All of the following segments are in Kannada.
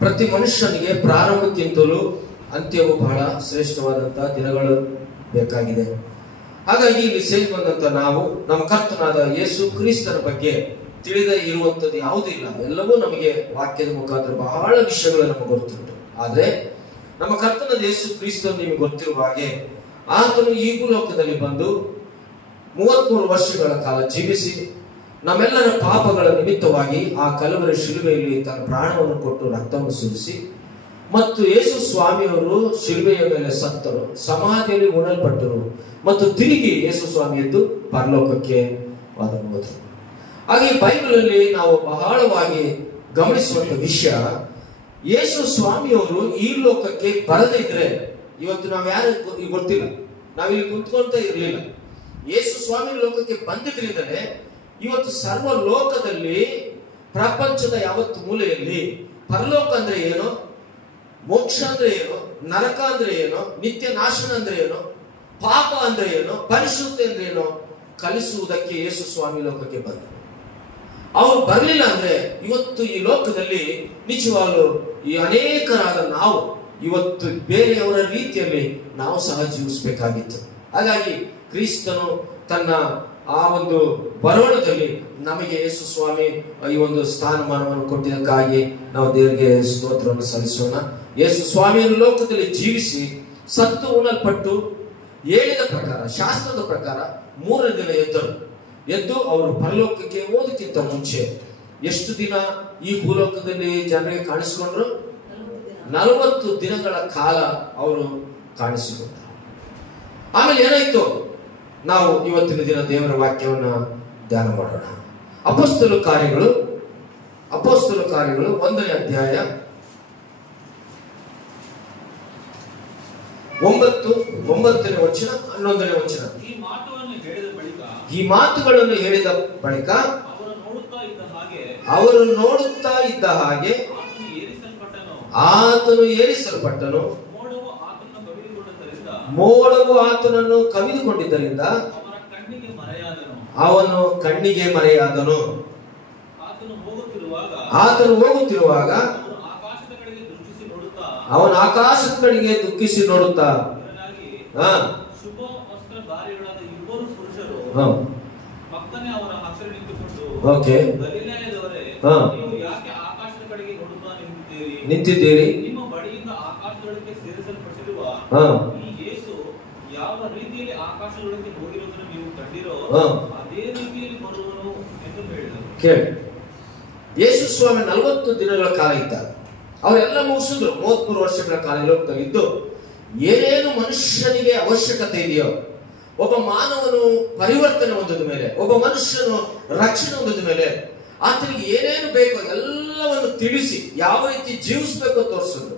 ಪ್ರತಿ ಮನುಷ್ಯನಿಗೆ ಪ್ರಾರಂಭಕ್ಕಿಂತಲೂ ಅಂತ್ಯವು ಬಹಳ ಶ್ರೇಷ್ಠವಾದಂತಹ ದಿನಗಳು ಬೇಕಾಗಿದೆ. ಹಾಗಾಗಿ ಇಲ್ಲಿ ಸೇರಿ ಬಂದಂತ ನಾವು ನಮ್ಮ ಕರ್ತನಾದ ಯೇಸು ಕ್ರಿಸ್ತನ ಬಗ್ಗೆ ತಿಳಿದ ಇರುವಂತದ್ದು ಯಾವುದೂ ಇಲ್ಲ. ಎಲ್ಲವೂ ನಮಗೆ ವಾಕ್ಯದ ಮುಖಾಂತರ ಬಹಳ ವಿಷಯಗಳು ನಮಗೆ ಗೊತ್ತುಂಟು. ಆದ್ರೆ ನಮ್ಮ ಕರ್ತನಾದ ಯೇಸು ಕ್ರಿಸ್ತನು ನಿಮಗೆ ಗೊತ್ತಿರುವ ಹಾಗೆ ಆತನು ಈ ಭೂಲೋಕದಲ್ಲಿ ಬಂದು 33 ವರ್ಷಗಳ ಕಾಲ ಜೀವಿಸಿ ನಮ್ಮೆಲ್ಲರ ಪಾಪಗಳ ನಿಮಿತ್ತವಾಗಿ ಆ ಕಲವರಿ ಶಿಲುಬೆಯಲ್ಲಿ ತನ್ನ ಪ್ರಾಣವನ್ನು ಕೊಟ್ಟು ರಕ್ತವನ್ನು ಸುರಿಸಿ ಮತ್ತು ಯೇಸು ಸ್ವಾಮಿಯವರು ಶಿಲುಬೆಯ ಮೇಲೆ ಸತ್ತರು, ಸಮಾಧಿಯಲ್ಲಿ ಉಣಲ್ಪಟ್ಟರು ಮತ್ತು ತಿರುಗಿ ಯೇಸು ಸ್ವಾಮಿ ಎದ್ದು ಪರಲೋಕಕ್ಕೆ ಹೋದರು. ಹಾಗೆ ಬೈಬಲ್ ಅಲ್ಲಿ ನಾವು ಬಹಳವಾಗಿ ಗಮನಿಸುವಂತ ವಿಷಯ, ಯೇಸು ಸ್ವಾಮಿಯವರು ಈ ಲೋಕಕ್ಕೆ ಬರದಿದ್ರೆ ಇವತ್ತು ನಾವು ಯಾರು ಗೊತ್ತಿಲ್ಲ, ನಾವಿಲ್ಲಿ ಕುಂತ್ಕೊಂತ ಇರಲಿಲ್ಲ. ಯೇಸು ಸ್ವಾಮಿ ಲೋಕಕ್ಕೆ ಬಂದಿದ್ರಿಂದಲೇ ಇವತ್ತು ಸರ್ವ ಲೋಕದಲ್ಲಿ ಪ್ರಪಂಚದ ಯಾವತ್ತು ಮೂಲೆಯಲ್ಲಿ ಪರಲೋಕ ಅಂದ್ರೆ ಏನೋ, ಮೋಕ್ಷ ಅಂದ್ರೆ ಏನೋ, ನರಕ ಅಂದ್ರೆ ಏನೋ, ನಿತ್ಯ ನಾಶನ ಅಂದ್ರೆ ಏನೋ, ಪಾಪ ಅಂದ್ರೆ ಏನೋ, ಪರಿಶುದ್ಧ ಅಂದ್ರೆ ಏನೋ ಕಲಿಸುವುದಕ್ಕೆ ಯೇಸು ಸ್ವಾಮಿ ಲೋಕಕ್ಕೆ ಬಂದರು. ಅವರು ಬರಲಿಲ್ಲ ಅಂದ್ರೆ ಇವತ್ತು ಈ ಲೋಕದಲ್ಲಿ ನಿಜವಾಗಲೂ ಈ ಅನೇಕರಾದ ನಾವು ಇವತ್ತು ಬೇರೆಯವರ ರೀತಿಯಲ್ಲಿ ನಾವು ಸಹ ಜೀವಿಸಬೇಕಾಗಿತ್ತು. ಹಾಗಾಗಿ ಕ್ರಿಸ್ತನು ತನ್ನ ಆ ಒಂದು ಬರೋಣದಲ್ಲಿ ನಮಗೆ ಯೇಸು ಸ್ವಾಮಿ ಈ ಒಂದು ಸ್ಥಾನಮಾನವನ್ನು ಕೊಟ್ಟಿದ್ದಕ್ಕಾಗಿ ನಾವು ದೇವರಿಗೆ ಸ್ತೋತ್ರವನ್ನು ಸಲ್ಲಿಸೋಣ. ಯೇಸು ಸ್ವಾಮಿಯನ್ನು ಲೋಕದಲ್ಲಿ ಜೀವಿಸಿ ಸತ್ತು ಉಣಲ್ಪಟ್ಟು ಹೇಳಿದ ಪ್ರಕಾರ, ಶಾಸ್ತ್ರದ ಪ್ರಕಾರ 3ನೇ ದಿನ ಎದ್ದು ಅವರು ಪರಲೋಕಕ್ಕೆ ಹೋದಕ್ಕಿಂತ ಮುಂಚೆ ಎಷ್ಟು ದಿನ ಈ ಭೂಲೋಕದಲ್ಲಿ ಜನರಿಗೆ ಕಾಣಿಸಿಕೊಂಡ್ರು? 40 ದಿನಗಳ ಕಾಲ ಅವರು ಕಾಣಿಸಿಕೊಂಡ್ರು. ಆಮೇಲೆ ಏನಾಯ್ತು? ನಾವು ಇವತ್ತಿನ ದಿನ ದೇವರ ವಾಕ್ಯವನ್ನ ಧ್ಯಾನ ಮಾಡೋಣ. ಅಪೊಸ್ತಲ ಕಾರ್ಯಗಳು 1ನೇ ಅಧ್ಯಾಯ 9ನೇ ವಚನ 11ನೇ ವಚನ. ಈ ಮಾತುಗಳನ್ನು ಹೇಳಿದ ಬಳಿಕ ಅವರು ನೋಡುತ್ತಾ ಇದ್ದ ಹಾಗೆ ಆತನು ಏರಿಸಲ್ಪಟ್ಟನು. ಮೋಡವು ಆತನನ್ನು ಕವಿದುಕೊಂಡಿದ್ದರಿಂದ ಅವನು ಕಣ್ಣಿಗೆ ಮರೆಯಾದನು. ಆತನು ಹೋಗುತ್ತಿರುವಾಗ ಅವನು ಆಕಾಶದ ಕಡೆಗೆ ದುಃಖಿಸಿ ನೋಡುತ್ತಾ ನಿಂತಿದ್ದೀರಿ, ಯಾವ ರೀತಿಯಲ್ಲಿ ಆಕಾಶದೊಳಗೆ ಹೋಗಿರುವುದನ್ನು ನೀವು ಕಂಡಿರೋ ಅದೇ ರೀತಿಯಲ್ಲಿ ಬರುವನು ಎಂದು ಹೇಳಿದರು. ಕೇಳಿ, ಯೇಸು ಸ್ವಾಮಿ 40 ದಿನಗಳ ಕಾಲ ಇದ್ದಾರೆ. ಅವರೆಲ್ಲ ಮುಗಿಸಿದ್ರು. 33 ವರ್ಷಗಳ ಕಾಲ ಲೋಕದಲ್ಲಿದ್ದು ಏನೇನು ಮನುಷ್ಯನಿಗೆ ಅವಶ್ಯಕತೆ ಇದೆಯೋ, ಒಬ್ಬ ಮಾನವನು ಪರಿವರ್ತನೆ ಹೊಂದಿದ ಮೇಲೆ, ಒಬ್ಬ ಮನುಷ್ಯನು ರಕ್ಷಣೆ ಹೊಂದಿದ ಮೇಲೆ ಆತನಿಗೆ ಏನೇನು ಬೇಕೋ ಎಲ್ಲವನ್ನು ತಿಳಿಸಿ ಯಾವ ರೀತಿ ಜೀವಿಸಬೇಕು ತೋರಿಸೋದು,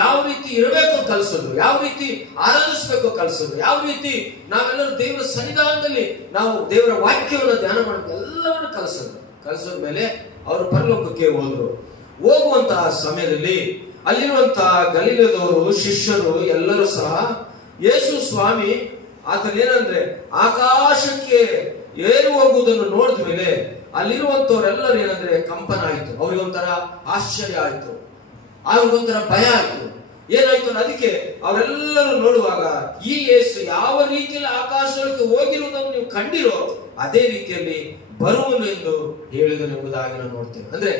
ಯಾವ ರೀತಿ ಇರಬೇಕು ಕಲಿಸೋದು, ಯಾವ ರೀತಿ ಆರಾಧಿಸಬೇಕು ಕಲಿಸೋದು, ಯಾವ ರೀತಿ ನಾವೆಲ್ಲರೂ ದೇವರ ಸನ್ನಿಧಾನದಲ್ಲಿ ನಾವು ದೇವರ ವಾಕ್ಯವನ್ನು ಧ್ಯಾನ ಮಾಡಬೇಕು, ಎಲ್ಲವನ್ನು ಕಲಿಸೋದ ಮೇಲೆ ಅವರು ಪರಲೋಕಕ್ಕೆ ಹೋದ್ರು. ಹೋಗುವಂತಹ ಸಮಯದಲ್ಲಿ ಅಲ್ಲಿರುವಂತಹ ಗಲಿಲದವರು, ಶಿಷ್ಯರು ಎಲ್ಲರೂ ಸಹ ಯೇಸು ಸ್ವಾಮಿ ಆತನೇನಂದ್ರೆ ಆಕಾಶಕ್ಕೆ ಏರು ಹೋಗುವುದನ್ನು ನೋಡಿದ ಮೇಲೆ ಅಲ್ಲಿರುವಂತವರೆಲ್ಲರೂ ಏನಂದ್ರೆ ಕಂಪನ ಆಯಿತು. ಅವ್ರಿಗೊಂಥರ ಆಶ್ಚರ್ಯ ಆಯಿತು, ಅವ್ರಿಗೊಂಥರ ಭಯ ಆಯಿತು. ಏನಾಯ್ತು? ಅದಕ್ಕೆ ಅವರೆಲ್ಲರೂ ನೋಡುವಾಗ ಈ ಯೇಸು ಯಾವ ರೀತಿಯಲ್ಲಿ ಆಕಾಶಕ್ಕೆ ಹೋಗಿರುವುದನ್ನು ನೀವು ಕಂಡಿರೋ ಅದೇ ರೀತಿಯಲ್ಲಿ ಬರುವನು ಎಂದು ಹೇಳಿದನು ಎಂಬುದಾಗಿ ನಾವು ನೋಡ್ತೇವೆ. ಅಂದ್ರೆ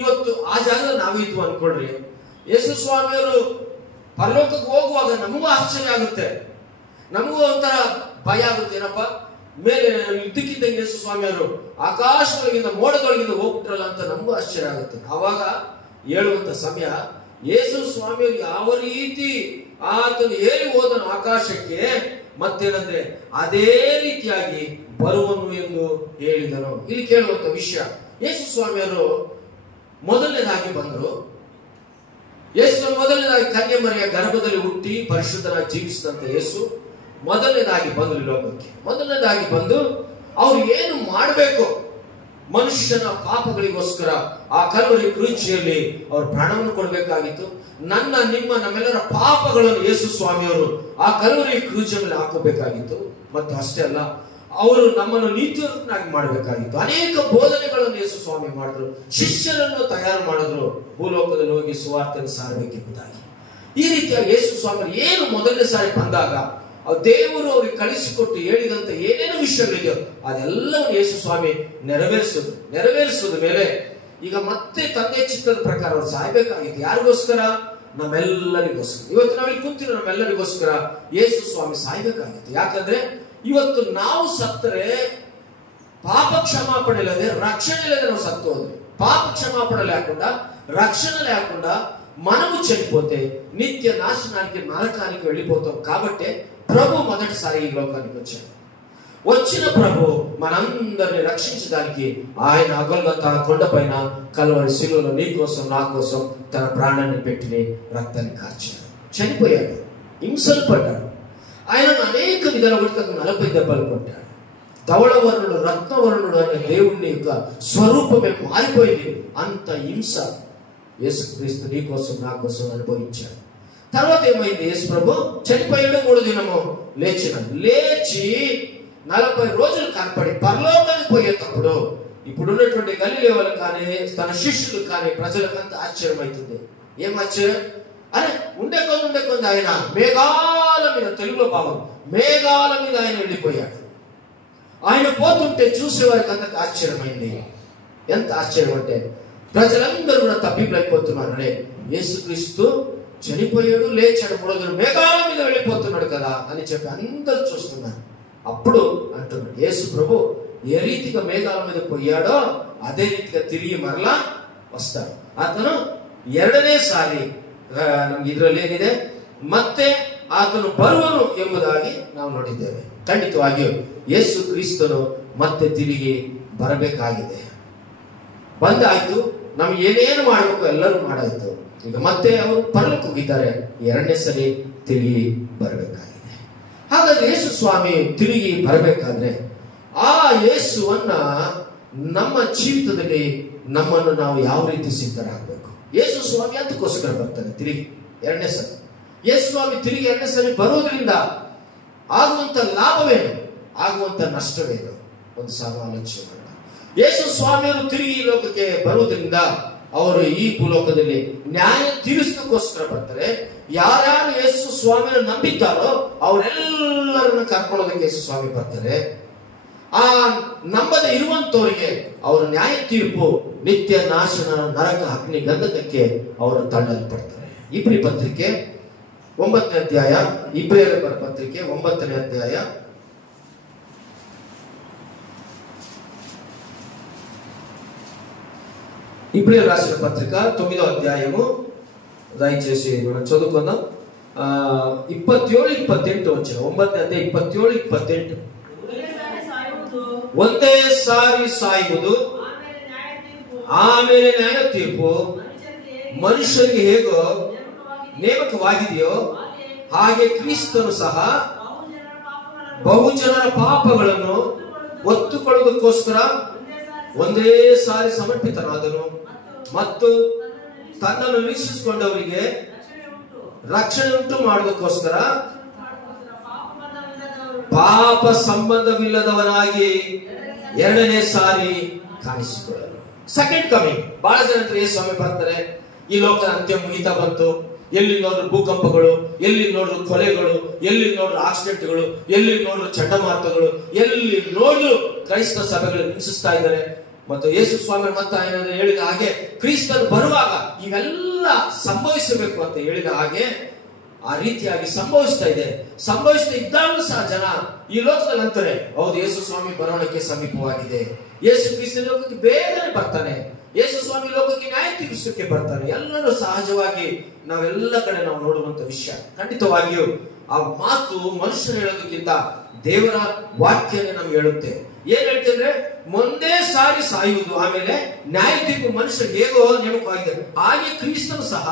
ಇವತ್ತು ಆ ಜಾಗದಲ್ಲಿ ನಾವು ಇದ್ವು ಅನ್ಕೊಳ್ರಿ, ಯೇಸು ಸ್ವಾಮಿಯವರು ಪರಲೋಕಕ್ಕೆ ಹೋಗುವಾಗ ನಮಗೂ ಆಶ್ಚರ್ಯ ಆಗುತ್ತೆ, ನಮಗೂ ಒಂಥರ ಭಯ ಆಗುತ್ತೆ. ಏನಪ್ಪ, ಮೇಲೆ ಇದ್ದಕ್ಕಿದ್ದಂಗೆ ಯೇಸು ಸ್ವಾಮಿಯವರು ಆಕಾಶದೊಳಗಿಂದ ಮೋಡದೊಳಗಿಂದ ಹೋಗ್ಬಿಟ್ರಲ್ಲ ಅಂತ ನಮಗೂ ಆಶ್ಚರ್ಯ ಆಗುತ್ತೆ. ಆವಾಗ ಹೇಳುವಂತ ಸಮಯ, ಯೇಸು ಸ್ವಾಮಿಯವರು ಯಾವ ರೀತಿ ಆತನು ಏರಿ ಹೋದನು ಆಕಾಶಕ್ಕೆ, ಮತ್ತೇನಂದ್ರೆ ಅದೇ ರೀತಿಯಾಗಿ ಬರುವನು ಎಂದು ಹೇಳಿದನು. ಇಲ್ಲಿ ಕೇಳುವಂತ ವಿಷಯ, ಯೇಸು ಸ್ವಾಮಿಯವರು ಮೊದಲನೇದಾಗಿ ಬಂದರು. ಯೇಸು ಮೊದಲನೇದಾಗಿ ಕನ್ಯೆ ಮರಿಯ ಗರ್ಭದಲ್ಲಿ ಹುಟ್ಟಿ ಪರಿಶುದ್ಧನಾಗಿ ಜೀವಿಸಿದಂತ ಯೇಸು ಮೊದಲನೇದಾಗಿ ಬಂದರು ಲೋಕಕ್ಕೆ. ಮೊದಲನೇದಾಗಿ ಬಂದು ಅವ್ರು ಏನು ಮಾಡಬೇಕು, ಮನುಷ್ಯನ ಪಾಪಗಳಿಗೋಸ್ಕರ ಆ ಕಲ್ವರಿ ಕ್ರೂಚಿಯಲ್ಲಿ ಅವರು ಪ್ರಾಣವನ್ನು ಕೊಡಬೇಕಾಗಿತ್ತು. ನಮ್ಮೆಲ್ಲರ ಪಾಪಗಳನ್ನು ಯೇಸು ಸ್ವಾಮಿಯವರು ಆ ಕಲ್ವರಿ ಕ್ರೂಚಿಯ ಮೇಲೆ ಹಾಕಬೇಕಾಗಿತ್ತು. ಮತ್ತು ಅಷ್ಟೇ ಅಲ್ಲ, ಅವರು ನಮ್ಮನ್ನು ನೀತಿವಂತನಾಗಿ ಮಾಡಬೇಕಾಗಿತ್ತು. ಅನೇಕ ಬೋಧನೆಗಳನ್ನು ಯೇಸು ಸ್ವಾಮಿ ಮಾಡಿದ್ರು, ಶಿಷ್ಯರನ್ನು ತಯಾರು ಮಾಡಿದ್ರು, ಭೂಲೋಕದಲ್ಲಿ ಹೋಗಿ ಸುವಾರ್ತೆಯನ್ನು ಸಾರಬೇಕೆಂಬುದಾಗಿ. ಈ ರೀತಿಯಾಗಿ ಯೇಸು ಸ್ವಾಮಿ ಏನು ಮೊದಲನೇ ಸಾರಿ ಬಂದಾಗ ದೇವರು ಅವ್ರಿಗೆ ಕಳಿಸಿಕೊಟ್ಟು ಹೇಳಿದಂತ ಏನೇನು ವಿಷಯಗಳಿದೆಯೋ ಅದೆಲ್ಲವೂ ಯೇಸು ಸ್ವಾಮಿ ನೆರವೇರಿಸಿದ ಮೇಲೆ ಈಗ ಮತ್ತೆ ತಂದೆ ಚಿತ್ತದ ಪ್ರಕಾರ ಅವ್ರು ಸಾಯ್ಬೇಕಾಗಿತ್ತು. ಯಾರಿಗೋಸ್ಕರ? ನಮ್ಮೆಲ್ಲರಿಗೋಸ್ಕರ. ಇವತ್ತು ನಾವಿಲ್ಲಿ ಕುಂತಿರೋ ನಮ್ಮೆಲ್ಲರಿಗೋಸ್ಕರ ಯೇಸು ಸ್ವಾಮಿ ಸಾಯ್ಬೇಕಾಗಿತ್ತು. ಯಾಕಂದ್ರೆ ಇವತ್ತು ನಾವು ಸತ್ತರೆ ಪಾಪ ಕ್ಷಮಾಪಣೆ ಇಲ್ಲದೆ, ರಕ್ಷಣೆ ಇಲ್ಲದೆ ನಾವು ಸತ್ತು ಹೋದ್ವಿ. పాప క్షమాపణ లేకుండా, రక్షణ లేకుండా మనము చనిపోతే నిత్య నాశనానికి, నరకానికి వెళ్ళిపోతాం. కాబట్టి ప్రభు మొదటిసారి ఈ లోకానికి వచ్చాడు. వచ్చిన ప్రభు మనందరిని రక్షించడానికి ఆయన గొల్గొతా కొండపైన కల్వరి శిలువలో నీ కోసం నా కోసం తన ప్రాణాన్ని పెట్టి రక్తాన్ని కార్చాడు, చనిపోయాడు, హింసలు పడ్డాడు. ఆయన అనేక విధాలుగా 40 దెబ్బలు కొట్టాడు. ధవళవర్ణుడు, రత్నవర్ణుడు అనే దేవుని యొక్క స్వరూపమే మారిపోయింది. అంత హింస యేసుక్రీస్తు నీ కోసం నా కోసం అనుభవించాడు. తర్వాత ఏమైంది? యేసు ప్రభు చనిపోయాడు, 3 దినము లేచి 40 రోజులు కనపడి పరలోకానికి పోయేటప్పుడు ఇప్పుడున్నటువంటి గలిలయలు కానీ, తన శిష్యులు కానీ, ప్రజలకంతా ఆశ్చర్యం అవుతుంది. ఏం ఆశ్చర్యం? అరే ఉండే కొంది ఆయన మేఘాల మీద, తెలుగులో భావం, మేఘాల మీద ఆయన వెళ్ళిపోయాడు. ఆయన పోతుంటే చూసేవారికి అంతకు ఆశ్చర్యమైంది. ఎంత ఆశ్చర్యం అంటే ప్రజలందరూ కూడా తప్పిపోతున్నారు. అనే యేసుక్రీస్తు చనిపోయాడు, లేచాడు, 3 రోజులు మేఘాల మీద వెళ్ళిపోతున్నాడు కదా అని చెప్పి అందరూ చూస్తున్నారు. అప్పుడు అంటున్నాడు యేసు ప్రభు ఏ రీతిగా మేఘాల మీద పోయాడో అదే రీతిగా తిరిగి మరలా వస్తాడు. ಆತನು 2ನೇ ಸಾರಿ ನಮ್ಗೆ ಇದರಲ್ಲಿ ಏನಿದೆ, ಮತ್ತೆ ಆತನು ಬರುವನು ಎಂಬುದಾಗಿ ನಾವು ನೋಡಿದ್ದೇವೆ. ಖಂಡಿತವಾಗಿಯೂ ಯೇಸು ಕ್ರಿಸ್ತನು ಮತ್ತೆ ತಿರುಗಿ ಬರಬೇಕಾಗಿದೆ. ಬಂದಾಯ್ತು, ನಮ್ಗೆ ಏನೇನು ಮಾಡಬೇಕು ಎಲ್ಲರೂ ಮಾಡಾಯ್ತು. ಈಗ ಮತ್ತೆ ಅವರು ಪರಲೋಕ ಹೋಗಿದ್ದಾರೆ, 2ನೇ ಸರಿ ತಿರುಗಿ ಬರಬೇಕಾಗಿದೆ. ಹಾಗಾದ್ರೆ ಯೇಸು ಸ್ವಾಮಿ ತಿರುಗಿ ಬರಬೇಕಾದ್ರೆ ಆ ಯೇಸುವನ್ನ ನಮ್ಮ ಜೀವಿತದಲ್ಲಿ ನಮ್ಮನ್ನು ನಾವು ಯಾವ ರೀತಿ ಸಿದ್ಧರಾಗಬೇಕು? ಯೇಸು ಸ್ವಾಮಿ ಅದಕ್ಕೋಸ್ಕರ ಬರ್ತಾನೆ ತಿರುಗಿ 2ನೇ ಸರಿ. ಯೇಸು ಸ್ವಾಮಿ ತಿರುಗಿ 2ನೇ ಸರಿ ಬರೋದ್ರಿಂದ ಆಗುವಂತ ಲಾಭವೇನು, ಆಗುವಂತ ನಷ್ಟವೇನು? ಒಂದು ಸಾಲ ಆಲೋಚನೆ ಮಾಡೋಣ. ಯೇಸು ಸ್ವಾಮಿಯವರು ತಿರುಗಿ ಈ ಲೋಕಕ್ಕೆ ಬರುವುದರಿಂದ ಅವರು ಈ ಭೂಲೋಕದಲ್ಲಿ ನ್ಯಾಯ ತೀರಿಸೋದಕ್ಕೋಸ್ಕರ ಬರ್ತಾರೆ. ಯಾರ್ಯಾರು ಯೇಸು ಸ್ವಾಮಿಯನ್ನು ನಂಬಿದ್ದಾರೋ ಅವರೆಲ್ಲರನ್ನು ಕರ್ಕೊಳ್ಳೋದಕ್ಕೆ ಯೇಸು ಸ್ವಾಮಿ ಬರ್ತಾರೆ. ಆ ನಂಬದೆ ಇರುವಂತವರಿಗೆ ಅವರ ನ್ಯಾಯ ತೀರ್ಪು ನಿತ್ಯ ನಾಶನ, ನರಕ, ಅಗ್ನಿ, ಗಂಧಕಕ್ಕೆ ಅವರು ತಳ್ಳಲ್ಪಡ್ತಾರೆ. ಇಬ್ರಿ ಪತ್ರಿಕೆ 9ನೇ ಅಧ್ಯಾಯ, ಇಬ್ರಿಯರ ಪತ್ರಿಕೆ 9ನೇ ಅಧ್ಯಾಯ ఇబ్రియు రాసిన పత్రిక 9వ అధ్యాయము దయచేసి మనం చదువుకుందాం. 27-28 వచ్చిన 9ನೇ అధ్యాయ 27-28. ಒಂದೇ ಸಾರಿ ಸಾಯುವುದು, ಆಮೇಲೆ ನ್ಯಾಯ ತೀರ್ಪು. ಮನುಷ್ಯರಿಗೆ ಹೇಗೋ ನೇಮಕವಾಗಿದೆಯೋ ಹಾಗೆ ಕ್ರಿಸ್ತನು ಸಹ ಬಹುಜನರ ಪಾಪಗಳನ್ನು ಒತ್ತುಕೊಳ್ಳುವುದಕ್ಕೋಸ್ಕರ ಒಂದೇ ಸಾರಿ ಸಮರ್ಪಿತನಾದನು ಮತ್ತು ತನ್ನನ್ನು ನಿರೀಕ್ಷಿಸಿಕೊಂಡವರಿಗೆ ರಕ್ಷಣೆ ಉಂಟು ಮಾಡುವುದಕ್ಕೋಸ್ಕರ ಪಾಪ ಸಂಬಂಧವಿಲ್ಲದವನಾಗಿ 2ನೇ ಸಾರಿ ಕಾಣಿಸಿಕೊಳ್ಳಲು. Second coming. ಬಹಳ ಜನ ಯೇಸು ಸ್ವಾಮಿ ಬರ್ತಾರೆ, ಈ ಲೋಕದ ಅಂತ್ಯ ಮುಗಿತಾ ಬಂತು, ಎಲ್ಲಿ ನೋಡ್ರು ಭೂಕಂಪಗಳು, ಎಲ್ಲಿ ನೋಡ್ರು ಕೊಲೆಗಳು, ಎಲ್ಲಿ ನೋಡ್ರು ಆಕ್ಸಿಡೆಂಟ್ಗಳು, ಎಲ್ಲಿ ನೋಡ್ರು ಚಂಡಮಾರುತಗಳು, ಎಲ್ಲಿ ನೋಡ್ರು ಕ್ರೈಸ್ತ ಸಭೆಗಳು ಹಿಂಸಿಸ್ತಾ ಇದ್ದಾರೆ. ಮತ್ತು ಯೇಸು ಸ್ವಾಮಿ ಮತ್ತೆ ఆయన ಹೇಳಿದ ಹಾಗೆ ಕ್ರಿಸ್ತನು ಬರುವಾಗ ಇವೆಲ್ಲ ಸಂಭವಿಸಬೇಕು ಅಂತ ಹೇಳಿದ ಹಾಗೆ ಆ ರೀತಿಯಾಗಿ ಸಂಭವಿಸ್ತಾ ಇದೆ. ಸಂಭವಿಸ್ತಾ ಇದ್ದಾಗಲೂ ಸಹ ಜನ ಈ ಲೋಕದಲ್ಲಿ ಅಂತಾರೆ, ಹೌದು ಯೇಸು ಸ್ವಾಮಿ ಬರೋಣಕ್ಕೆ ಸಮೀಪವಾಗಿದೆ, ಯೇಸು ಕ್ರಿಸ್ತ ಲೋಕಕ್ಕೆ ಬೇಗನೆ ಬರ್ತಾನೆ, ಯೇಸು ಸ್ವಾಮಿ ಲೋಕಕ್ಕೆ ನ್ಯಾಯ ತೀರಿಸಕ್ಕೆ ಬರ್ತಾನೆ. ಎಲ್ಲರೂ ಸಹಜವಾಗಿ ನಾವೆಲ್ಲ ಕಡೆ ನಾವು ನೋಡುವಂತ ವಿಷಯ. ಖಂಡಿತವಾಗಿಯೂ ಆ ಮಾತು ಮನುಷ್ಯರು ಹೇಳೋದಕ್ಕಿಂತ ದೇವರ ವಾಕ್ಯನೇ ನಮ್ಗೆ ಹೇಳುತ್ತೆ. ಏನ್ ಹೇಳ್ತಿದ್ರೆ, ಒಂದೇ ಸಾರಿ ಸಾಯುವುದು, ಆಮೇಲೆ ನ್ಯಾಯ ತೀರ್ಪು. ಮನುಷ್ಯ ಹೇಗೋ ನೇಮಕವಾಗಿದೆ ಹಾಗೆ ಕ್ರಿಸ್ತನು ಸಹ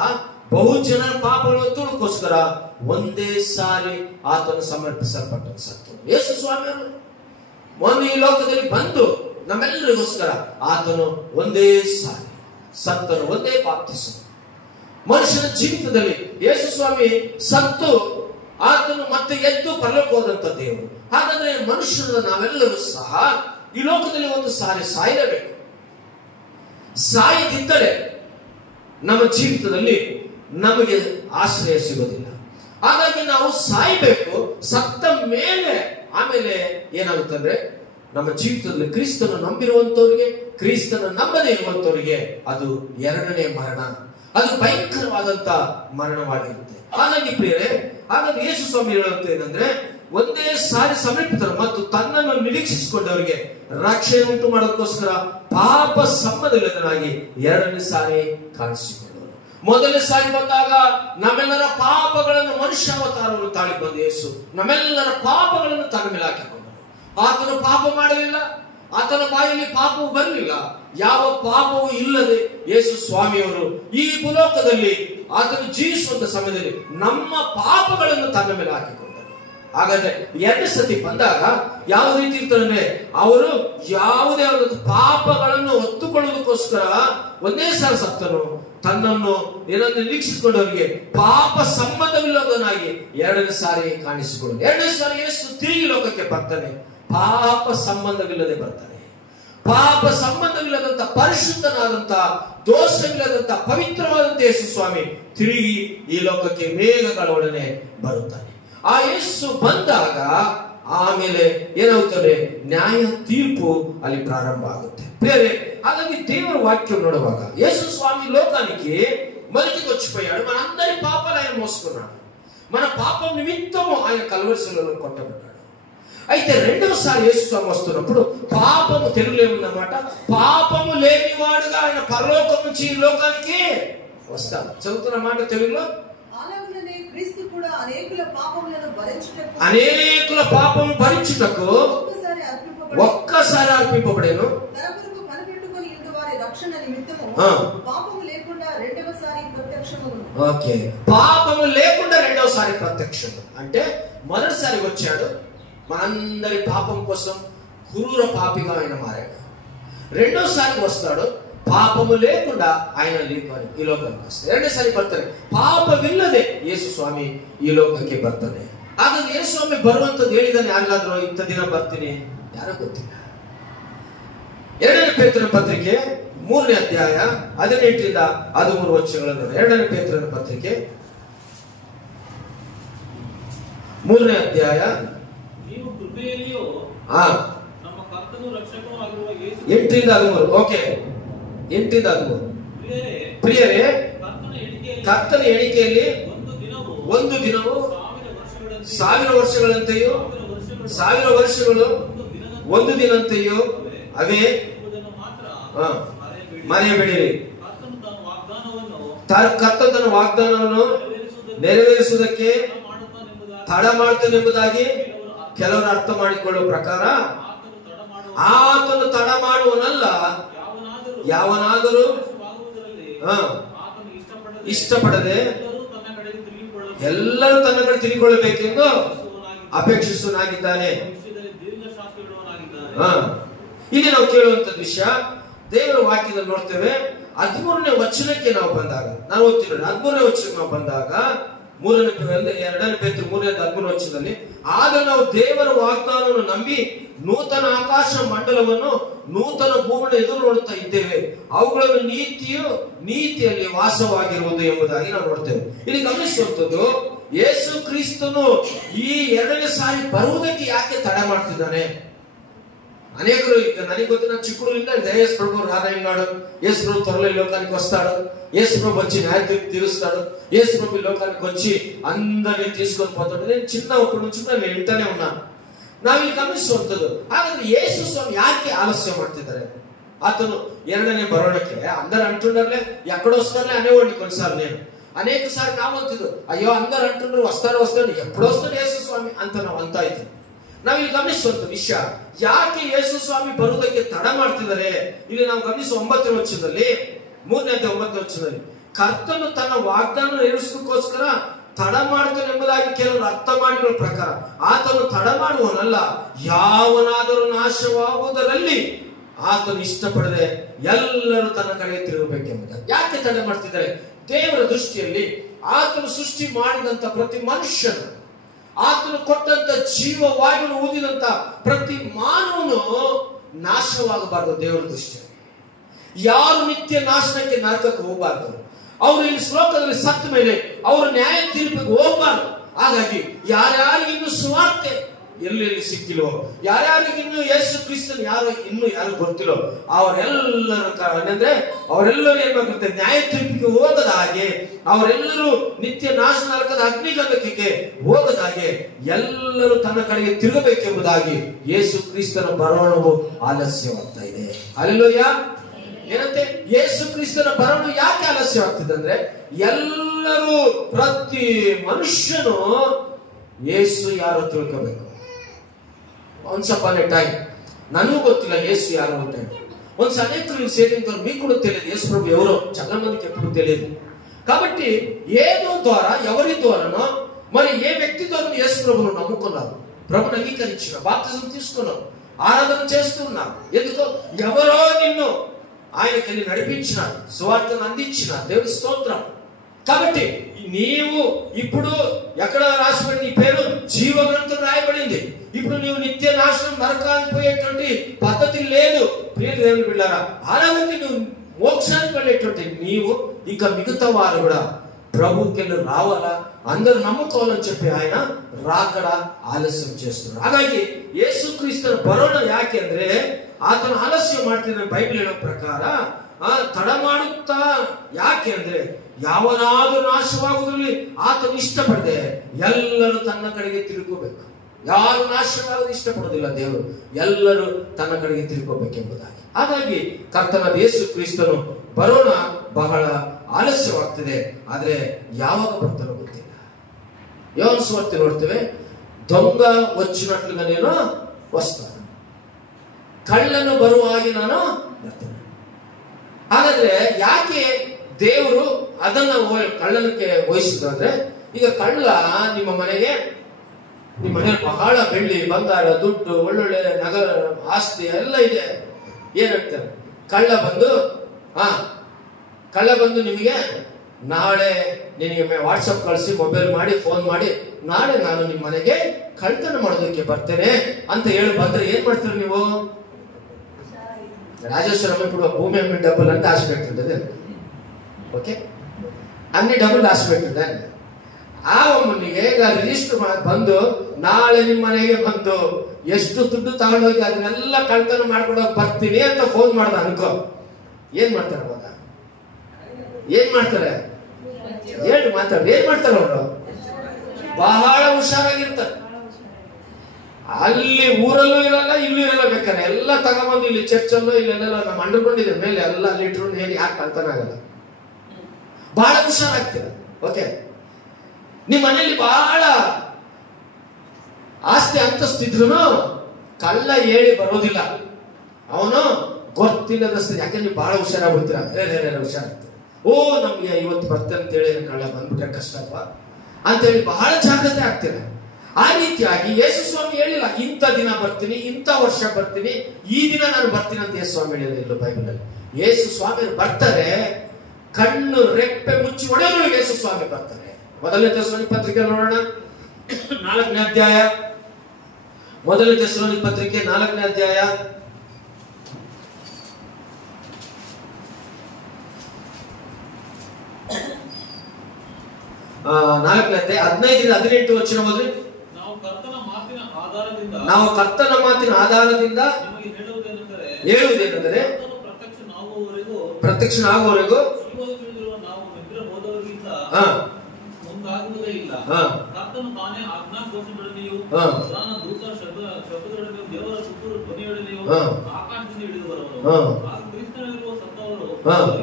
ಬಹುಜನರ ಪಾಪಗಳನ್ನು ತುಳುಕೋಸ್ಕರ ಒಂದೇ ಸಾರಿ ಆತನು ಸಮರ್ಪಿಸಲ್ಪಟ್ಟ ಸತ್ತು. ಯೇಸು ಸ್ವಾಮಿಯವರು ಒಂದು ಈ ಲೋಕದಲ್ಲಿ ಬಂದು ನಮ್ಮೆಲ್ಲರಿಗೋಸ್ಕರ ಆತನು ಒಂದೇ ಸಾರಿ ಸತ್ತನು, ಒಂದೇ ಬಾಪ್ತಿಸನು. ಮನುಷ್ಯನ ಜೀವಿತದಲ್ಲಿ ಯೇಸು ಸ್ವಾಮಿ ಸತ್ತು ಆತನು ಮತ್ತೆ ಎದ್ದು ಪರಲೋಕ ಹೋದಂತ ದೇವರು. ಹಾಗಾದ್ರೆ ಮನುಷ್ಯರ ನಾವೆಲ್ಲರೂ ಸಹ ಈ ಲೋಕದಲ್ಲಿ ಒಂದು ಸಾರಿ ಸಾಯಲೇಬೇಕು. ಸಾಯದಿದ್ದರೆ ನಮ್ಮ ಜೀವಿತದಲ್ಲಿ ನಮಗೆ ಆಶ್ರಯ ಸಿಗೋದಿಲ್ಲ. ಹಾಗಾಗಿ ನಾವು ಸಾಯಬೇಕು. ಸತ್ತ ಆಮೇಲೆ ಏನಾಗುತ್ತಂದ್ರೆ ನಮ್ಮ ಜೀವಿತದಲ್ಲಿ ಕ್ರಿಸ್ತನ ನಂಬಿರುವಂತವರಿಗೆ, ಕ್ರಿಸ್ತನ ನಂಬದೇ ಇರುವಂತವರಿಗೆ ಅದು ಎರಡನೇ ಮರಣ. ಅದು ಭಯಂಕರವಾದಂತ ಮರಣವಾಗಿರುತ್ತೆ. ಹಾಗಾಗಿ ಪ್ರಿಯರೇ, ಹಾಗಾಗಿ ಯೇಸು ಸ್ವಾಮಿ ಹೇಳುವಂತ ಏನಂದ್ರೆ, ಒಂದೇ ಸಾರಿ ಸಮೀಪಿತರು ಮತ್ತು ತನ್ನನ್ನು ನಿರೀಕ್ಷಿಸಿಕೊಂಡವರಿಗೆ ರಕ್ಷಣೆ ಉಂಟು ಮಾಡೋದಕ್ಕೋಸ್ಕರ ಪಾಪ ಸಂಬಂಧವಿಲ್ಲದನಾಗಿ ಎರಡನೇ ಸಾರಿ ಕಾಣಿಸಿಕೊಂಡರು. ಮೊದಲನೇ ಸಾರಿ ಬಂದಾಗ ನಮ್ಮೆಲ್ಲರ ಪಾಪಗಳನ್ನು ಮನುಷ್ಯಾವತಾರವನ್ನು ತಾಳಿ ಬಂದ ಯೇಸು ನಮ್ಮೆಲ್ಲರ ಪಾಪಗಳನ್ನು ತನ್ನ ಮೇಲೆ ಹಾಕಿಕೊಂಡರು. ಆತನು ಪಾಪ ಮಾಡಲಿಲ್ಲ, ಆತನ ಬಾಯಲ್ಲಿ ಪಾಪವು ಬರಲಿಲ್ಲ. ಯಾವ ಪಾಪವೂ ಇಲ್ಲದೆ ಯೇಸು ಸ್ವಾಮಿಯವರು ಈ ಭೂಲೋಕದಲ್ಲಿ ಆತನು ಜೀವಿಸುವಂತ ಸಮಯದಲ್ಲಿ ನಮ್ಮ ಪಾಪಗಳನ್ನು ತನ್ನ ಮೇಲೆ ಹಾಕಿಕೊಂಡರು. ಹಾಗಾದ್ರೆ ಎರಡನೇ ಸತಿ ಬಂದಾಗ ಯಾವ ರೀತಿ ಇರ್ತಾರೆ, ಅವರು ಯಾವುದೇ ಪಾಪಗಳನ್ನು ಹೊತ್ತುಕೊಳ್ಳುವುದಕ್ಕೋಸ್ಕರ ಒಂದೇ ಸಾರಿ ಸತ್ತನು. ತನ್ನನ್ನು ಏನನ್ನು ನಿರೀಕ್ಷಿಸಿಕೊಂಡವರಿಗೆ ಪಾಪ ಸಂಬಂಧವಿಲ್ಲದನಾಗಿ ಎರಡನೇ ಸಾರಿ ಕಾಣಿಸಿಕೊಳ್ಳುವುದು. ಎರಡನೇ ಸಾರಿ ಯೇಸು ತಿರುಗಿ ಲೋಕಕ್ಕೆ ಬರ್ತಾನೆ. ಪಾಪ ಸಂಬಂಧವಿಲ್ಲದೆ ಬರ್ತಾನೆ. ಪಾಪ ಸಂಬಂಧವಿಲ್ಲದಂತ ಪರಿಶುದ್ಧನಾದಂತ, ದೋಷವಿಲ್ಲದಂತ, ಪವಿತ್ರವಾದಂತ ಯೇಸು ಸ್ವಾಮಿ ತಿರುಗಿ ಈ ಲೋಕಕ್ಕೆ ಮೇಘಗಳೊಡನೆ ಬರುತ್ತಾನೆ. ಆ ಯೇಸು ಬಂದಾಗ ಆಮೇಲೆ ಏನಾಗುತ್ತದೆ, ನ್ಯಾಯ ತೀರ್ಪು ಅಲ್ಲಿ ಪ್ರಾರಂಭ ಆಗುತ್ತೆ. ಬೇರೆ ಹಾಗಾಗಿ ದೇವರ వాక్యం ನೋಡುವಾಗ యేసు స్వామి లోకానికి మొదటికి వచ్చిపోయాడు. మనందరి పాపాలు ఆయన మోసుకున్నాడు. మన పాపం నిమిత్తము ఆయన కల్వరి శిలువలో కొట్టబడ్డాడు. అయితే రెండవసారి యేసు స్వామి వస్తున్నప్పుడు పాపము, తెలుగులో ఏముందన్నమాట, పాపము లేనివాడుగా ఆయన పరలోకం నుంచి ఈ లోకానికి వస్తాడు. చదువుతున్న మాట తెలుగులో, అనేకుల పాపము భరించుటకు ఒక్కసారి అర్పింపబడేను. ఓకే, పాపము లేకుండా రెండవసారి ప్రత్యక్షము అంటే మొదటిసారి వచ్చాడు మనందరి పాపం కోసం క్రూర పాపిగా ఆయన మారాడు. రెండోసారి వస్తాడు పాపము లేకుండా ఆయన ಈ ಲೋಕಕ್ಕೆ ವಸ್ತಾನೆ. ಎರಡನೇ ಸಾರಿ ಬರ್ತಾನೆ ಪಾಪವಿಲ್ಲದೆ ಯೇಸು ಸ್ವಾಮಿ ಈ ಲೋಕಕ್ಕೆ ಬರ್ತಾನೆ. ಹಾಗಾಗಿ ಯೇಸು ಸ್ವಾಮಿ ಬರುವಂತದ್ದು ಹೇಳಿದಾನೆ, ಯಾರಿಗಾದ್ರೂ ಇಂಥ ದಿನ ಬರ್ತೀನಿ, ಯಾರೋ ಗೊತ್ತಿಲ್ಲ. ಎರಡನೇ ಪೇತ್ರನ ಪತ್ರಿಕೆ 3ನೇ ಅಧ್ಯಾಯ 18ರಿಂದ 13 ವಚನಗಳನ್ನು. ಎರಡನೇ ಪೇತ್ರನ ಪತ್ರಿಕೆ 3ನೇ ಅಧ್ಯಾಯ, ನೀವು ಕೃಪೆಯಲ್ಲಿಯೋ ನಮ್ಮ ಕರ್ತನೂ ರಕ್ಷಕನೂ ಆಗಿರುವ ಯೇಸು 8ರಿಂದ 13. ಓಕೆ, 8ರಿಂದ 13. ಪ್ರಿಯರೇ, ಕರ್ತನ ಎಣಿಕೆಯಲ್ಲಿ ಒಂದು ದಿನವು 1000 ವರ್ಷಗಳಂತೆಯೂ 1000 ವರ್ಷಗಳು ಒಂದು ದಿನಂತೆಯೂ ಅವೇ. ಮರೆಯಬೇಡಿರಿ, ಕರ್ತನು ತನ್ನ ವಾಗ್ದಾನವನ್ನು ನೆರವೇರಿಸುವುದಕ್ಕೆ ತಡ ಮಾಡುತ್ತಾನೆಂಬುದಾಗಿ ಕೆಲವರು ಅರ್ಥ ಮಾಡಿಕೊಳ್ಳುವ ಪ್ರಕಾರ ಆತನು ತಡ ಮಾಡುವನಲ್ಲ, ಯಾವನಾದರೂ ಇಷ್ಟಪಡದೆ ಎಲ್ಲರೂ ತನ್ನ ಕಡೆ ತಿರುಗಿಕೊಳ್ಳಬೇಕೆಂದು ಅಪೇಕ್ಷಿಸುವನಾಗಿದ್ದಾನೆ. ಇಲ್ಲಿ ನಾವು ಕೇಳುವಂತ ವಿಷಯ ದೇವರ ವಾಕ್ಯದಲ್ಲಿ ನೋಡ್ತೇವೆ. 13ನೇ ವಚನಕ್ಕೆ ನಾವು ಬಂದಾಗ, ನಾವು ಓದ್ತೀವಿ 13ನೇ ವಚನಕ್ಕೆ ನಾವು ಬಂದಾಗ, 2ನೇ ಪೇತ್ರ 3:13 ವಚನದಲ್ಲಿ, ಆಗ ನಾವು ದೇವರ ವಾಗ್ದಾನವನ್ನು ನಂಬಿ ನೂತನ ಆಕಾಶ ಮಂಡಲವನ್ನು ನೂತನ ಭೂಮಿಯನ್ನು ಎದುರು ನೋಡುತ್ತಾ ಇದ್ದೇವೆ. ಅವುಗಳನ್ನು ನೀತಿಯಲ್ಲಿ ವಾಸವಾಗಿರುವುದು ಎಂಬುದಾಗಿ ನಾವು ನೋಡ್ತೇವೆ. ಇಲ್ಲಿ ಗಮನಿಸುವಂಥದ್ದು, ಯೇಸು ಕ್ರಿಸ್ತನು ಈ ಎರಡನೇ ಸಾರಿ ಬರುವುದಕ್ಕೆ ಯಾಕೆ ತಡೆ ಮಾಡ್ತಿದ್ದಾನೆ? అనేకులు ನನಗೆ ಗೊತ್ತಿನ చిక్కుడులింద యేసు ప్రభు రాధాయినాడు, యేసు ప్రభు త్వరలో ఈ లోకానికి వస్తాడు, యేసు ప్రభు వచ్చి న్యాయ తీరుస్తాడు, యేసు ప్రభు ఈ లోకానికి వచ్చి అందరినీ తీసుకొని పోతాడు. నేను చిన్నప్పటి నుంచి నేను వింటానే ఉన్నాను. ನಾವಿಲ್ಲಿ ಗಮನಿಸುವಂಥದ್ದು, ಹಾಗಾದ್ರೆ ಯೇಸು ಸ್ವಾಮಿ ಯಾಕೆ ಆಲಸ್ಯ ಮಾಡ್ತಿದ್ದಾರೆ? అతను ಎರಡನೇ ಬರೋಣಕ್ಕೆ అందరు అంటున్నారులే, ఎక్కడో వస్తారులే అనేవాడిని కొన్నిసార్లు. నేను అనేక సార్లు నామంతుడు, అయ్యో అందరు అంటున్నారు వస్తారు ఎప్పుడు వస్తాడు యేసు స్వామి ಅಂತ ನಾವು ಅಂತ ಇದ್ವಿ. ನಾವಿಲ್ಲಿ ಗಮನಿಸುವಂತ ವಿಷಯ, ಯಾಕೆ ಯೇಸು ಸ್ವಾಮಿ ಬರುವುದಕ್ಕೆ ತಡ ಮಾಡ್ತಿದ್ದಾರೆ? ಇಲ್ಲಿ ನಾವು ಗಮನಿಸುವ 9ನೇ ವಚನದಲ್ಲಿ, 3ನೇ ಅಧ್ಯಾಯ 9ನೇ ವಚನದಲ್ಲಿ, ಕರ್ತನು ತನ್ನ ವಾಗ್ದಾನ ನೆರವೇರಿಸುವುದಕ್ಕೋಸ್ಕರ ತಡ ಮಾಡ್ತಾನೆ ಎಂಬುದಾಗಿ ಕೆಲವರು ಅರ್ಥ ಮಾಡಿಕೊಳ್ಳುವ ಪ್ರಕಾರ ಆತನು ತಡ ಮಾಡುವನಲ್ಲ, ಯಾವನಾದರೂ ನಾಶವಾಗುವುದರಲ್ಲಿ ಆತನು ಇಷ್ಟಪಡದೆ ಎಲ್ಲರೂ ತನ್ನ ಕಡೆ ತಿರುಗಬೇಕೆಂಬುದಾಗಿ. ಯಾಕೆ ತಡ ಮಾಡ್ತಿದ್ದಾರೆ? ದೇವರ ದೃಷ್ಟಿಯಲ್ಲಿ ಆತನು ಸೃಷ್ಟಿ ಮಾಡಿದಂತ ಪ್ರತಿ ಮನುಷ್ಯನು ಆತನು ಕೊಟ್ಟಂತ ಜೀವವಾಯುವನ್ನು ಊದಿದಂತ ಪ್ರತಿ ಮಾನವನು ನಾಶವಾಗಬಾರದು. ದೇವರ ದೃಷ್ಟಿ ಯಾರು ನಿತ್ಯ ನಾಶನಕ್ಕೆ ನರಕಕ್ಕೆ ಹೋಗಬಾರ್ದು. ಅವರು ಈ ಶ್ಲೋಕದಲ್ಲಿ ಸತ್ತ ಮೇಲೆ ಅವರು ನ್ಯಾಯ ತೀರ್ಪಿಗೆ ಹೋಗಬಾರ್ದು. ಹಾಗಾಗಿ ಯಾರ್ಯಾರಿಗೆ ಇನ್ನು ಸುವಾರ್ತೆ ಎಲ್ಲೆಲ್ಲಿ ಸಿಕ್ಕಿಲ್ವೋ, ಯಾರ್ಯಾರಿಗೆ ಇನ್ನು ಯೇಸು ಕ್ರಿಸ್ತನ್ ಯಾರು ಗೊತ್ತಿಲ್ಲೋ ಅವರೆಲ್ಲರೂ ಏನಾಗುತ್ತೆ, ನ್ಯಾಯ ತೀರ್ಪಿಗೆ ಹೋಗದ ಹಾಗೆ, ಅವರೆಲ್ಲರೂ ನಿತ್ಯ ನಾಶ ನರಕದ ಅಗ್ನಿಗಂಧಕಕ್ಕೆ ಹೋಗದ ಹಾಗೆ ಎಲ್ಲರೂ ತನ್ನ ಕಡೆಗೆ ತಿರುಗಬೇಕೆಂಬುದಾಗಿ ಯೇಸು ಕ್ರಿಸ್ತನ ಬರೋಣವು ಆಲಸ್ಯವಾಗ್ತಾ ಇದೆ. ಹಲ್ಲೆಲೂಯಾ. ಏನಂತೆ? ಯೇಸು ಕ್ರಿಸ್ತನ ಬರೋಣ ಯಾಕೆ ಆಲಸ್ಯವಾಗ್ತಿದೆ ಅಂದ್ರೆ, ಎಲ್ಲರೂ ಪ್ರತಿ ಮನುಷ್ಯನು ಯೇಸು ಯಾರು ತಿಳ್ಕೋಬೇಕು. ಒನ್ಸ್ ಅಪಾನ್ ಎ ಟೈಮ್ ನನಗೂ ಗೊತ್ತಿಲ್ಲ ಯೇಸು ಯಾರು ಅಂತ. ಒಂದ್ಸ ಅನೇಕರು ಸೇರಿದವರು మీకు కూడా తెలియదు యేసు ప్రభు ఎవరో, చాలా మందికి ఎప్పుడు తెలియదు. కాబట్టి ఏదో ద్వారా ఎవరి ద్వారానో మరి ఏ వ్యక్తి ద్వారా యేసు ప్రభువును నమ్ముకున్నారు, ప్రభువును అంగీకరించారు, బాప్తిజం తీసుకున్నారు, ఆరాధన చేస్తున్నారు. ఎందుకో ఎవరో నిన్ను ఆయనకి నడిపించినారు, సువార్తను అందించినారు. దేవుడి స్తోత్రం. కాబట్టి నీవు ఇప్పుడు ఎక్కడ రాసిబడి నీ పేరు జీవ గ్రంథం రాయబడింది. ఇప్పుడు నీవు నిత్య నాశనం నరకానికి పోయేటువంటి పద్ధతి లేదు. ప్రియ దేవుని బిడ్డలారా, అలాగే నువ్వు మోక్షానికి వెళ్ళేటువంటి నీవు ఇంకా మిగతా వారు కూడా ప్రభువుకి రావాలా, అందరూ నమ్ముకోవాలని చెప్పి ఆయన రాకడ ఆలస్యం చేస్తున్నారు. ಹಾಗಾಗಿ ಯೇಸು ಕ್ರಿಸ್ತನ ಬರೋಣ ಯಾಕೆ ಅಂದ್ರೆ ಆತನ ಆಲಸ್ಯ ಮಾಡ್ತಿದ್ದಾನೆ. ಬೈಬಲ್ ಹೇಳೋ ಪ್ರಕಾರ ತಡ ಮಾಡುತ್ತಾ ಯಾಕೆ ಅಂದ್ರೆ ಯಾವನಾದ್ರೂ ನಾಶವಾಗುವುದರಲ್ಲಿ ಆತನು ಇಷ್ಟಪಡದೆ ಎಲ್ಲರೂ ತನ್ನ ಕಡೆಗೆ ತಿರುಗಬೇಕು. ಯಾರು ನಾಶವಾಗೋದು ಇಷ್ಟಪಡೋದಿಲ್ಲ ದೇವರು, ಎಲ್ಲರೂ ತನ್ನ ಕಡೆಗೆ ತಿರುಗಬೇಕೆಂಬುದಾಗಿ. ಹಾಗಾಗಿ ಕರ್ತನಾದ ಯೇಸು ಕ್ರಿಸ್ತನು ಬರೋಣ ಬಹಳ ಆಲಸ್ಯವಾಗ್ತಿದೆ. ಆದ್ರೆ ಯಾವಾಗ ಬರ್ತಾನೋ ಗೊತ್ತಿಲ್ಲ. ಯೋಹಾನ ಸುವಾರ್ತೆ ನೋಡ್ತೇವೆ, ದೊಂಗ వచ్చినట్లుగా నేను వస్తాను, ಕಳ್ಳನು ಬರುವ ಹಾಗೆ ನಾನು ಬರ್ತೇನೆ. ಹಾಗಾದ್ರೆ ಯಾಕೆ ದೇವರು ಅದನ್ನ ಕಳ್ಳನಕ್ಕೆ ವಹಿಸಿದ್ರು ಅಂದ್ರೆ, ಈಗ ಕಳ್ಳ ನಿಮ್ಮ ಮನೆಗೆ, ನಿಮ್ಮ ಮನೆಯಲ್ಲಿ ಬಹಳ ಬೆಳ್ಳಿ ಬಂಗಾರ ದುಡ್ಡು ಒಳ್ಳೊಳ್ಳೆ ನಗರ ಆಸ್ತಿ ಎಲ್ಲ ಇದೆ, ಏನಂತಾರೆ, ಕಳ್ಳ ಬಂದು ನಿಮಗೆ ನಾಳೆ ನಿನಗೆ ವಾಟ್ಸಪ್ ಕಳಿಸಿ, ಮೊಬೈಲ್ ಮಾಡಿ, ಫೋನ್ ಮಾಡಿ, ನಾಳೆ ನಾನು ನಿಮ್ಮ ಮನೆಗೆ ಕಳ್ತನ ಮಾಡೋದಕ್ಕೆ ಬರ್ತೇನೆ ಅಂತ ಹೇಳಿ ಬಂದ್ರೆ ಏನ್ ಮಾಡ್ತೀರಿ ನೀವು? రాజేశ్వరం ఇప్పుడు భూమి అమ్మి డబ్బులు అంటే ఆశ పెట్టుంటది. ఓకే, అన్ని డబ్బులు ಆಸೆ పెట్టిದ್ದಾನೆ. ಆ ಒಮ್ಮನಿಗೆ ರಿಜಿಸ್ಟರ್ ಬಂದು ನಾಳೆ ನಿಮ್ಮ ಮನೆಗೆ ಬಂದು ಎಷ್ಟು ದುಡ್ಡು ತಗೊಂಡೋಗಿ ಅದನ್ನೆಲ್ಲ ಕಳ್ತನ ಮಾಡ್ಕೊಂಡೋಗಿ ಬರ್ತೀನಿ ಅಂತ ಫೋನ್ ಮಾಡ್ದ ಅನ್ಕೋ, ಏನ್ ಮಾಡ್ತಾರೆ ಅವಾಗ? ಏನ್ ಮಾಡ್ತಾರೆ ಹೇಳಿ ಮಾತಾಡ್ರಿ. ಏನ್ ಮಾಡ್ತಾರೆ ಅವರು? ಬಹಳ ಹುಷಾರಾಗಿರ್ತಾರೆ. ಅಲ್ಲಿ ಊರಲ್ಲೂ ಇರಲ್ಲ, ಇಲ್ಲೂ ಇರಲ್ಲ, ಬೇಕಾದ್ರೆ ಎಲ್ಲ ತಗೊಂಬಂದು ಇಲ್ಲಿ ಚರ್ಚಲ್ಲೂ ಇಲ್ಲೆಲ್ಲ ನಮ್ಮ ಅಂಡ್ಕೊಂಡಿದೆ ಮೇಲೆ ಎಲ್ಲ ಅಲ್ಲಿ ಇಟ್ರು ಹೇಳಿ ಯಾಕೆ ಕಳ್ತನ ಆಗಲ್ಲ. ಬಹಳ ಹುಷಾರಾಗ್ತೀರ. ಓಕೆ, ನಿಮ್ಮ ಮನೆಯಲ್ಲಿ ಬಹಳ ಆಸ್ತಿ ಅಂತಸ್ತಿದ್ರು ಕಳ್ಳ ಹೇಳಿ ಬರೋದಿಲ್ಲ, ಅವನು ಗೊತ್ತಿಲ್ಲದಸ್ತ. ಯಾಕೆ ನೀವು ಬಹಳ ಹುಷಾರಾಗ್ಬಿಡ್ತೀರ, ಹುಷಾರಾಗ್ತೀರ. ಓ ನಮ್ಗೆ ಇವತ್ತು ಬರ್ತೇನೆ ಅಂತೇಳಿ ಕಳ್ಳ ಬಂದ್ಬಿಟ್ರೆ ಕಷ್ಟಪ್ಪ ಅಂತೇಳಿ ಬಹಳ ಜಾಗ್ರತೆ ಆಗ್ತೀರ. ಆ ರೀತಿಯಾಗಿ ಯೇಸು ಸ್ವಾಮಿ ಹೇಳಿಲ್ಲ ಇಂಥ ದಿನ ಬರ್ತೀನಿ, ಇಂಥ ವರ್ಷ ಬರ್ತೀನಿ, ಈ ದಿನ ನಾನು ಬರ್ತೀನಿ ಅಂತ ಯೇಸು ಸ್ವಾಮಿ ಹೇಳಿಲ್ಲ ಬೈಬಲ್ ಅಲ್ಲಿ. ಯೇಸು ಸ್ವಾಮಿ ಬರ್ತಾರೆ, ಕಣ್ಣು ರೆಪ್ಪೆ ಮುಚ್ಚಿ ಒಡೆಯಲು ಯೇಸು ಸ್ವಾಮಿ ಬರ್ತಾರೆ. ಮೊದಲನೇ ತೆಸಲೋನಿಕ ಪತ್ರಿಕೆ ನೋಡೋಣ, 4ನೇ ಅಧ್ಯಾಯ. ಮೊದಲನೇ ತೆಸಲೋನಿಕ ಪತ್ರಿಕೆ 4ನೇ ಅಧ್ಯಾಯ 4ನೇ ಅಧ್ಯಾಯ 15-18 ವಚನ ಓದ್ರಿ. ನಾವು ಕರ್ತನ ಮಾತಿನ ಆಧಾರದಿಂದ ಹೇಳುವುದೇನೆಂದರೆ, ಪ್ರತ್ಯಕ್ಷ ಆಗುವವರೆಗೂ ಕರ್ತನು ತಾನೇ ಆಜ್ಞಾಘೋಷದೊಡನೆಯೂ ಪ್ರಧಾನ ದೂತರ ಶಬ್ದದೊಡನೆಯೂ ದೇವರ ಸುತ್ತೂರು ಧ್ವನಿಯೊಡನೆಯೂ ಆಕಾಶದಿಂದ ಇಳಿದು ಬರುವನು. ಆಗ ಕ್ರಿಸ್ತನಲ್ಲಿರುವ ಸತ್ತವರು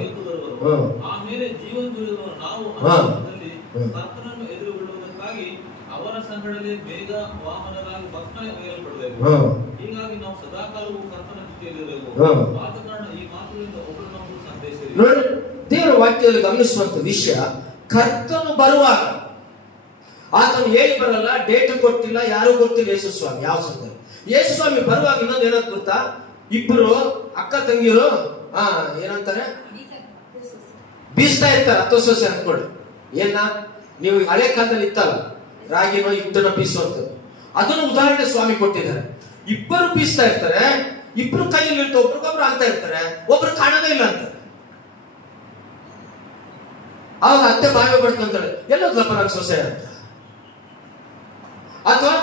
ಎದ್ದು ಬರುವರು. ಆಮೇಲೆ ಜೀವನ ತಿಳಿಯುವ ನಾವು ಅಂತ್ಯದಲ್ಲಿ ಕರ್ತನನ್ನು ಎದುರುಗೊಳ್ಳುವುದಕ್ಕಾಗಿ ಅವರ ಸಂಗಡಲೇ ಬೇಗ ವಾಹನರಾಗಿ ಭಕ್ತನ ಒಯ್ಯಲ್ಪಡಬೇಕು. ಹೀಗಾಗಿ ನಾವು ಸದಾಕಾಲವೂ ಕರ್ತನ ಜೊತೆಯಲ್ಲಿರಬೇಕು. ಆದ ಕಾರಣ ಈ ಮಾತುಗಳಿಂದ ಒಬ್ಬರನ್ನೊಬ್ಬರು ಸಂದೇಶಿರಿ. ನೋಡಿ, ದೇವರ ವಾಕ್ಯದಲ್ಲಿ ಗಮನಿಸುವಂತ ವಿಷಯ, ಕರ್ತನು ಬರುವಾಗ ಆತನು ಹೇಳಿ ಬರಲ್ಲ, ಡೇಟ್ ಕೊಟ್ಟಿಲ್ಲ, ಯಾರು ಗೊತ್ತಿಲ್ಲ ಯೇಸು ಸ್ವಾಮಿ ಯಾವ ಸಂದರ್ಭ. ಯೇಸು ಸ್ವಾಮಿ ಬರುವಾಗ ಇನ್ನೊಂದು ಏನಂತ ಗೊತ್ತಾ, ಇಬ್ರು ಅಕ್ಕ ತಂಗಿರು ಏನಂತಾರೆ, ಬೀಸ್ತಾ ಇರ್ತಾರೆ, ಹತ್ತು ಸೊಸೆ ಅನ್ಕೊಳ್ಳಿ. ಏನ ನೀವು ಹಳೆ ಕಾಲದಲ್ಲಿ ಇತ್ತಲ್ಲ, ರಾಗಿನೋ ಹಿಟ್ಟನ್ನ ಬೀಸುವಂಥದ್ದು. ಅದನ್ನು ಉದಾಹರಣೆ ಸ್ವಾಮಿ ಕೊಟ್ಟಿದ್ದಾರೆ. ಇಬ್ಬರು ಬೀಸ್ತಾ ಇರ್ತಾರೆ, ಇಬ್ರು ಕೈಯಲ್ಲಿ ಇರ್ತ ಒಬ್ರಿಗೊಬ್ರು ಅಂತ ಇರ್ತಾರೆ, ಒಬ್ರು ಕಾಣದೇ ಇಲ್ಲ ಅಂತಾರೆ. ಆವಾಗ ಅತ್ತೆ ಬಾಯಿ ಬಡ್ಕೊಂತಾಳೆ, ಎಲ್ಲೋದ್ಲಪ್ಪ ನನ್ನ ಸೊಸೆ ಅಂತ. ಅಥವಾ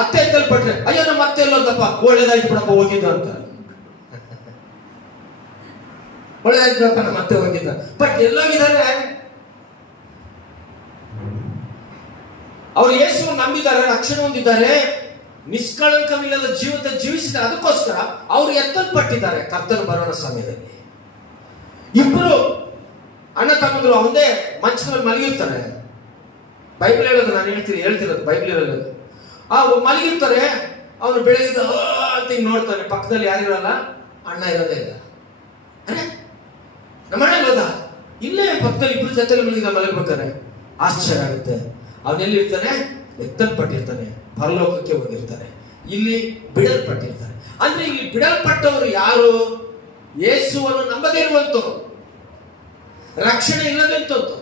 ಅತ್ತೆ ಎತ್ತಲ್ಪಟ್ರೆ, ಅಯ್ಯೋ ನಮ್ಮ ಅತ್ತೆ ಎಲ್ಲೋದ್ಲಪ್ಪ, ಒಳ್ಳೇದಾಯ್ತು ಬಿಡಪ್ಪ ಹೋಗಿದ್ದು ಅಂತ. ಒಳ್ಳೇದಾಯ್ತು ಬಿಡಪ್ಪ ನಮ್ಮ ಅತ್ತೆ ಹೋಗಿದ್ದ. ಬಟ್ ಎಲ್ಲೋಗಿದ್ದಾರೆ? ಅವ್ರು ಯೇಸು ನಂಬಿದ್ದಾರೆ, ರಕ್ಷಣೆ ಹೊಂದಿದ್ದಾರೆ, ನಿಷ್ಕಳಂಕವಿಲ್ಲದ ಜೀವನ ಜೀವಿಸಿದ್ದಾರೆ. ಅದಕ್ಕೋಸ್ಕರ ಅವರು ಎತ್ತಲ್ಪಟ್ಟಿದ್ದಾರೆ ಕರ್ತನ ಬರೋಣ ಸಮಯದಲ್ಲಿ. ಇಬ್ಬರು ಅಣ್ಣ ತಮ್ಮಂದ್ರು ಒಂದೇ ಮಂಚದಲ್ಲಿ ಮಲಗಿರ್ತಾರೆ. ಬೈಬಲ್ ಹೇಳೋದು, ನಾನು ಹೇಳ್ತಿರೋದು ಬೈಬಲ್ ಹೇಳೋದು. ಮಲಗಿರ್ತಾರೆ. ಅವನು ಬೆಳಗ್ಗೆ ಅಂತ ಹಿಂಗ್ ನೋಡ್ತಾನೆ, ಪಕ್ಕದಲ್ಲಿ ಯಾರಿರಲ್ಲ, ಅಣ್ಣ ಇರೋದೇ ಇಲ್ಲ. ನಮ್ಮ ಅಣ್ಣ ಇರೋದ ಇಲ್ಲೇ ಪಕ್ಕದಲ್ಲಿ ಇಬ್ರು ಜೊತೆಲಿ ಮಲಗ್ಬೇಕಾರೆ ಆಶ್ಚರ್ಯ ಆಗುತ್ತೆ. ಅವನೆಲ್ಲಿರ್ತಾನೆ? ಎತ್ತಲ್ಪಟ್ಟಿರ್ತಾನೆ, ಪರಲೋಕಕ್ಕೆ ಹೋಗಿರ್ತಾನೆ. ಇಲ್ಲಿ ಬಿಡಲ್ಪಟ್ಟಿರ್ತಾನೆ. ಅಂದ್ರೆ ಇಲ್ಲಿ ಬಿಡಲ್ಪಟ್ಟವರು ಯಾರು? ಯೇಸುವನ್ನು ನಂಬದೇ ಇರುವಂತವ್ರು, ರಕ್ಷಣೆ ಇಲ್ಲದಂತವ್ರು,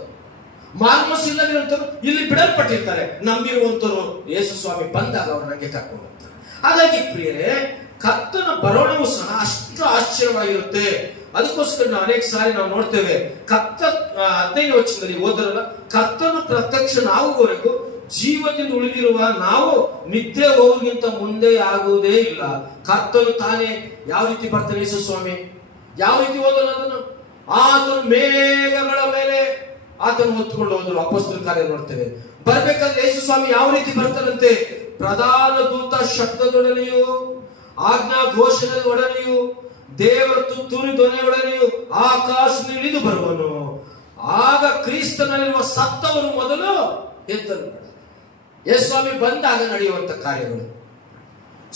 ಮಾರ್ಮಸ್ ಇಲ್ಲದಿರುವಂತವ್ರು ಇಲ್ಲಿ ಬಿಡಲ್ಪಟ್ಟಿರ್ತಾರೆ. ನಂಬಿರುವಂತವ್ರು ಯೇಸು ಸ್ವಾಮಿ ಬಂದಾಗ ಅವ್ರು ನಂಗೆ ಕರ್ಕೊಂಡು ಹೋಗ್ತಾರೆ. ಹಾಗಾಗಿ ಪ್ರಿಯರೇ, ಕರ್ತನ ಬರೋಣವು ಸಹ ಅಷ್ಟು ಆಶ್ಚರ್ಯವಾಗಿರುತ್ತೆ. ಅದಕ್ಕೋಸ್ಕರ ನಾವು ಅನೇಕ ಸಾರಿ ನಾವು ನೋಡ್ತೇವೆ, 15 ವಚನದಲ್ಲಿ ಓದರಲ್ಲ, ಕರ್ತನ ಪ್ರತ್ಯಕ್ಷನಾಗುವವರೆಗೂ ಜೀವದಿಂದ ಉಳಿದಿರುವ ನಾವು ನಿದ್ದೆ ಹೋಗಿಂತ ಮುಂದೆ ಆಗುವುದೇ ಇಲ್ಲ. ಕರ್ತನು ತಾನೇ ಯಾವ ರೀತಿ ಬರ್ತಾನೆ ಯೇಸು ಸ್ವಾಮಿ? ಯಾವ ರೀತಿ ಓದಲ್ಲ ಅದನ್ನು? ಆತನು ಮೇಘಗಳ ಮೇಲೆ ಆತನು ಹೊತ್ಕೊಂಡು ಹೋದ್ರು. ಅಪೊಸ್ತಲರ ಕಾರ್ಯ ನೋಡ್ತೇವೆ. ಬರ್ಬೇಕಾದ್ರೆ ಯೇಸು ಸ್ವಾಮಿ ಯಾವ ರೀತಿ ಬರ್ತಾನಂತೆ? ಪ್ರಧಾನ ದೂತ ಶಬ್ದದೊಡನೆಯೂ ಆಜ್ಞಾ ಘೋಷಣೆ ಒಡನೆಯೂ ದೇವರ ತುತ್ತೂರಿ ಧ್ವನಿಯೊಡನೆಯೂ ಆಕಾಶದಲ್ಲಿ ಇಳಿದು ಬರುವನು. ಆಗ ಕ್ರಿಸ್ತನಲ್ಲಿರುವ ಸತ್ತವರು ಮೊದಲು ಎದ್ದನು. ಯೇಸು ಸ್ವಾಮಿ ಬಂದಾಗ ನಡೆಯುವಂತ ಕಾರ್ಯಗಳು.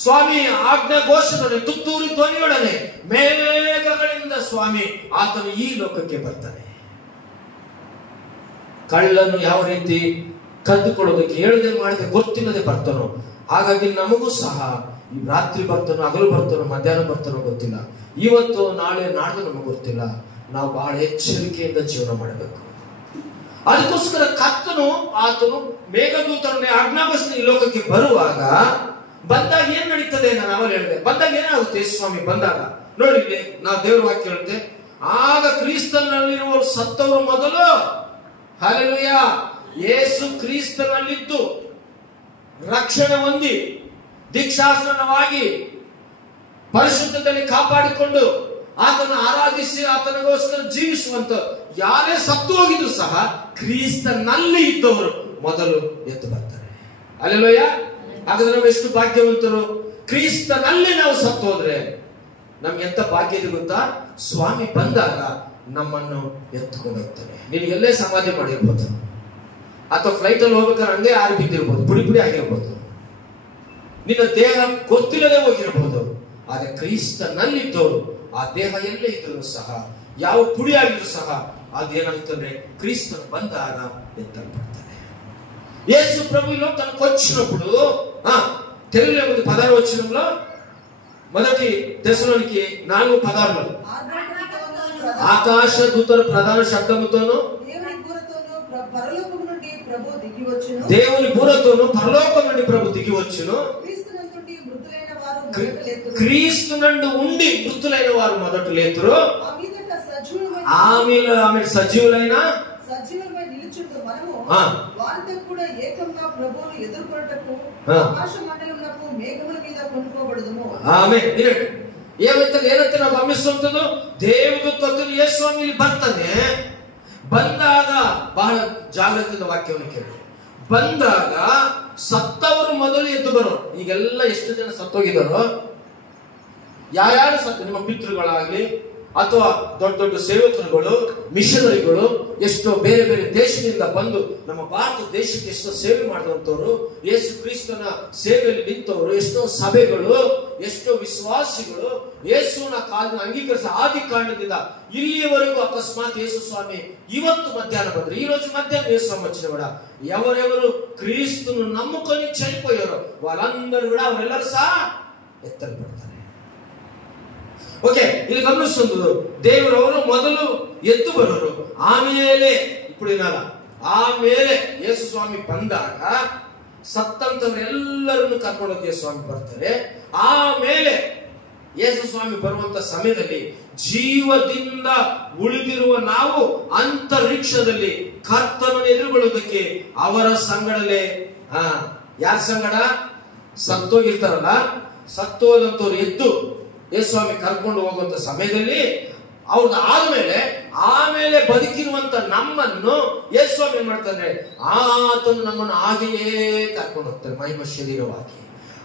ಸ್ವಾಮಿ ಆಜ್ಞಾ ಘೋಷಣೆ ತುತ್ತೂರಿ ಧ್ವನಿಯೊಡನೆ ಮೇಘಗಳಿಂದ ಸ್ವಾಮಿ ಆತನು ಈ ಲೋಕಕ್ಕೆ ಬರ್ತಾನೆ. ಕಳ್ಳನ್ನು ಯಾವ ರೀತಿ ಕದ್ದುಕೊಳ್ಳೋದಕ್ಕೆ ಹೇಳದೆ ಮಾಡದೆ ಗೊತ್ತಿಲ್ಲದೆ ಬರ್ತಾನೋ, ಹಾಗಾಗಿ ನಮಗೂ ಸಹ ಈ ರಾತ್ರಿ ಬರ್ತಾನೋ, ಹಗಲು ಬರ್ತಾನೋ, ಮಧ್ಯಾಹ್ನ ಬರ್ತಾನೋ ಗೊತ್ತಿಲ್ಲ, ಇವತ್ತು ನಾಳೆ ನಾಡ್ದು ನಮಗೆ ಗೊತ್ತಿಲ್ಲ. ನಾವು ಬಹಳ ಎಚ್ಚರಿಕೆಯಿಂದ ಜೀವನ ಮಾಡಬೇಕು. ಅದಕ್ಕೋಸ್ಕರ ಕರ್ತನು ಆತನು ಮೇಘದೂತರನ್ನೇ ಆಜ್ಞಾಘೋಷಣೆ ಈ ಲೋಕಕ್ಕೆ ಬಂದಾಗ ಏನ್ ನಡೀತದೆ? ನಾನು ಅವಳು ಹೇಳಿದೆ, ಬಂದಾಗ ಏನಾಗುತ್ತೆ? ಸ್ವಾಮಿ ಬಂದಾಗ ನೋಡಿ, ನಾವು ದೇವರ ವಾಕ್ಯ ಹೇಳುತ್ತೆ, ಆಗ ಕ್ರಿಸ್ತನಲ್ಲಿರುವ ಸತ್ತವರು ಮೊದಲು, ಹಲ್ಲೆಲೂಯ, ಯೇಸು ಕ್ರಿಸ್ತನಲ್ಲಿದ್ದು ರಕ್ಷಣೆ ಹೊಂದಿ ದೀಕ್ಷಾಸ್ನಾನವಾಗಿ ಪರಿಶುದ್ಧದಲ್ಲಿ ಕಾಪಾಡಿಕೊಂಡು ಆತನ ಆರಾಧಿಸಿ ಆತನಿಗೋಸ್ಕರ ಜೀವಿಸುವಂತ ಯಾರೇ ಸತ್ತು ಹೋಗಿದ್ರು ಸಹ ಕ್ರಿಸ್ತನಲ್ಲಿ ಇದ್ದವರು ಮೊದಲು ಎದ್ದು ಬರ್ತಾರೆ. ಹಲ್ಲೆಲೂಯ. ಹಾಗಾದ್ರೆ ನಾವು ಎಷ್ಟು ಭಾಗ್ಯವಂತರು! ಕ್ರಿಸ್ತನಲ್ಲಿ ನಾವು ಸತ್ತು ಹೋದ್ರೆ ನಮ್ಗೆ ಎಂತ ಭಾಗ್ಯ ಇದೆ ಗೊತ್ತಾ? ಸ್ವಾಮಿ ಬಂದಾಗ ನಮ್ಮನ್ನು ಎತ್ತುಕೊಂಡು ಹೋಗ್ತಾನೆ. ನೀನು ಎಲ್ಲೇ ಸಮಾಧಿ ಮಾಡಿರ್ಬೋದು, ಅಥವಾ ಫ್ಲೈಟ್ ಅಲ್ಲಿ ಹೋಗ್ಬೇಕಾದ್ರೆ ಹಂಗೆ ಆರು ಬಿದ್ದಿರ್ಬೋದು, ಪುಡಿ ಪುಡಿ ಆಗಿರ್ಬೋದು, ನಿನ್ನ ದೇಹ ಗೊತ್ತಿಲ್ಲದೆ ಹೋಗಿರಬಹುದು. ಆದ್ರೆ ಕ್ರಿಸ್ತನಲ್ಲಿದ್ದವರು ಆ ದೇಹ ಎಲ್ಲೇ ಇದ್ರೂ ಸಹ, ಯಾವ ಪುಡಿ ಆಗಿದ್ರು ಸಹ ಅದೇನಾಗುತ್ತಂದ್ರೆ ಕ್ರಿಸ್ತನು ಬಂದಾಗ ಎತ್ತಲ್ಪಡ್ತಾರೆ. యేసు ప్రభు ఈ లోకానికి వచ్చినప్పుడు తెలుగులో 16 వచనంలో మొదటి దశలోనికి 4:16 ఆకాశ దూతల ప్రధాన శబ్దముతోను దేవుని బూరతోను పరలోకం నుండి ప్రభు దిగి వచ్చును. క్రీస్తు నందు ఉండి మృతులైన వారు మొదట లేతురు. ఆమె సజీవులైన వారితో కూడా ఏకంగా ప్రభువును ఎదుర్కొనుటకు ఆకాశ మండలమునకు మేఘముల మీద కొనుకోబడుదుము. ఆమేన్. ಏನಂತ ನಾವು ಗಮನಿಸುವಂತದ್ದು, ದೇವದೂತರು ಯೇಸು ಸ್ವಾಮಿ ಬರ್ತಾನೆ. ಬಂದಾಗ ಬಹಳ ಜಾಗೃತಿಯಿಂದ ವಾಕ್ಯವನ್ನು ಕೇಳಿ. ಬಂದಾಗ ಸತ್ತವರು ಮೊದಲು ಎದ್ದು ಬರೋರು. ಈಗೆಲ್ಲ ಎಷ್ಟು ಜನ ಸತ್ತೋಗಿದ್ದಾರೋ, ಯಾರ್ಯಾರು ಸತ್ತು, ನಿಮ್ಮ ಪಿತೃಗಳಾಗ್ಲಿ ಅಥವಾ ದೊಡ್ಡ ದೊಡ್ಡ ಸೇವಕರುಗಳು, ಮಿಷನರಿಗಳು, ಎಷ್ಟೋ ಬೇರೆ ಬೇರೆ ದೇಶದಿಂದ ಬಂದು ನಮ್ಮ ಭಾರತ ದೇಶಕ್ಕೆ ಎಷ್ಟೋ ಸೇವೆ ಮಾಡಿದಂಥವ್ರು, ಯೇಸು ಕ್ರಿಸ್ತನ ಸೇವೆಯಲ್ಲಿ ನಿಂತವರು, ಎಷ್ಟೋ ಸಭೆಗಳು, ಎಷ್ಟೋ ವಿಶ್ವಾಸಿಗಳು ಯೇಸುವಿನ ಕಾಲದಿಂದ ಅಂಗೀಕರಿಸ ಆದಿ ಕಾರಣದಿಂದ ಇಲ್ಲಿಯವರೆಗೂ ಅಕಸ್ಮಾತ್ ಯೇಸು ಸ್ವಾಮಿ ಇವತ್ತು ಮಧ್ಯಾಹ್ನ ಬಂದ್ರೆ, ಈ రోజు మధ్యాహ్నం యేసు స్వామి వచ్చిన కూడా ఎవరెవరు క్రీస్తును నమ్ముకొని చనిపోయారో వాళ్ళందరూ కూడా ಅವರೆಲ್ಲರೂ ಸಹ ಎತ್ತಲ್ಪಡ್ತಾರೆ. ಓಕೆ, ಇಲ್ಲಿ ಗಮನಿಸುವುದು, ದೇವರವರು ಮೊದಲು ಎದ್ದು ಬರೋರು, ಆಮೇಲೆ ఇప్పుడు ಏನಾಗ ಆಮೇಲೆ ಯೇಸು ಸ್ವಾಮಿ ಬಂದಾಗ ಸತ್ತಂತವರೆಲ್ಲರನ್ನು ಕರ್ಕೊಂಡೋಗಿ ಸ್ವಾಮಿ ಬರ್ತಾರೆ. ಆಮೇಲೆ ಯೇಸು ಸ್ವಾಮಿ ಬರುವಂತ ಸಮಯದಲ್ಲಿ ಜೀವದಿಂದ ಉಳಿದಿರುವ ನಾವು ಅಂತರಿಕ್ಷದಲ್ಲಿ ಕರ್ತನನ್ನು ಎದುರುಗೊಳ್ಳುವುದಕ್ಕೆ ಅವರ ಸಂಗಡಲೇ ಯಾರ ಸಂಗಡ? ಸತ್ತೋಗಿರ್ತಾರಲ್ಲ, ಸತ್ತೋದಂತವ್ರು ಎದ್ದು ಯೇಸು ಸ್ವಾಮಿ ಕರ್ಕೊಂಡು ಹೋಗುವಂತ ಸಮಯದಲ್ಲಿ ಅವ್ರದ್ದು ಆಮೇಲೆ ಬದುಕಿರುವಂತ ನಮ್ಮನ್ನು ಯೇಸು ಸ್ವಾಮಿ ಏನ್ ಮಾಡ್ತಾರೆ? ಆತನು ನಮ್ಮನ್ನು ಹಾಗೆಯೇ ಕರ್ಕೊಂಡು ಹೋಗ್ತಾರೆ ಮಹಿಮ ಶರೀರವಾಗಿ.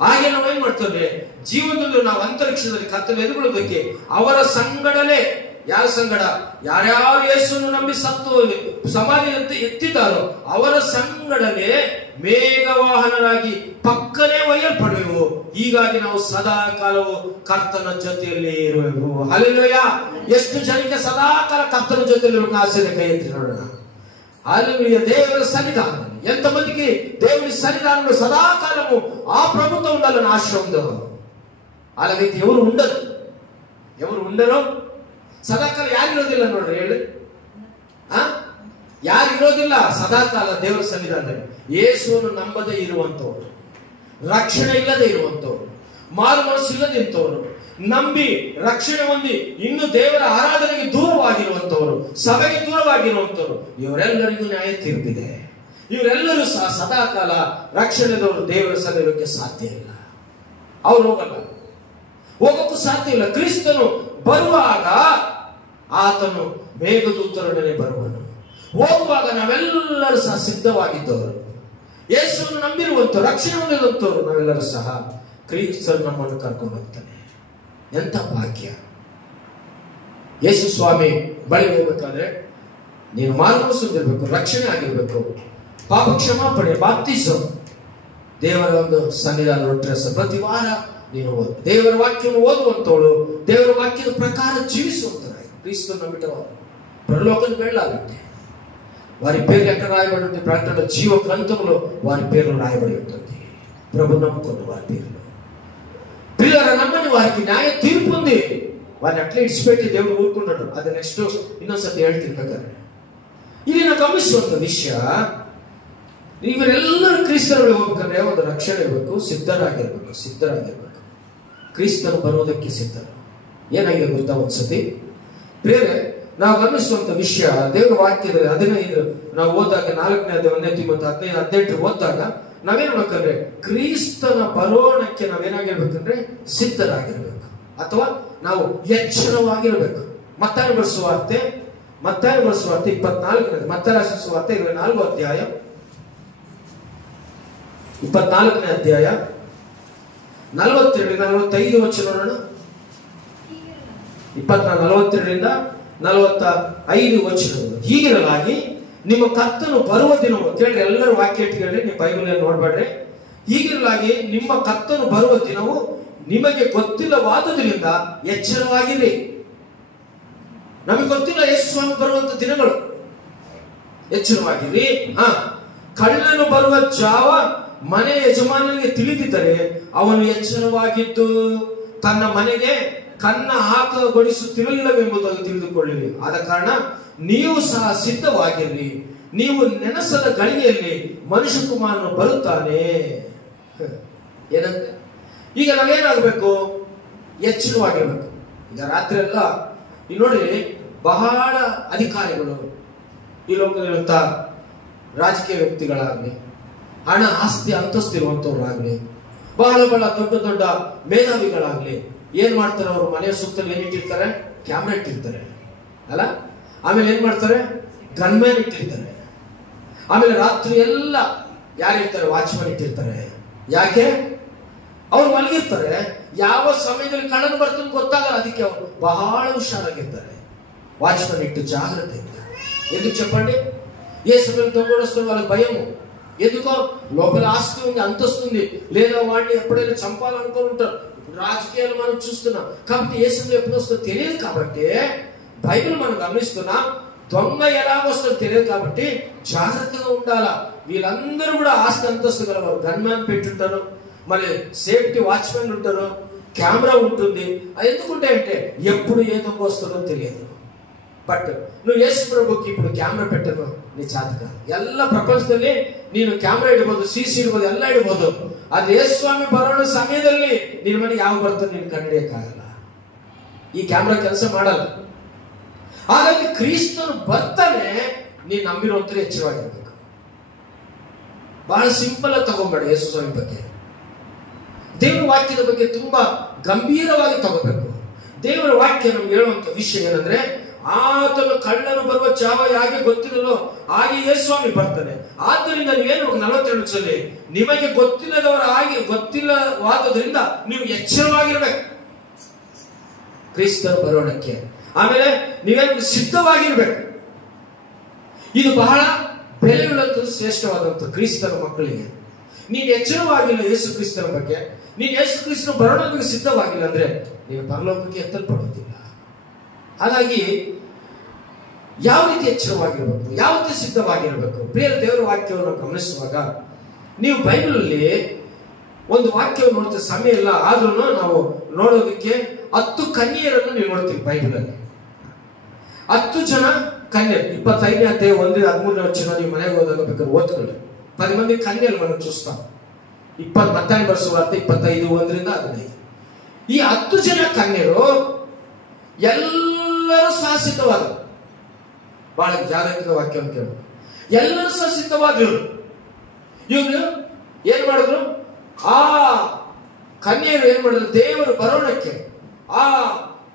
ಹಾಗೆ ನಾವು ಏನ್ ಮಾಡ್ತೇವೆ? ಜೀವನದಲ್ಲಿ ನಾವು ಅಂತರಿಕ್ಷದಲ್ಲಿ ಕರ್ತನ ಎದುರುಗೊಳ್ಳೋದಕ್ಕೆ ಅವರ ಸಂಗಡಲೇ. ಯಾರ ಸಂಗಡ? ಯಾರ್ಯಾರು ಯೇಸುವನ್ನು ನಂಬಿ ಸತ್ತು ಸಮಾಧಿಯಂತೆ ಎತ್ತಿದ್ದಾರೋ ಅವರ ಸಂಗಡಲೇ ಮೇಘವಾಹನರಾಗಿ ಪಕ್ಕನೆ ಒಯ್ಯಲ್ಪಡುವೆವು. ಹೀಗಾಗಿ ನಾವು ಸದಾ ಕಾಲವು ಕರ್ತನ ಜೊತೆಯಲ್ಲಿ ಇರುವೆವು. ಹಲ್ಲೆಲೂಯ! ಎಷ್ಟು ಜನಕ್ಕೆ ಸದಾ ಕಾಲ ಕರ್ತನ ಜೊತೆಯಲ್ಲಿ ಇರುವ ಆಸೆ ಇದೆ? ಕೈ ಎತ್ತಿ ನೋಡೋಣ. ಹಲ್ಲೆಲೂಯ! ದೇವರ ಸನ್ನಿಧಾನ ಎಂತ ಮಂದಿಗೆ ದೇವರ ಸನ್ನಿಧಾನ ಸದಾ ಕಾಲವು ಆ ಪ್ರಭುತ್ವ ಉಂಡಲ್ಲ ಆಶ ಉಂಡು. ಅಲ್ಲದೈತಿ ఎవరు ఉండరు ಸದಾಕಾಲ ಯಾರಿರೋದಿಲ್ಲ ನೋಡ್ರಿ, ಹೇಳಿ. ಯಾರಿರೋದಿಲ್ಲ ಸದಾಕಾಲ ದೇವರ ಸನ್ನಿಧಾನದಲ್ಲಿ? ಯೇಸುವನ್ನು ನಂಬದೇ ಇರುವಂತವರು, ರಕ್ಷಣೆ ಇಲ್ಲದೆ ಇರುವಂತವರು, ಮಾರು ಮನಸ್ಸು ಇಲ್ಲದಂತವರು, ನಂಬಿ ರಕ್ಷಣೆ ಹೊಂದಿ ಇನ್ನು ದೇವರ ಆರಾಧನೆಗೆ ದೂರವಾಗಿರುವಂತವರು, ಸಭೆಗೆ ದೂರವಾಗಿರುವಂತವರು, ಇವರೆಲ್ಲರಿಗೂ ನ್ಯಾಯ ತೀರ್ಪಿದೆ. ಇವರೆಲ್ಲರೂ ಸಹ ಸದಾಕಾಲ ರಕ್ಷಣೆದವರು ದೇವರ ಸನ್ನಿಧಾನಕ್ಕೆ ಸಾಧ್ಯ ಇಲ್ಲ. ಅವ್ರು ಹೋಗಕ್ಕೂ ಸಾಧ್ಯ ಇಲ್ಲ. ಕ್ರಿಸ್ತನು ಬರುವಾಗ ಆತನು ಮೇಘದೂತರೊಡನೆ ಬರುವನು. ಹೋಗುವಾಗ ನಾವೆಲ್ಲರೂ ಸಹ ಸಿದ್ಧವಾಗಿದ್ದವರು, ಯೇಸುವನ್ನು ನಂಬಿರುವಂತವರು, ರಕ್ಷಣೆ ಹೊಂದಿರುವಂತವರು ನಾವೆಲ್ಲರೂ ಸಹ ಕ್ರಿಸ್ತನು ನಮ್ಮನ್ನು ಕರ್ಕೊಂಡು ಹೋಗ್ತಾನೆ. ಎಂತ ಭಾಗ್ಯ! ಯೇಸು ಸ್ವಾಮಿ ಬಳಿ ಹೋಗ್ಬೇಕಾದ್ರೆ ನೀನು ಮಾರ್ಗದರ್ಶನದಿರ್ಬೇಕು, ರಕ್ಷಣೆ ಆಗಿರ್ಬೇಕು, ಪಾಪ ಕ್ಷಮಾಪಣೆ, ಬಾಪ್ತಿಸಮ್, ದೇವರ ಒಂದು ಸನ್ನಿಧಾನ ರೊಟ್ಟೆ ಪ್ರತಿ ವಾರ ನೀನು ದೇವರ ವಾಕ್ಯವನ್ನು ಓದುವಂತವಳು, ದೇವರ ವಾಕ್ಯದ ಪ್ರಕಾರ జీవిಸುವಂతరాయి. క్రీస్తు నమ్మిటవారు పరలోకం వెళ్ళాలంటే వారి పేర్లు ఎక్కడ రాయబడి ఉంది? ప్రకటన జీవ గ్రంథంలో వారి పేర్లు రాయబడి ఉంటుంది. ప్రభు నమ్ముకున్న వారి పేర్లు. పిల్లల నమ్మని వారికి న్యాయ తీర్పు ఉంది. వారిని అట్లా ఇడిచిపెట్టి దేవుడు ఊరుకున్నాడు. అది నెక్స్ట్ ಇನ್ನೊಂದ್ಸತಿ ಹೇಳ್ತೀನಿ ಬೇಕಾದ್ರೆ. ಇಲ್ಲಿ ನಾವು ಗಮನಿಸುವಂತ ವಿಷಯ, ಇವರೆಲ್ಲರೂ ಕ್ರಿಸ್ತರಲ್ಲಿ ಹೋಗ್ಬೇಕಂದ್ರೆ ಒಂದು ರಕ್ಷಣೆ ಇರಬೇಕು, ಸಿದ್ಧರಾಗಿರ್ಬೇಕು. ಕ್ರಿಸ್ತನು ಬರುವುದಕ್ಕೆ ಸಿದ್ಧರು. ಏನಾಗಿದೆ ಗೊತ್ತಾ? ಒಂದ್ಸತಿ ಬೇರೆ ನಾವು ಗಮನಿಸುವಂತ ವಿಷಯ, ದೇವರ ವಾಕ್ಯದಲ್ಲಿ 15 ನಾವು ಓದಾಗ 4ನೇ ಅಧ್ಯಾಯ 1 ತಿಮೋಥೆ 15-18 ಓದಿದಾಗ ನಾವೇನ್ ಮಾಡ್ಬೇಕಂದ್ರೆ ಕ್ರಿಸ್ತನ ಬರೋಣಕ್ಕೆ ನಾವೇನಾಗಿರ್ಬೇಕಂದ್ರೆ ಸಿದ್ಧರಾಗಿರ್ಬೇಕು, ಅಥವಾ ನಾವು ಎಚ್ಚರವಾಗಿರ್ಬೇಕು. ಮತ್ತಾಯ ಬರೆಸುವಾರ್ತೆ 24ನೇ, ಮತ್ತಾಯ ಸುವಾರ್ತೆ 24ನೇ ಅಧ್ಯಾಯ 24ನೇ ಅಧ್ಯಾಯ 42-45 ವಚನ ನೋಡೋಣ. 42-42 45 ವಚನಗಳು. ಹೀಗಿರಲಾಗಿ ನಿಮ್ಮ ಕರ್ತನು ಬರುವ ದಿನವು, ಕೇಳ್ರಿ ಎಲ್ಲರೂ ವಾಕ್ಯ ಇಟ್ಕೊಳ್ಳಿ, ನೀವು ಬೈಬಲ್ ನೋಡ್ಬೇಡ್ರಿ. ಹೀಗಿರಲಾಗಿ ನಿಮ್ಮ ಕರ್ತನು ಬರುವ ದಿನವು ನಿಮಗೆ ಗೊತ್ತಿಲ್ಲವಾದುದರಿಂದ ಎಚ್ಚರವಾಗಿರಿ. ನಮಗೆ ಗೊತ್ತಿಲ್ಲ ಯೇಸು ಸ್ವಾಮಿ ಬರುವಂತ ದಿನಗಳು, ಎಚ್ಚರವಾಗಿರಿ. ಕಳ್ಳನು ಬರುವ ಜಾವ ಮನೆ ಯಜಮಾನನಿಗೆ ತಿಳಿದಿದ್ದರೆ ಅವನು ಎಚ್ಚರವಾಗಿದ್ದು ತನ್ನ ಮನೆಗೆ ಕನ್ನ ಹಾಕಗೊಳಿಸುತ್ತಿರಲಿಲ್ಲವೆಂಬುದನ್ನು ತಿಳಿದುಕೊಳ್ಳಿರಿ. ಆದ ಕಾರಣ ನೀವು ಸಹ ಸಿದ್ಧವಾಗಿರ್ರಿ. ನೀವು ನೆನಸದ ಗಳಿಗೆಯಲ್ಲಿ ಮನುಷ್ಯ ಕುಮಾರನು ಬರುತ್ತಾನೆ. ಏನಂತೆ? ಈಗ ನಾವೇನಾಗಬೇಕು? ಎಚ್ಚರವಾಗಿರ್ಬೇಕು. ಈಗ ರಾತ್ರಿ ಎಲ್ಲ ಈಗ ನೋಡ್ರಿ, ಬಹಳ ಅಧಿಕಾರಿಗಳು, ಈ ಲೋಕದಲ್ಲಿರುವಂತ ರಾಜಕೀಯ ವ್ಯಕ್ತಿಗಳಾಗ್ಲಿ, ಹಣ ಆಸ್ತಿ ಅಂತಸ್ತು ಇರುವಂತವ್ರಾಗ್ಲಿ, ಬಹಳ ದೊಡ್ಡ ದೊಡ್ಡ ಮೇಧಾವಿಗಳಾಗ್ಲಿ, ಏನ್ ಮಾಡ್ತಾರೆ? ಅವರು ಮನೆಯ ಸುತ್ತಲೂ ಏನಿಟ್ಟಿರ್ತಾರೆ? ಕ್ಯಾಮ್ರಾ ಇಟ್ಟಿರ್ತಾರೆ ಅಲ್ಲ. ಆಮೇಲೆ ಏನ್ ಮಾಡ್ತಾರೆ? ಗನ್ಮ್ಯಾನ್ ಇಟ್ಟಿರ್ತಾರೆ. ಆಮೇಲೆ ರಾತ್ರಿ ಎಲ್ಲ ಯಾರಿರ್ತಾರೆ? ವಾಚ್ಮನ್ ಇಟ್ಟಿರ್ತಾರೆ. ಯಾಕೆ? ಅವ್ರು ಮಲಗಿರ್ತಾರೆ. ಯಾವ ಸಮಯದಲ್ಲಿ ಕಳ್ಳನು ಬರ್ತಾನೆ ಗೊತ್ತಾಗಲ್ಲ. ಅದಕ್ಕೆ ಅವರು ಬಹಳ ಹುಷಾರಾಗಿರ್ತಾರೆ. ವಾಚ್ಮನ್ ఇట్టు జాగ్రత్తగా. ఎందుకు చెప్పండి? ఏ సమయం దొంగొస్తే వాళ్ళకి భయము. ఎందుకో? లోపల ఆస్తి ఉంది, అంతస్తుంది, లేదా వాడిని ఎప్పుడైనా చంపాలనుకుని ఉంటారు. ఇప్పుడు రాజకీయాలు మనం చూస్తున్నాం కాబట్టి ఏ సమయం ఎప్పుడు వస్తుందో తెలియదు. కాబట్టి బైబిల్ మనం గమనిస్తున్నాం, దొంగ ఎలా వస్తుందో తెలియదు కాబట్టి జాగ్రత్తగా ఉండాలా. వీళ్ళందరూ కూడా ఆస్తి అంతస్తు గలవారు. గన్మ్యాన్ పెట్టుంటారు, మళ్ళీ సేఫ్టీ వాచ్మెన్ ఉంటారు, కెమెరా ఉంటుంది. అది ఎందుకుంటాయంటే ఎప్పుడు ఏ దొంగ వస్తుందో తెలియదు. బట్ నువ్వు యేసు ప్రభుకి ఇప్పుడు కెమెರಾ పెట్టను నీ చేత కాదు. ಎಲ್ಲ ಪ್ರಪಂಚದಲ್ಲಿ ನೀನು ಕ್ಯಾಮ್ರಾ ಇಡಬಹುದು, ಸಿಸಿ ಇಡಬಹುದು, ಎಲ್ಲ ಇಡಬಹುದು. ಅದು ಯೇಸು ಸ್ವಾಮಿ ಬರೋಣ ಸಮಯದಲ್ಲಿ ನಿನ್ನ ಮನೆಗೆ ಯಾವ ಬರ್ತಾನೆ ನೀನು ಕಂಡಿಡಿಯಕ್ಕಾಗಲ್ಲ. ಈ ಕ್ಯಾಮ್ರಾ ಕೆಲಸ ಮಾಡಲ್ಲ. ಹಾಗಾಗಿ ಕ್ರಿಸ್ತನು ಬರ್ತಾನೆ, ನೀನು ನಂಬಿರುವಂತ ಎಚ್ಚರವಾಗಿರ್ಬೇಕು. ಬಹಳ ಸಿಂಪಲ್ ಆಗಿ ತಗೊಂಬೇಡ ಯೇಸು ಸ್ವಾಮಿ ಬಗ್ಗೆ. ದೇವರ ವಾಕ್ಯದ ಬಗ್ಗೆ ತುಂಬಾ ಗಂಭೀರವಾಗಿ ತಗೋಬೇಕು. ದೇವರ ವಾಕ್ಯ ನಮ್ಗೆ ಹೇಳುವಂತ ವಿಷಯ ಏನಂದ್ರೆ, ಆತನು ಕಳ್ಳನು ಬರುವ ಜಾವ ಹೇಗೆ ಗೊತ್ತಿರಲು ಹಾಗೆ ಯೇಸು ಸ್ವಾಮಿ ಬರ್ತಾನೆ. ಆದ್ದರಿಂದ ನೀವೇನು 42 ನಿಮಗೆ ಗೊತ್ತಿಲ್ಲದವರ ಹಾಗೆ ಗೊತ್ತಿಲ್ಲವಾದದ್ರಿಂದ ನೀವು ಎಚ್ಚರವಾಗಿರ್ಬೇಕು ಕ್ರಿಸ್ತನ ಬರೋಣಕ್ಕೆ. ಆಮೇಲೆ ನೀವೇನು ಸಿದ್ಧವಾಗಿರ್ಬೇಕು. ಇದು ಬಹಳ ಬೆಲೆಯುಳ್ಳಂತ ಶ್ರೇಷ್ಠವಾದಂತ ಕ್ರಿಸ್ತನ ಮಕ್ಕಳಿಗೆ. ನೀನು ಎಚ್ಚರವಾಗಿಲ್ಲ ಯೇಸು ಕ್ರಿಸ್ತನ ಬಗ್ಗೆ, ನೀನು ಯೇಸು ಕ್ರಿಸ್ತನ ಬರೋಣಕ್ಕೆ ಸಿದ್ಧವಾಗಿಲ್ಲ ಅಂದ್ರೆ ನೀನು ಪರಲೋಕಕ್ಕೆ ಎತ್ತಲ್ಪಡುವುದಿಲ್ಲ. ಹಾಗಾಗಿ ಯಾವ ರೀತಿ ಎಚ್ಚರವಾಗಿರಬೇಕು, ಯಾವ ರೀತಿ ಸಿದ್ಧವಾಗಿರಬೇಕು? ಪ್ರಿಯರ, ದೇವರ ವಾಕ್ಯವನ್ನು ಗಮನಿಸುವಾಗ ನೀವು ಬೈಬಲ್ ಅಲ್ಲಿ ಒಂದು ವಾಕ್ಯವನ್ನು ನೋಡ್ತೀವಿ, ಸಮಯ ಇಲ್ಲ ಆದ್ರೂ ನಾವು ನೋಡೋದಕ್ಕೆ 10 ಕನ್ಯೆಯರನ್ನು ನೀವು ನೋಡ್ತೀವಿ ಬೈಬಲ್ ಅಲ್ಲಿ. 10 ಜನ ಕನ್ಯರು. 25ನೇ ಅಧ್ಯಾಯ 1-13 ವಚನ ನೀವು ಮನೆಗೆ ಹೋದಾಗ ಬೇಕಾದ್ರೆ ಓದ್ಕೊಳ್ಳಿ. 10 ಮಂದಿ ಕನ್ಯೆలు మనం చూస్తాం. 20 ಮತ್ತಾಯ ವರ್ಷ ವಾರ್ತೆ 25:1-15. ಈ 10 ಜನ ಕನ್ಯರು ಎಲ್ಲರೂ ಶಾಸಿತವಾದ, ಬಹಳ ಜಾಗತಿಕ ವಾಕ್ಯವನ್ನು ಕೇಳಬೇಕು. ಎಲ್ಲರೂ ಶಾಸಿತವಾದ್ರು. ಇವರು ಏನ್ ಮಾಡಿದ್ರು? ಆ ಕನ್ಯರು ಏನ್ ಮಾಡಿದ್ರು? ದೇವರು ಬರೋಣಕ್ಕೆ ಆ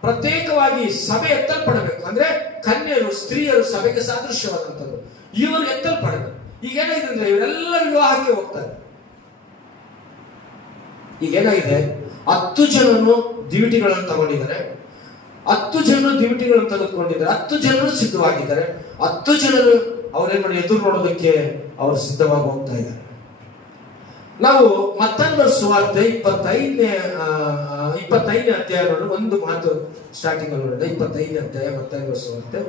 ಪ್ರತ್ಯೇಕವಾಗಿ ಸಭೆ ಎತ್ತಲ್ಪಡಬೇಕು. ಅಂದ್ರೆ ಕನ್ಯರು, ಸ್ತ್ರೀಯರು ಸಭೆಗೆ ಸಾದೃಶ್ಯವಾದಂಥದ್ದು. ಇವರು ಎತ್ತಲ್ಪಡಬೇಕು. ಈಗ ಏನಾಗಿದೆ ಅಂದ್ರೆ ಇವರೆಲ್ಲ ವಿವಾಹಕ್ಕೆ ಹೋಗ್ತಾರೆ. ಈಗ ಏನಾಗಿದೆ? 10 ಜನನು ಡ್ಯೂಟಿಗಳನ್ನು ತಗೊಂಡಿದ್ದಾರೆ, 10 ಜನರು ಡ್ಯೂಟಿಗಳನ್ನು ತೆಗೆದುಕೊಂಡಿದ್ದಾರೆ, 10 ಜನರು ಸಿದ್ಧವಾಗಿದ್ದಾರೆ. 10 ಜನರು ಅವ್ರೇನ್ ಮಾಡಿ ಎದುರು ನೋಡೋದಕ್ಕೆ ಅವರು ಸಿದ್ಧವಾಗಿ ಹೋಗ್ತಾ ಇದ್ದಾರೆ. ನಾವು ಮತ್ತಾಯ ಸುವಾರ್ತೆ 25ನೇ ಅಧ್ಯಾಯ ನೋಡೋಣ. ಒಂದು ಮಾತು ಸ್ಟಾರ್ಟಿಂಗ್ ಅಲ್ಲಿ ನೋಡೋಣ. 25ನೇ ಅಧ್ಯಾಯ ಮತ್ತಾಯ ಸುವಾರ್ತೆ.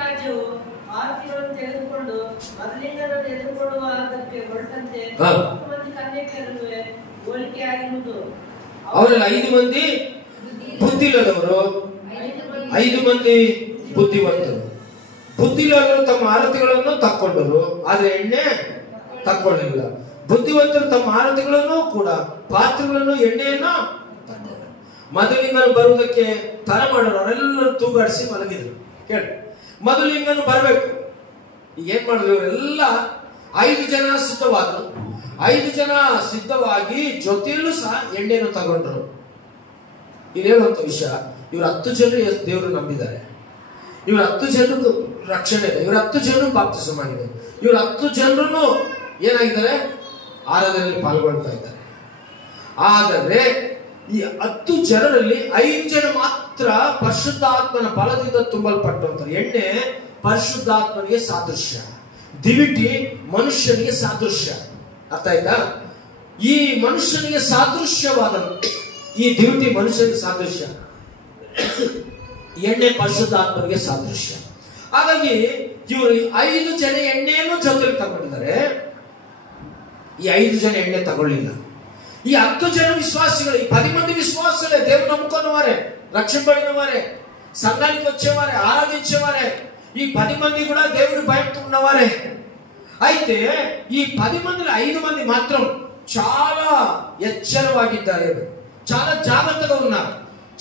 ರಾಜ್ಯವು ಆರತಿಗಳನ್ನು ತೆಗೆದುಕೊಂಡು ಮೊದಲಿಂಗರನ್ನು ಎದುರುಗೊಳ್ಳುವುದಕ್ಕೆ ಹೊರಟಂತೆ 10 ಮಂದಿ ಕನ್ಯಕೆಯರಿಗೆ ಹೋಲಿಕೆಯಾಗಿರುವುದು. ಅವರಲ್ಲಿ 5 ಮಂದಿ ಬುದ್ಧಿಲ್ಲದವರು, 5 ಮಂದಿ ಬುದ್ಧಿವಂತರು. ಬುದ್ಧಿಲ್ಲದವರು ತಮ್ಮ ಆರತಿಗಳನ್ನು ತಕ್ಕೊಂಡರು, ಆದ್ರೆ ಎಣ್ಣೆ ತಕ್ಕೊಳ್ಳಿಲ್ಲ. ಬುದ್ಧಿವಂತರು ತಮ್ಮ ಆರತಿಗಳನ್ನು ಕೂಡ, ಪಾತ್ರೆಗಳನ್ನು, ಎಣ್ಣೆಯನ್ನು ತಕ್ಕೊಂಡರು. ಮೊದಲಿಂಗನು ಬರುವುದಕ್ಕೆ ತರ ಮಾಡೋರು ಅವರೆಲ್ಲರೂ ತೂಗಾಡಿಸಿ ಮಲಗಿದ್ರು. ಕೇಳಿ, ಮೊದಲಿಂಗನು ಬರಬೇಕು. ಈಗ ಏನ್ ಮಾಡಿದ್ರು? ಇವರೆಲ್ಲ 5 ಜನ ಸಿದ್ಧವಾದ್ರು. 5 ಜನ ಸಿದ್ಧವಾಗಿ ಜೊತೆಯಲ್ಲೂ ಸಹ ಎಣ್ಣೆಯನ್ನು ತಗೊಂಡ್ರು. ಇದು ಹೇಳುವಂತ ವಿಷಯ, ಇವ್ರು 10 ಜನ ದೇವರು ನಂಬಿದ್ದಾರೆ. ಇವ್ರ 10 ಜನರು ರಕ್ಷಣೆ ಇದೆ. ಇವ್ರ 10 ಜನರು ಬಾಪ್ತಿಸ್ಮ ಆಗಿದೆ. ಇವ್ರ 10 ಜನರು ಏನಾಗಿದ್ದಾರೆ? ಆರಾಧನೆಯಲ್ಲಿ ಪಾಲ್ಗೊಳ್ತಾ ಇದ್ದಾರೆ. ಆದರೆ ಈ 10 ಜನರಲ್ಲಿ 5 ಜನ ಮಾತ್ರ ಪರಿಶುದ್ಧಾತ್ಮನ ಬಲದಿಂದ ತುಂಬಲ್ಪಟ್ಟಂತಾರೆ. ಎಣ್ಣೆ ಪರಿಶುದ್ಧಾತ್ಮನಿಗೆ ಸಾದೃಶ್ಯ, ದಿವಿಟಿ ಮನುಷ್ಯನಿಗೆ ಸಾದೃಶ್ಯ. ಅರ್ಥ ಆಯ್ತಾ? ಈ ಮನುಷ್ಯನಿಗೆ ಸಾದೃಶ್ಯವಾದ ಈ ದಿವಿಟಿ ಮನುಷ್ಯನಿಗೆ ಸಾದೃಶ್ಯ, ಎಣ್ಣೆ ಪರಿಶುದ್ಧಾತ್ಮನಿಗೆ ಸಾದೃಶ್ಯ. ಹಾಗಾಗಿ ಇವರು 5 ಜನ ಎಣ್ಣೆಯನ್ನು ಜೊತೆಲಿ ತಗೊಂಡಿದ್ದಾರೆ. ಈ 5 ಜನ ಎಣ್ಣೆ ತಗೊಳ್ಳಿಲ್ಲ. ಈ 10 ಜನ విశ్వాసిಗಳು, ఈ 10 మంది విశ్వాసులే, దేవుని నమ్ముకున్నవారే, రక్షింపబడినవారే, సంఘానికి వచ్చేవారే, ఆరాధించేవారే. ఈ 10 మంది కూడా దేవుడి భయంతో ఉన్నవారే. అయితే ఈ 10 మందిలో 5 మంది మాత్రం చాలా ఎచ్చరವಾಗಿದ್ದಾರೆ, చాలా జాగ్రత్తగా ఉన్నారు,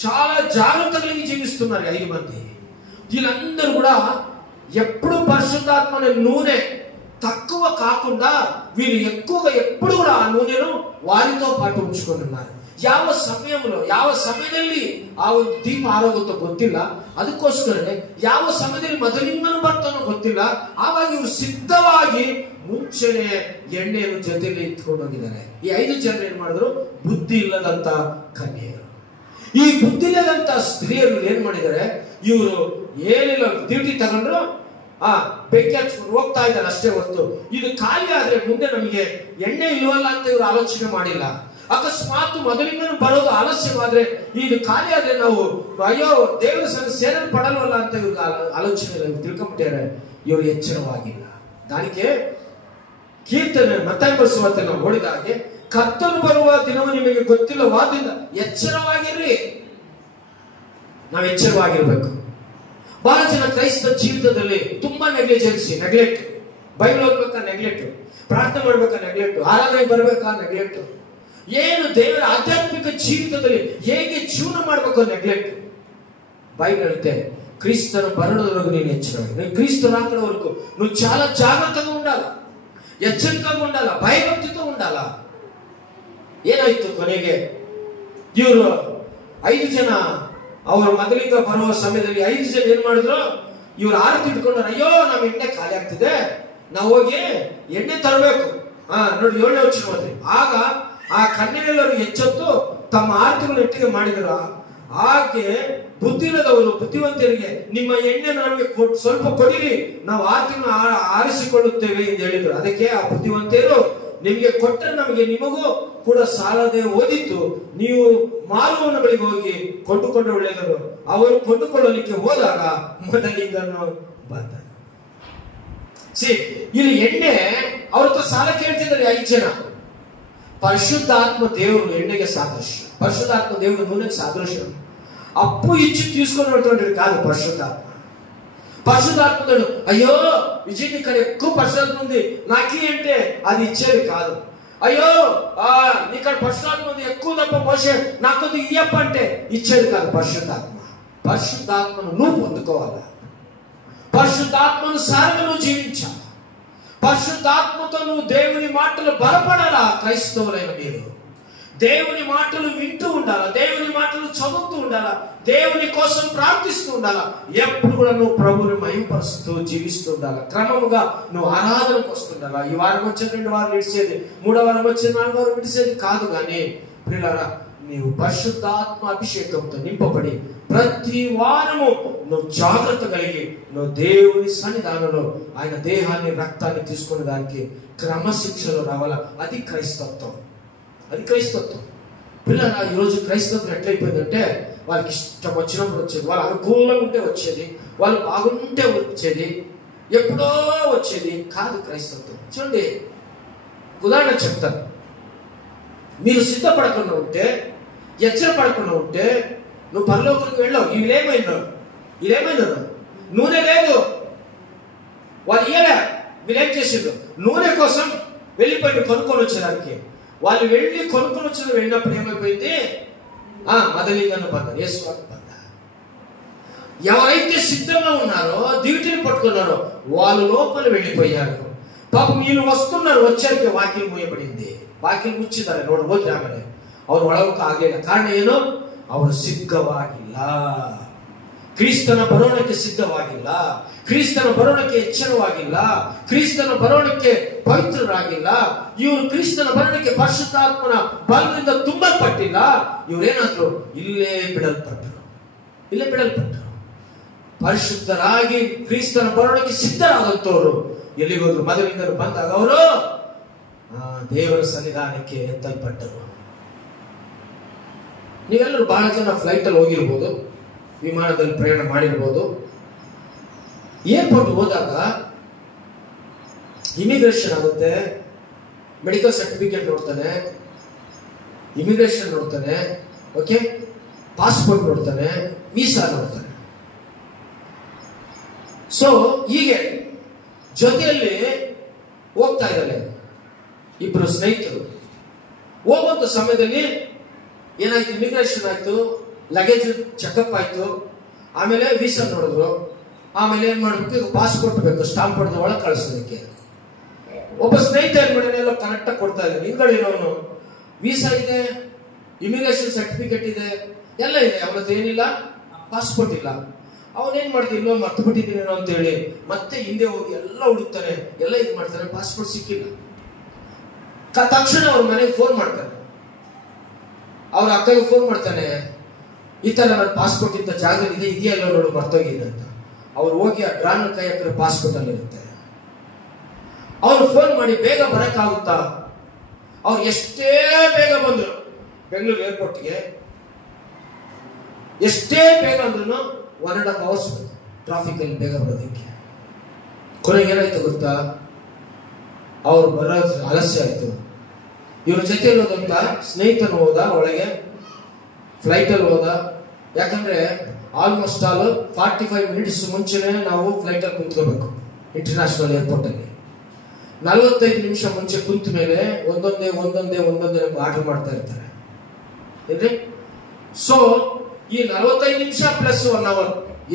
చాలా జాగ్రత్త కలిగి జీవిస్తున్నారు. 5 మంది వీళ్ళందరూ కూడా ఎప్పుడు పరిశుద్ధాత్మని నూనె తక్కువ కాకుండా వీళ్ళు ఎక్కువగా ఎప్పుడు కూడా ఆ నూనెను వారితో పాటు ఉంచుకొని ఉన్నారు. ಯಾವ ಸಮಯದಲ್ಲಿ ಆ ದೀಪ ಆರೋಗುತ್ತೋ ಗೊತ್ತಿಲ್ಲ. ಅದಕ್ಕೋಸ್ಕರನೇ ಯಾವ ಸಮಯದಲ್ಲಿ ಮೊದಲಿಂಗನು ಬರ್ತಾನೋ ಗೊತ್ತಿಲ್ಲ. ಹಾಗಾಗಿ ಇವರು ಸಿದ್ಧವಾಗಿ ಮುಂಚೆನೆ ಎಣ್ಣೆಯನ್ನು ಜೊತೆಯಲ್ಲಿ ಇಟ್ಕೊಂಡು ಹೋಗಿದ್ದಾರೆ. ಈ 5 ಜನರು ಏನ್ ಮಾಡಿದ್ರು? ಬುದ್ಧಿ ಇಲ್ಲದಂತ ಕನ್ಯೆಯರು. ಈ ಬುದ್ಧಿ ಇಲ್ಲದಂತ ಸ್ತ್ರೀಯರು ಏನ್ ಮಾಡಿದ್ದಾರೆ? ಇವರು ಏನಿಲ್ಲ, ಡ್ಯೂಟಿ ತಗೊಂಡ್ರು, ಬೆಂಕಿ ಹಚ್ಕೊಂಡು ಹೋಗ್ತಾ ಇದ್ದಾರೆ ಅಷ್ಟೇ ಹೊರತು ಇದು ಖಾಲಿ ಆದ್ರೆ ಮುಂದೆ ನಮಗೆ ಎಣ್ಣೆ ಇಲ್ವಲ್ಲ ಅಂತ ಇವರು ಆಲೋಚನೆ ಮಾಡಿಲ್ಲ. ಅಕಸ್ಮಾತ್ ಮೊದಲಿಂಗನು ಬರೋದು ಆಲಸ್ಯವಾದ್ರೆ, ಇದು ಖಾಲಿ ಆದ್ರೆ ನಾವು ಅಯ್ಯೋ ದೇವರ ಸೇರಲು ಪಡಲ್ವಲ್ಲ ಅಂತ ಇವ್ರಿಗೆ ಆಲೋಚನೆ ತಿಳ್ಕೊಂಬಿಟ್ಟಾರೆ. ಇವರು ಎಚ್ಚರವಾಗಿಲ್ಲ. ದಾನಿಗೆ ಕೀರ್ತನೆ ಮತ್ತಾಯ ಸುವಾರ್ತೆ ನಾವು ನೋಡಿದ ಹಾಗೆ, ಕರ್ತನು ಬರುವ ದಿನವು ನಿಮಗೆ ಗೊತ್ತಿಲ್ಲವಾದಿಂದ ಎಚ್ಚರವಾಗಿರ್ರಿ. ನಾವು ಎಚ್ಚರವಾಗಿರ್ಬೇಕು. ಬಹಳ ಜನ ಕ್ರೈಸ್ತ ಜೀವಿತದಲ್ಲಿ ತುಂಬಾ ನೆಗ್ಲೆಕ್ಟ್. ಬೈಬಲ್ ಓದ್ಬೇಕಾ ನೆಗ್ಲೆಕ್ಟ್, ಪ್ರಾರ್ಥನೆ ಮಾಡ್ಬೇಕಾ ನೆಗ್ಲೆಕ್ಟ್, ಆರಾಧನೆ ಬರ್ಬೇಕಾ ನೆಗ್ಲೆಕ್ಟ್, ಏನು ದೇವರ ಆಧ್ಯಾತ್ಮಿಕ ಜೀವಿತದಲ್ಲಿ ಹೇಗೆ ಜೀವನ ಮಾಡ್ಬೇಕು ನೆಗ್ಲೆಕ್ಟ್. ಬೈಬಲ್ ಹೇಳುತ್ತೆ ಕ್ರಿಸ್ತನ ಬರೋದವರೆಗೂ ನೀನು ಎಚ್ಚರವಾಗಿ, ಕ್ರಿಸ್ತ ರಾಕಡವರೆಗೂ నువ్వు చాలా జాగ్రత్తగా ఉండాలి, ఎచ్చరికగా ఉండాలి, భయభక్తితో ఉండాలి. ಏನಾಯ್ತು ಕೊನೆಗೆ? ಇವರು 5 ಜನ ಅವರು ಮೊದಲಿಂದ ಬರುವ ಸಮಯದಲ್ಲಿ 5 ಜನ ಏನ್ ಮಾಡಿದ್ರು, ಇವ್ರು ಆರತಿ ಇಟ್ಕೊಂಡ್ರು. ಅಯ್ಯೋ ನಮ್ಮ ಎಣ್ಣೆ ಖಾಲಿ ಆಗ್ತಿದೆ, ನಾವು ಹೋಗಿ ಎಣ್ಣೆ ತರಬೇಕು. ನೋಡಿ 7ನೇ ವಚನ ಓದ್ರಿ. ಆಗ ಆ ಕನ್ಯೆಲ್ಲರೂ ಎಚ್ಚೆತ್ತು ತಮ್ಮ ಆರತಿಗಳನ್ನು ಒಟ್ಟಿಗೆ ಮಾಡಿದ್ರು. ಹಾಗೆ ಬುದ್ಧಿಲ್ಲದವರು ಬುದ್ಧಿವಂತರಿಗೆ ನಿಮ್ಮ ಎಣ್ಣೆ ನಮಗೆ ಸ್ವಲ್ಪ ಕೊಡಿರಿ, ನಾವು ಆರತಿಯನ್ನು ಆರಿಸಿಕೊಳ್ಳುತ್ತೇವೆ ಎಂದು ಹೇಳಿದ್ರು. ಅದಕ್ಕೆ ಆ ಬುದ್ಧಿವಂತರು, ನಿಮಗೆ ಕೊಟ್ಟರೆ ನಮಗೆ ನಿಮಗೂ ಕೂಡ ಸಾಲದೆ ಓದಿತ್ತು, ನೀವು ಮಾರುವವನ ಬಳಿಗೆ ಹೋಗಿ ಕೊಂಡುಕೊಂಡ ಒಳ್ಳೆಯದರು. ಅವರು ಕೊಂಡುಕೊಳ್ಳಲಿಕ್ಕೆ ಹೋದಾಗ ಮೊದಲಿಂದನು ಬಂದ. ಇಲ್ಲಿ ಎಣ್ಣೆ ಅವ್ರ ಹತ್ರ ಸಾಲ ಕೇಳ್ತಿದ್ದಾರೆ 5 ಜನ. పరిశుద్ధాత్మ దేవుడు ఎన్నెಗೆ సాదృశ్యం, పరిశుద్ధాత్మ దేవుడు నూనెకి సాదృశ్యం. అప్పు ఇచ్చి తీసుకొని వెళ్తుంటాడు కాదు పరిశుద్ధాత్మ. పరిశుద్ధాత్ముడు అయ్యో విజయ్ ఇక్కడ ఎక్కువ పరిశుద్ధాత్మ ఉంది నాకి అంటే అది ఇచ్చేది కాదు. అయ్యో ఇక్కడ పరిశుద్ధాత్మ ఉంది ఎక్కువ తప్ప మోసే నాకు ఇయ్యప్ప అంటే ఇచ్చేది కాదు పరిశుద్ధాత్మ. పరిశుద్ధాత్మను నువ్వు పొందుకోవాలా, పరిశుద్ధాత్మను సారంగా నువ్వు జీవించాలి, పరిశుద్ధాత్మతో నువ్వు దేవుని మాటలు బలపడాలా. క్రైస్తవులైన మీరు దేవుని మాటలు వింటూ ఉండాలా, దేవుని మాటలు చదువుతూ ఉండాలా, దేవుని కోసం ప్రార్థిస్తూ ఉండాలా. ఎప్పుడు కూడా నువ్వు ప్రభువుని మహిమపరుస్తూ జీవిస్తూ ఉండాలా. క్రమముగా నువ్వు ఆరాధనకు వస్తుండాలా. ఈ వారం వచ్చే 2 వారాలు విడిచేది, 3వ వారం వచ్చే 4వ వారం విడిచేది కాదు. కానీ ప్రియులారా, నీవు పరిశుద్ధాత్మ అభిషేకంతో నింపబడి ప్రతి వారము నువ్వు జాగ్రత్త కలిగి నువ్వు దేవుని సన్నిధానంలో ఆయన దేహాన్ని రక్తాన్ని తీసుకునే దానికి క్రమశిక్షణలో రావాలా. అది క్రైస్తత్వం, అది క్రైస్తత్వం. పిల్లల ఈరోజు క్రైస్తత్వం ఎట్లయిపోయిందంటే వాళ్ళకి ఇష్టం వచ్చినప్పుడు వచ్చేది, వాళ్ళు అనుకూలంగా ఉంటే వచ్చేది, వాళ్ళు బాగుంటే వచ్చేది, ఎప్పుడో వచ్చేది కాదు క్రైస్తత్వం. చూడండి, ఉదాహరణ చెప్తాను. మీరు సిద్ధపడకుండా ఉంటే, ఎచ్చరపడకుండా ఉంటే నువ్వు పరలోకానికి వెళ్ళావు. వీళ్ళేమైనారు నూనె లేదు, వాళ్ళు ఇయ్యలే. వీళ్ళేం చేసిండ్రు, నూనె కోసం వెళ్ళిపోయి కొనుక్కొని వచ్చేదానికి. వాళ్ళు వెళ్ళి కొనుక్కొని వెళ్ళినప్పుడు ఏమైపోయింది, మదలింగన్న బంధ, యేసువాకు బంధ. ఎవరైతే సిద్ధంగా ఉన్నారో, దివిటిని పట్టుకున్నారో వాళ్ళు లోపల వెళ్ళిపోయారు. పాపం వీళ్ళు వస్తున్నారు, వచ్చారికి వాకిలి ಮೂಯబడింది, ವಾಕಿಲ್ ಮುಚ್ಚಿದ್ದಾರೆ. ನೋಡಿ ಹೋದ್ರೆ ಆಮೇಲೆ ಅವ್ರು ಒಳಗೋಕೆ ಆಗಲಿಲ್ಲ. ಕಾರಣ ಏನು? ಅವರು ಸಿದ್ಧವಾಗಿಲ್ಲ, ಕ್ರಿಸ್ತನ ಬರೋಣಕ್ಕೆ ಸಿದ್ಧವಾಗಿಲ್ಲ, ಕ್ರಿಸ್ತನ ಬರೋಣಕ್ಕೆ ಎಚ್ಚರವಾಗಿಲ್ಲ, ಕ್ರಿಸ್ತನ ಬರೋಣಕ್ಕೆ ಪವಿತ್ರರಾಗಿಲ್ಲ. ಇವರು ಕ್ರಿಸ್ತನ ಬರೋಣಕ್ಕೆ ಪರಿಶುದ್ಧಾತ್ಮನ ಬಲದಿಂದ ತುಂಬಲ್ಪಟ್ಟಿಲ್ಲ. ಇವರೇನಾದ್ರು ಇಲ್ಲೇ ಬಿಡಲ್ಪಟ್ಟರು. ಪರಿಶುದ್ಧರಾಗಿ ಕ್ರಿಸ್ತನ ಬರೋಣಕ್ಕೆ ಸಿದ್ಧರಾದಂತವರು ಎಲ್ಲಿಗೋದ್ರು? ಮೊದಲಿಂದ ಬಂದಾಗ ಅವರು ದೇವರ ಸನ್ನಿಧಾನಕ್ಕೆ ಎತ್ತಲ್ಪಟ್ಟರು. ನೀವೆಲ್ಲರೂ ಬಹಳ ಜನ ಫ್ಲೈಟ್ ಅಲ್ಲಿ ಹೋಗಿರ್ಬೋದು, ವಿಮಾನದಲ್ಲಿ ಪ್ರಯಾಣ ಮಾಡಿರ್ಬೋದು. ಏರ್ಪೋರ್ಟ್ ಹೋದಾಗ ಇಮಿಗ್ರೇಷನ್ ಆಗುತ್ತೆ, ಮೆಡಿಕಲ್ ಸರ್ಟಿಫಿಕೇಟ್ ನೋಡ್ತಾನೆ, ಇಮಿಗ್ರೇಷನ್ ನೋಡ್ತಾನೆ, ಓಕೆ, ಪಾಸ್ಪೋರ್ಟ್ ನೋಡ್ತಾನೆ, ವೀಸಾ ನೋಡ್ತಾನೆ. ಸೊ ಹೀಗೆ ಜೊತೆಯಲ್ಲಿ ಹೋಗ್ತಾ ಇದ್ದಾರೆ ಇಬ್ರು ಸ್ನೇಹಿತರು. ಹೋಗುವಂತ ಸಮಯದಲ್ಲಿ ಏನಾಯ್ತು, ಇಮಿಗ್ರೇಷನ್ ಆಯ್ತು, ಲಗೇಜ್ ಚೆಕಪ್ ಆಯ್ತು, ಆಮೇಲೆ ವೀಸಾ ನೋಡಿದ್ರು, ಆಮೇಲೆ ಏನ್ ಮಾಡ್ಬೇಕು, ಪಾಸ್ಪೋರ್ಟ್ ಬೇಕು, ಸ್ಟಾಂಪ್ ಹೊಡೆದು ಒಳಗೆ ಕಳಿಸೋದಕ್ಕೆ. ಒಬ್ಬ ಸ್ನೇಹಿತ ಏನ್ ಮಾಡಿದ್ರೆ ಎಲ್ಲ ಕರೆಕ್ಟ್ ಆಗಿ ಕೊಡ್ತಾ ಇದ್ದಾನೆ. ಹಿಂದ್ಗಡೆ ಇರೋನು ವೀಸಾ ಇದೆ, ಇಮಿಗ್ರೇಷನ್ ಸರ್ಟಿಫಿಕೇಟ್ ಇದೆ, ಎಲ್ಲ ಇದೆ, ಅವನ ಹತ್ರ ಏನಿಲ್ಲ, ಪಾಸ್ಪೋರ್ಟ್ ಇಲ್ಲ. ಅವನೇನ್ ಮಾಡ್ತೀವಿ, ಇಲ್ಲೋ ಮರ್ತು ಬಿಟ್ಟಿದ್ದೀನೇನೋ ಅಂತ ಹೇಳಿ ಮತ್ತೆ ಹಿಂದೆ ಹೋಗಿ ಎಲ್ಲ ಹುಡುಕ್ತಾನೆ, ಎಲ್ಲ ಇದು ಮಾಡ್ತಾನೆ, ಪಾಸ್ಪೋರ್ಟ್ ಸಿಕ್ಕಿಲ್ಲ. ತಕ್ಷಣ ಅವ್ರ ಮನೆಗೆ ಫೋನ್ ಮಾಡ್ತಾನೆ, ಅವ್ರ ಅಕ್ಕಗೆ ಫೋನ್ ಮಾಡ್ತಾನೆ, ಈ ತರ ನನ್ನ ಪಾಸ್ಪೋರ್ಟ್ ಇಂತ ಜಾಗದಲ್ಲಿ ಇದೆಯಾ ಇಲ್ಲ ನೋಡು, ಮರ್ತೋಗಿದೆ ಅಂತ. ಅವ್ರು ಹೋಗಿ ಆ ಡ್ರಾನ್ ಕೈ ಹಾಕಿದ್ರೆ ಪಾಸ್ಪೋರ್ಟ್ ಅಲ್ಲಿ ಇರುತ್ತೆ. ಅವ್ರು ಫೋನ್ ಮಾಡಿ ಬೇಗ ಬರಕ್ಕಾಗುತ್ತಾ? ಅವ್ರು ಎಷ್ಟೇ ಬೇಗ ಬಂದ್ರು ಬೆಂಗಳೂರು ಏರ್ಪೋರ್ಟ್ಗೆ, ಎಷ್ಟೇ ಬೇಗ ಅಂದ್ರೂ 1.5 hours ಟ್ರಾಫಿಕ್ ಅಲ್ಲಿ ಬೇಗ ಬರೋದಕ್ಕೆ. ಕೊನೆಗೆ ಏನಾಯ್ತು ಗೊತ್ತಾ, ಅವ್ರು ಬರೋ ಆಲಸ್ಯ ಆಯ್ತು. ಇವ್ರ ಜೊತೆ ಇರೋದಂತ ಸ್ನೇಹಿತನು ಹೋದ ಒಳಗೆ, ಫ್ಲೈಟ್ ಅಲ್ಲಿ ಹೋದ. ಯಾಕಂದ್ರೆ ಆಲ್ಮೋಸ್ಟ್ ಆಲ್ 45 ಮಿನಿಟ್ಸ್ ಮುಂಚೆನೆ ನಾವು ಫ್ಲೈಟ್ ಅಲ್ಲಿ ಕುಂತ್ಕೋಬೇಕು ಇಂಟರ್ನ್ಯಾಷನಲ್ ಏರ್ಪೋರ್ಟ್ ಅಲ್ಲಿ. 45 ನಿಮಿಷ ಮುಂಚೆ ಕುಂತ ಮೇಲೆ ಒಂದೊಂದೇ ಆರ್ಡರ್ ಮಾಡ್ತಾ ಇರ್ತಾರೆ ಏನ್ರಿ. ಸೊ ಈ 45 ನಿಮಿಷ ಪ್ಲಸ್ 1 ಅವರ್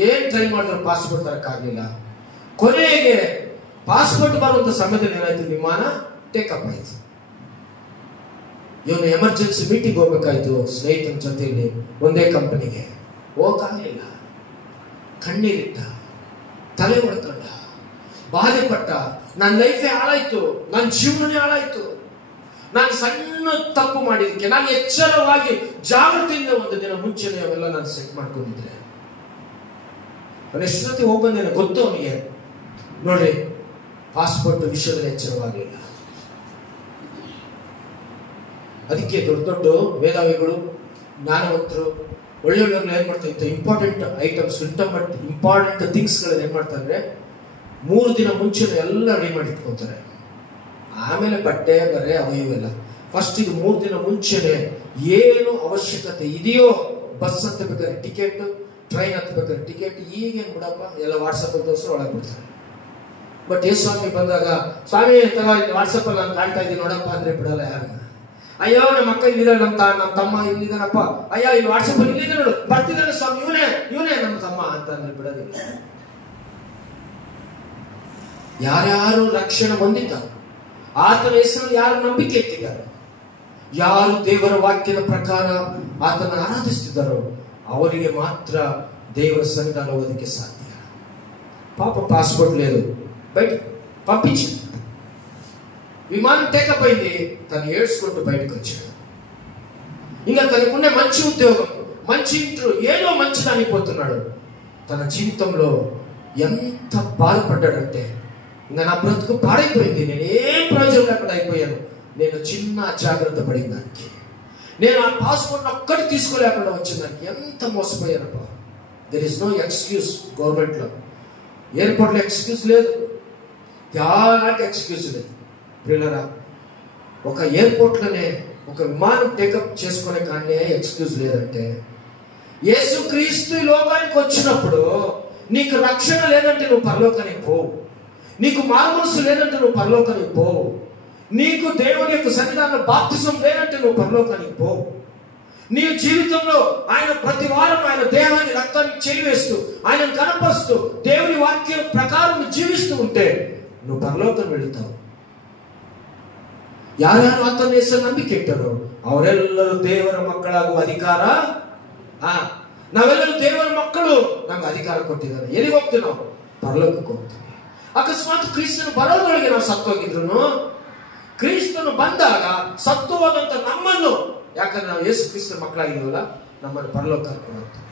ಏನ್ ಟ್ರೈ ಮಾಡಿದ್ರು ಪಾಸ್ಪೋರ್ಟ್ ತರಕ್ಕಾಗ್ಲಿಲ್ಲ. ಕೊನೆಗೆ ಪಾಸ್ಪೋರ್ಟ್ ಬರುವಂತ ಸಮಯದಲ್ಲಿ ಏನಾಯ್ತು, ವಿಮಾನ ಟೇಕಪ್ ಆಯ್ತು. ಇವನು ಎಮರ್ಜೆನ್ಸಿ ಮೀಟಿಂಗ್ ಹೋಗ್ಬೇಕಾಯ್ತು ಸ್ನೇಹಿತನ ಜೊತೆಯಲ್ಲಿ ಒಂದೇ ಕಂಪನಿಗೆ. ಹೋಗಕ್ಕಾಗಲಿಲ್ಲ. ಕಣ್ಣೀರಿಟ್ಟ, ತಲೆ ಹೊಡ್ಕೊಂಡ, ಬಾಧೆ ಪಟ್ಟ. ನನ್ನ ಲೈಫೇ ಹಾಳಾಯ್ತು, ನನ್ನ ಜೀವನನೇ ಹಾಳಾಯ್ತು. ನಾನು ಸಣ್ಣ ತಪ್ಪು ಮಾಡಿದಕ್ಕೆ ನಾನು ಎಚ್ಚರವಾಗಿ ಜಾಗೃತಿಯಿಂದ ಒಂದು ದಿನ ಮುಂಚೆನೆ ಅವೆಲ್ಲ ನಾನು ಸೆಟ್ ಮಾಡ್ಕೊಂಡಿದ್ರೆ ಅವನು ಎಷ್ಟು ಜೊತೆ ಹೋಗ್ಬಂದೇನೆ ಗೊತ್ತು ಅವನಿಗೆ. ನೋಡ್ರಿ, ಪಾಸ್ಪೋರ್ಟ್ ವಿಷಯದಲ್ಲಿ ಎಚ್ಚರವಾಗಿಲ್ಲ. ಅದಕ್ಕೆ ದೊಡ್ಡ ದೊಡ್ಡ ಮೇಧಾವಿಗಳು, ಜ್ಞಾನವಂತರು, ಒಳ್ಳೆಯವ್ರನ್ನ ಏನ್ ಮಾಡ್ತಾ ಇತ್ತು, ಇಂಪಾರ್ಟೆಂಟ್ ಐಟಮ್ಸ್, ಇಂಪಾರ್ಟೆಂಟ್ ಥಿಂಗ್ಸ್ ಗಳನ್ನ ಏನ್ ಮಾಡ್ತಾರೆ, 3 ದಿನ ಮುಂಚೆನೆ ಎಲ್ಲ ರೆಡಿ ಮಾಡಿ ಇಟ್ಕೊತಾರೆ. ಆಮೇಲೆ ಬಟ್ಟೆ ಬರೆ ಅವು ಇವೆಲ್ಲ. ಫಸ್ಟ್ ಇದು 3 ದಿನ ಮುಂಚೆನೆ ಏನು ಅವಶ್ಯಕತೆ ಇದೆಯೋ, ಬಸ್ ಹತ್ತಬೇಕಾದ್ರೆ ಟಿಕೆಟ್, ಟ್ರೈನ್ ಹತ್ತಬೇಕಾದ್ರೆ ಟಿಕೆಟ್, ಈಗೇನ್ ಬಿಡಪ್ಪ ಎಲ್ಲ ವಾಟ್ಸಪ್ ಅಲ್ಲಿ ತೋರಿಸ್ರು ಒಳಗೆ ಬಿಡ್ತಾರೆ. ಬಟ್ ಯೇಸು ಸ್ವಾಮಿ ಬಂದಾಗ, ಸ್ವಾಮಿ ವಾಟ್ಸಪ್ ಅಲ್ಲಿ ನಾನು ಕಾಣ್ತಾ ಇದ್ದೀನಿ ನೋಡಪ್ಪ ಅಂದ್ರೆ ಬಿಡಲ್ಲ ಯಾರನ್ನ. ಅಯ್ಯೋ ನಮ್ಮ ಅಕ್ಕ ಇಲ್ಲಿದ್ದಾರೆ, ನಮ್ಮ ತಮ್ಮ ಇಲ್ಲಿದ್ದಾನಪ್ಪ, ಅಯ್ಯೋ ಇಲ್ಲಿ ವಾಟ್ಸಪ್ ಅಲ್ಲಿ ಇಲ್ಲಿದೆ ನೋಡು, ಬರ್ತಿದ್ದಾನೆ ಸ್ವಾಮಿ, ಇವನೇ ನಮ್ಮ ತಮ್ಮ ಅಂತ ಅಂದ್ರೆ ಬಿಡೋದಿಲ್ಲ. ಯಾರ್ಯಾರು ರಕ್ಷಣೆ ಹೊಂದಿದ್ದಾರೆ, ಆತನ ಹೆಸರು ಯಾರು ನಂಬಿಕೆ ಇಟ್ಟಿದ್ದಾರೆ, ಯಾರು ದೇವರ ವಾಕ್ಯದ ಪ್ರಕಾರ ಆತನ ಆರಾಧಿಸ್ತಿದ್ದಾರೋ ಅವರಿಗೆ ಮಾತ್ರ ದೇವರ ಸನ್ನಿಧಾನ ಹೋಗೋದಕ್ಕೆ ಸಾಧ್ಯ. పాప పాస్పోర్ట్ లేదు, బయట పంపించింది. విమానం టేకప్ అయింది, తను ఏడ్చుకుంటూ బయటకు వచ్చాడు. ఇంకా తనకున్న మంచి ఉద్యోగం, మంచి ఇంట్లో ఏదో మంచి దానిపోతున్నాడు. తన జీవితంలో ఎంత బాధపడ్డాడంటే, ఇంకా నా బ్రతుకు పాడైపోయింది, నేను ఏం ప్రయోజనం లేకుండా అయిపోయాను, నేను చిన్న అజాగ్రత్త పడిన దానికి, నేను ఆ పాస్పోర్ట్ ఒక్కటి తీసుకోలేకుండా వచ్చిన దానికి ఎంత మోసపోయానప్ప. There is no excuse government లో. ఎయిర్పోర్ట్ లో ఎక్స్క్యూజ్ లేదు, ఎలాంటి ఎక్స్క్యూజ్ లేదు. ప్రియులరా, ఒక ఎయిర్పోర్ట్ లోనే ఒక విమానం టేకప్ చేసుకునే కానీ ఎక్స్క్యూజ్ లేదంటే, యేసుక్రీస్తు ఈ లోకానికి వచ్చినప్పుడు నీకు రక్షణ లేదంటే నువ్వు పరలోకానికి పోవు, నీకు మారుమనసు లేదంటే నువ్వు పరలోకానికి పోవు, నీకు దేవుని యొక్క సన్నిధానంలో బాప్తిజం లేదంటే నువ్వు పరలోకానికి పోవు. నీ జీవితంలో ఆయన ప్రతి వారం ఆయన దేహాన్ని రక్తాన్ని చేయివేస్తూ ఆయనను కనపరుస్తూ దేవుని వాక్యం ప్రకారం జీవిస్తూ ఉంటే నువ్వు పరలోకం వెళుతావు. ಯಾರ್ಯಾರು ಆತನ ಹೆಸರು ನಂಬಿಕೆ ಇಟ್ಟರು ಅವರೆಲ್ಲರೂ ದೇವರ ಮಕ್ಕಳಾಗುವ ಅಧಿಕಾರ. ನಾವೆಲ್ಲರೂ ದೇವರ ಮಕ್ಕಳು, ನಮ್ಗೆ ಅಧಿಕಾರ ಕೊಟ್ಟಿದ್ದಾರೆ. ಎಲ್ಲಿಗೆ ಹೋಗ್ತೀವಿ ನಾವು? ಪರಲೋಕಕ್ಕೆ ಹೋಗ್ತೀವಿ. ಅಕಸ್ಮಾತ್ ಕ್ರಿಸ್ತನು ಬರೋದ್ರೊಳಗೆ ನಾವು ಸತ್ತೋಗಿದ್ರು, ಕ್ರಿಸ್ತನು ಬಂದಾಗ ಸತ್ತು ಹೋದಂತ ನಮ್ಮನ್ನು, ಯಾಕಂದ್ರೆ ನಾವು ಯೇಸು ಕ್ರಿಸ್ತನ ಮಕ್ಕಳಾಗಿದ್ದೀವಲ್ಲ, ನಮ್ಮನ್ನು ಪರಲೋಕಕ್ಕೆ ಹೋಗ್ತೀವಿ.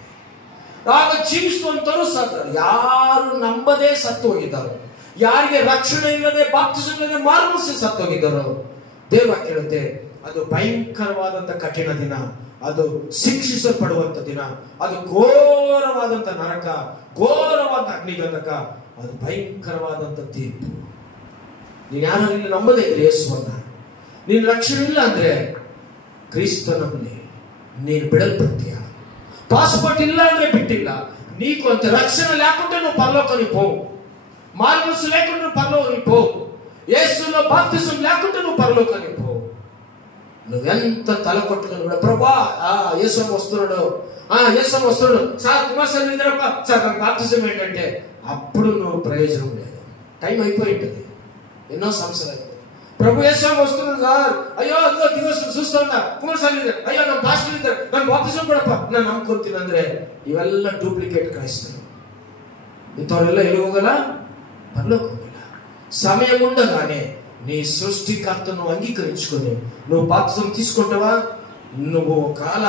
ಆಗ ಜೀವಿಸುವಂತರು ಸತ್ತ, ಯಾರು ನಂಬದೇ ಸತ್ತು ಹೋಗಿದ್ದಾರೆ, ಯಾರಿಗೆ ರಕ್ಷಣೆ ಇಲ್ಲದೆ ಬಾಪ್ತಿಸಂ ಇಲ್ಲದೆ ಮಾರುಮನಸ್ಸು ಸತ್ತು ಹೋಗಿದ್ದಾರೋ, ದೇವ ಕೇಳುತ್ತೆ ಅದು ಭಯಂಕರವಾದಂತ ಕಠಿಣ ದಿನ, ಅದು ಶಿಕ್ಷಿಸಲ್ಪಡುವಂತ ದಿನ, ಅದು ಘೋರವಾದಂತ ನರಕ, ಘೋರವಾದ ಅಗ್ನಿಗಂಧಕ, ಅದು ಭಯಂಕರವಾದಂತ ತೀರ್ಪು. ನೀನ್ ಯಾರು ಇಲ್ಲಿ ನಂಬದೇ ಇದ್ರೆ ಯೇಸುವನ್ನ, ನೀನ್ ರಕ್ಷಣೆ ಇಲ್ಲ ಅಂದ್ರೆ ಕ್ರಿಸ್ತನನ್ನೇ ನೀನು ಬಿಡಲ್ಪಡ್ತೀಯ. పాస్పోర్ట్ ಇಲ್ಲ ಅಂದ್ರೆ ಬಿಟ್ಟಿಲ್ಲ. నీకు అంత రక్షణ లేకుంటే నువ్వు పరలోకానికి పోవు, మారుమనసు లేకుండా నువ్వు పరలోకానికి పోవు, యేసులో బాప్తిజం లేకుంటే నువ్వు పరలోకానికి పోవు. నువ్వెంత తల కొట్టుకుని కూడా ప్రభా యేసు వస్తున్నాడు, యేసు వస్తున్నాడు, సార్ కుమార్స్వామి ఇద్దరప్ప, సార్ నాకు బాప్తిజం ఏంటంటే అప్పుడు నువ్వు ప్రయోజనం లేదు. టైం అయిపోయి ఉంటుంది, ఎన్నో సంవత్సరాలు. ప్రభు యేసు వస్తున్నాడు సార్, అయ్యో ಅಯ್ಯೋ ದಿವಸ చూస్తున్నా ಕುಮಾರಸ್ವಾಮಿ ಇದ್ದಾರೆ, ಅಯ್ಯೋ ನಮ್ಮ ಪಾಸ್ಟರ್ ಇದ್ದಾರೆ, ನಾನು ಬಾಪ್ತಿಜಂ ಕೊಡಪ್ಪ, ನಾನು ನಂಬ್ಕೊಳ್ತೀನಿ ಅಂದ್ರೆ ಇವೆಲ್ಲ ಡೂಪ್ಲಿಕೇಟ್ ಕ್ರೈಸ್ತರು. ಇಂಥವರೆಲ್ಲ ಎಲ್ಲಿ ಹೋಗಲ್ಲ? పరలోకి ಹೋಗಲ್ಲ. సమయం ఉండగానే నీ సృష్టికర్తను అంగీకరించుకొని నువ్వు బాప్తిజం తీసుకుంటావా, నువ్వు కాల